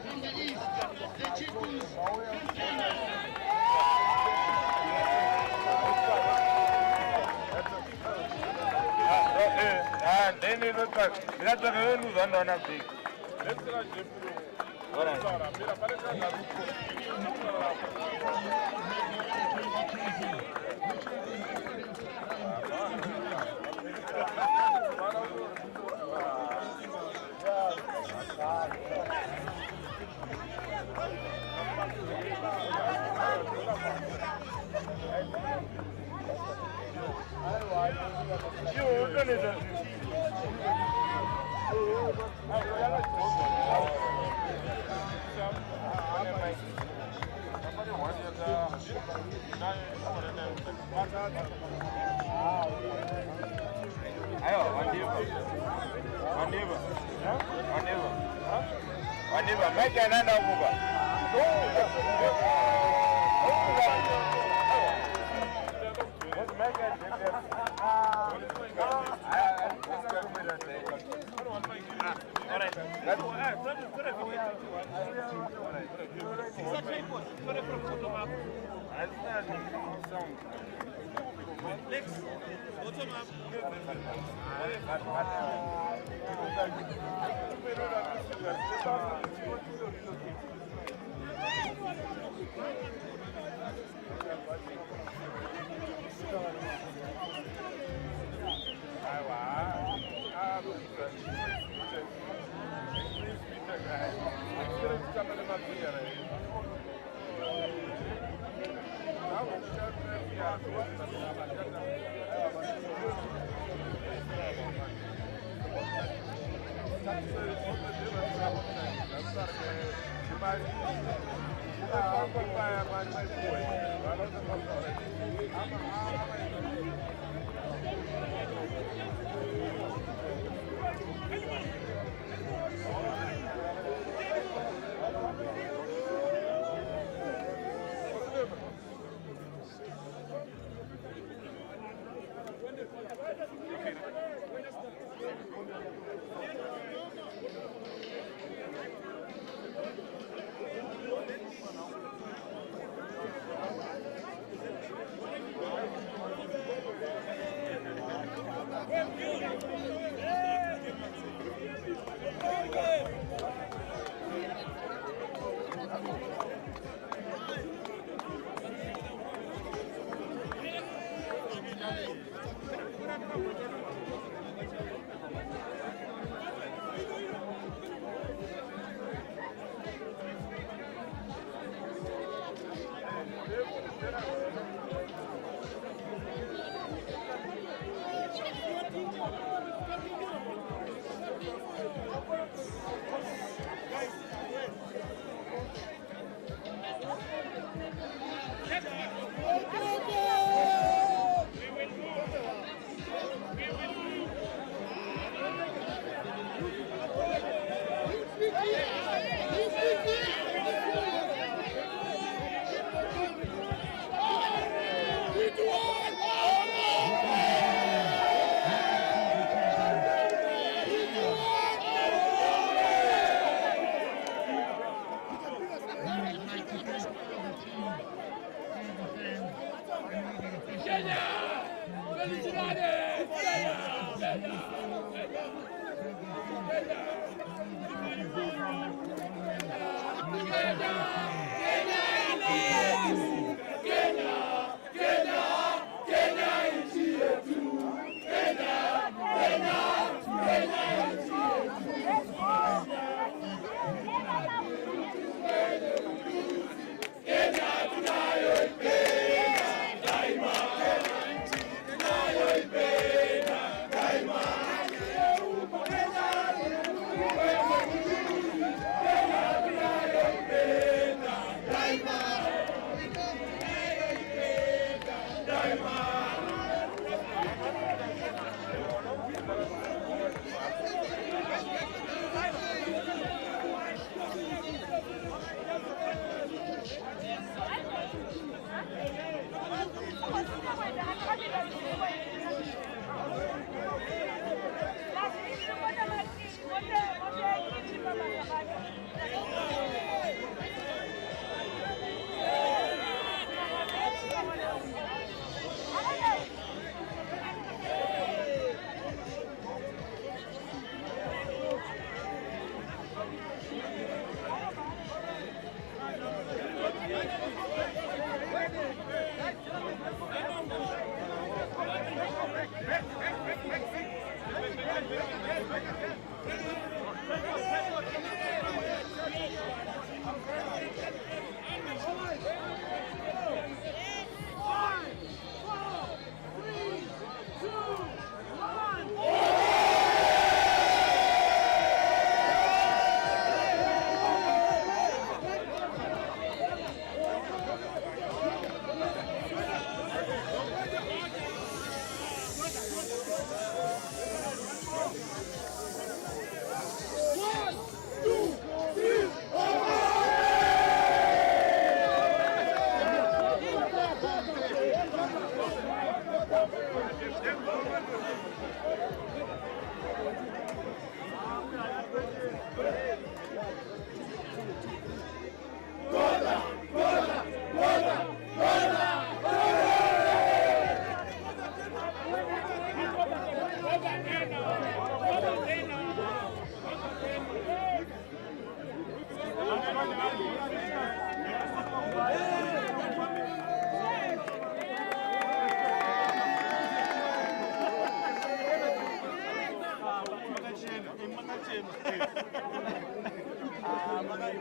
From the east, the Chicus from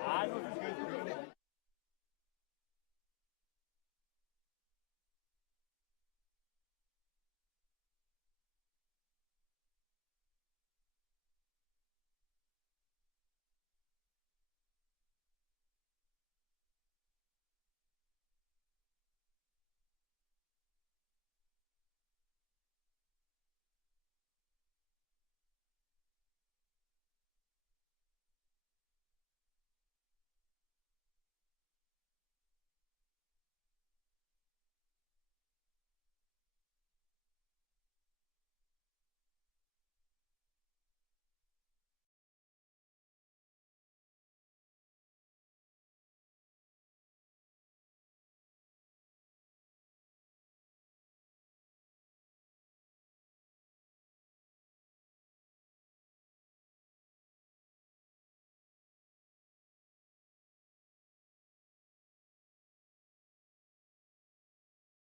I know this guy.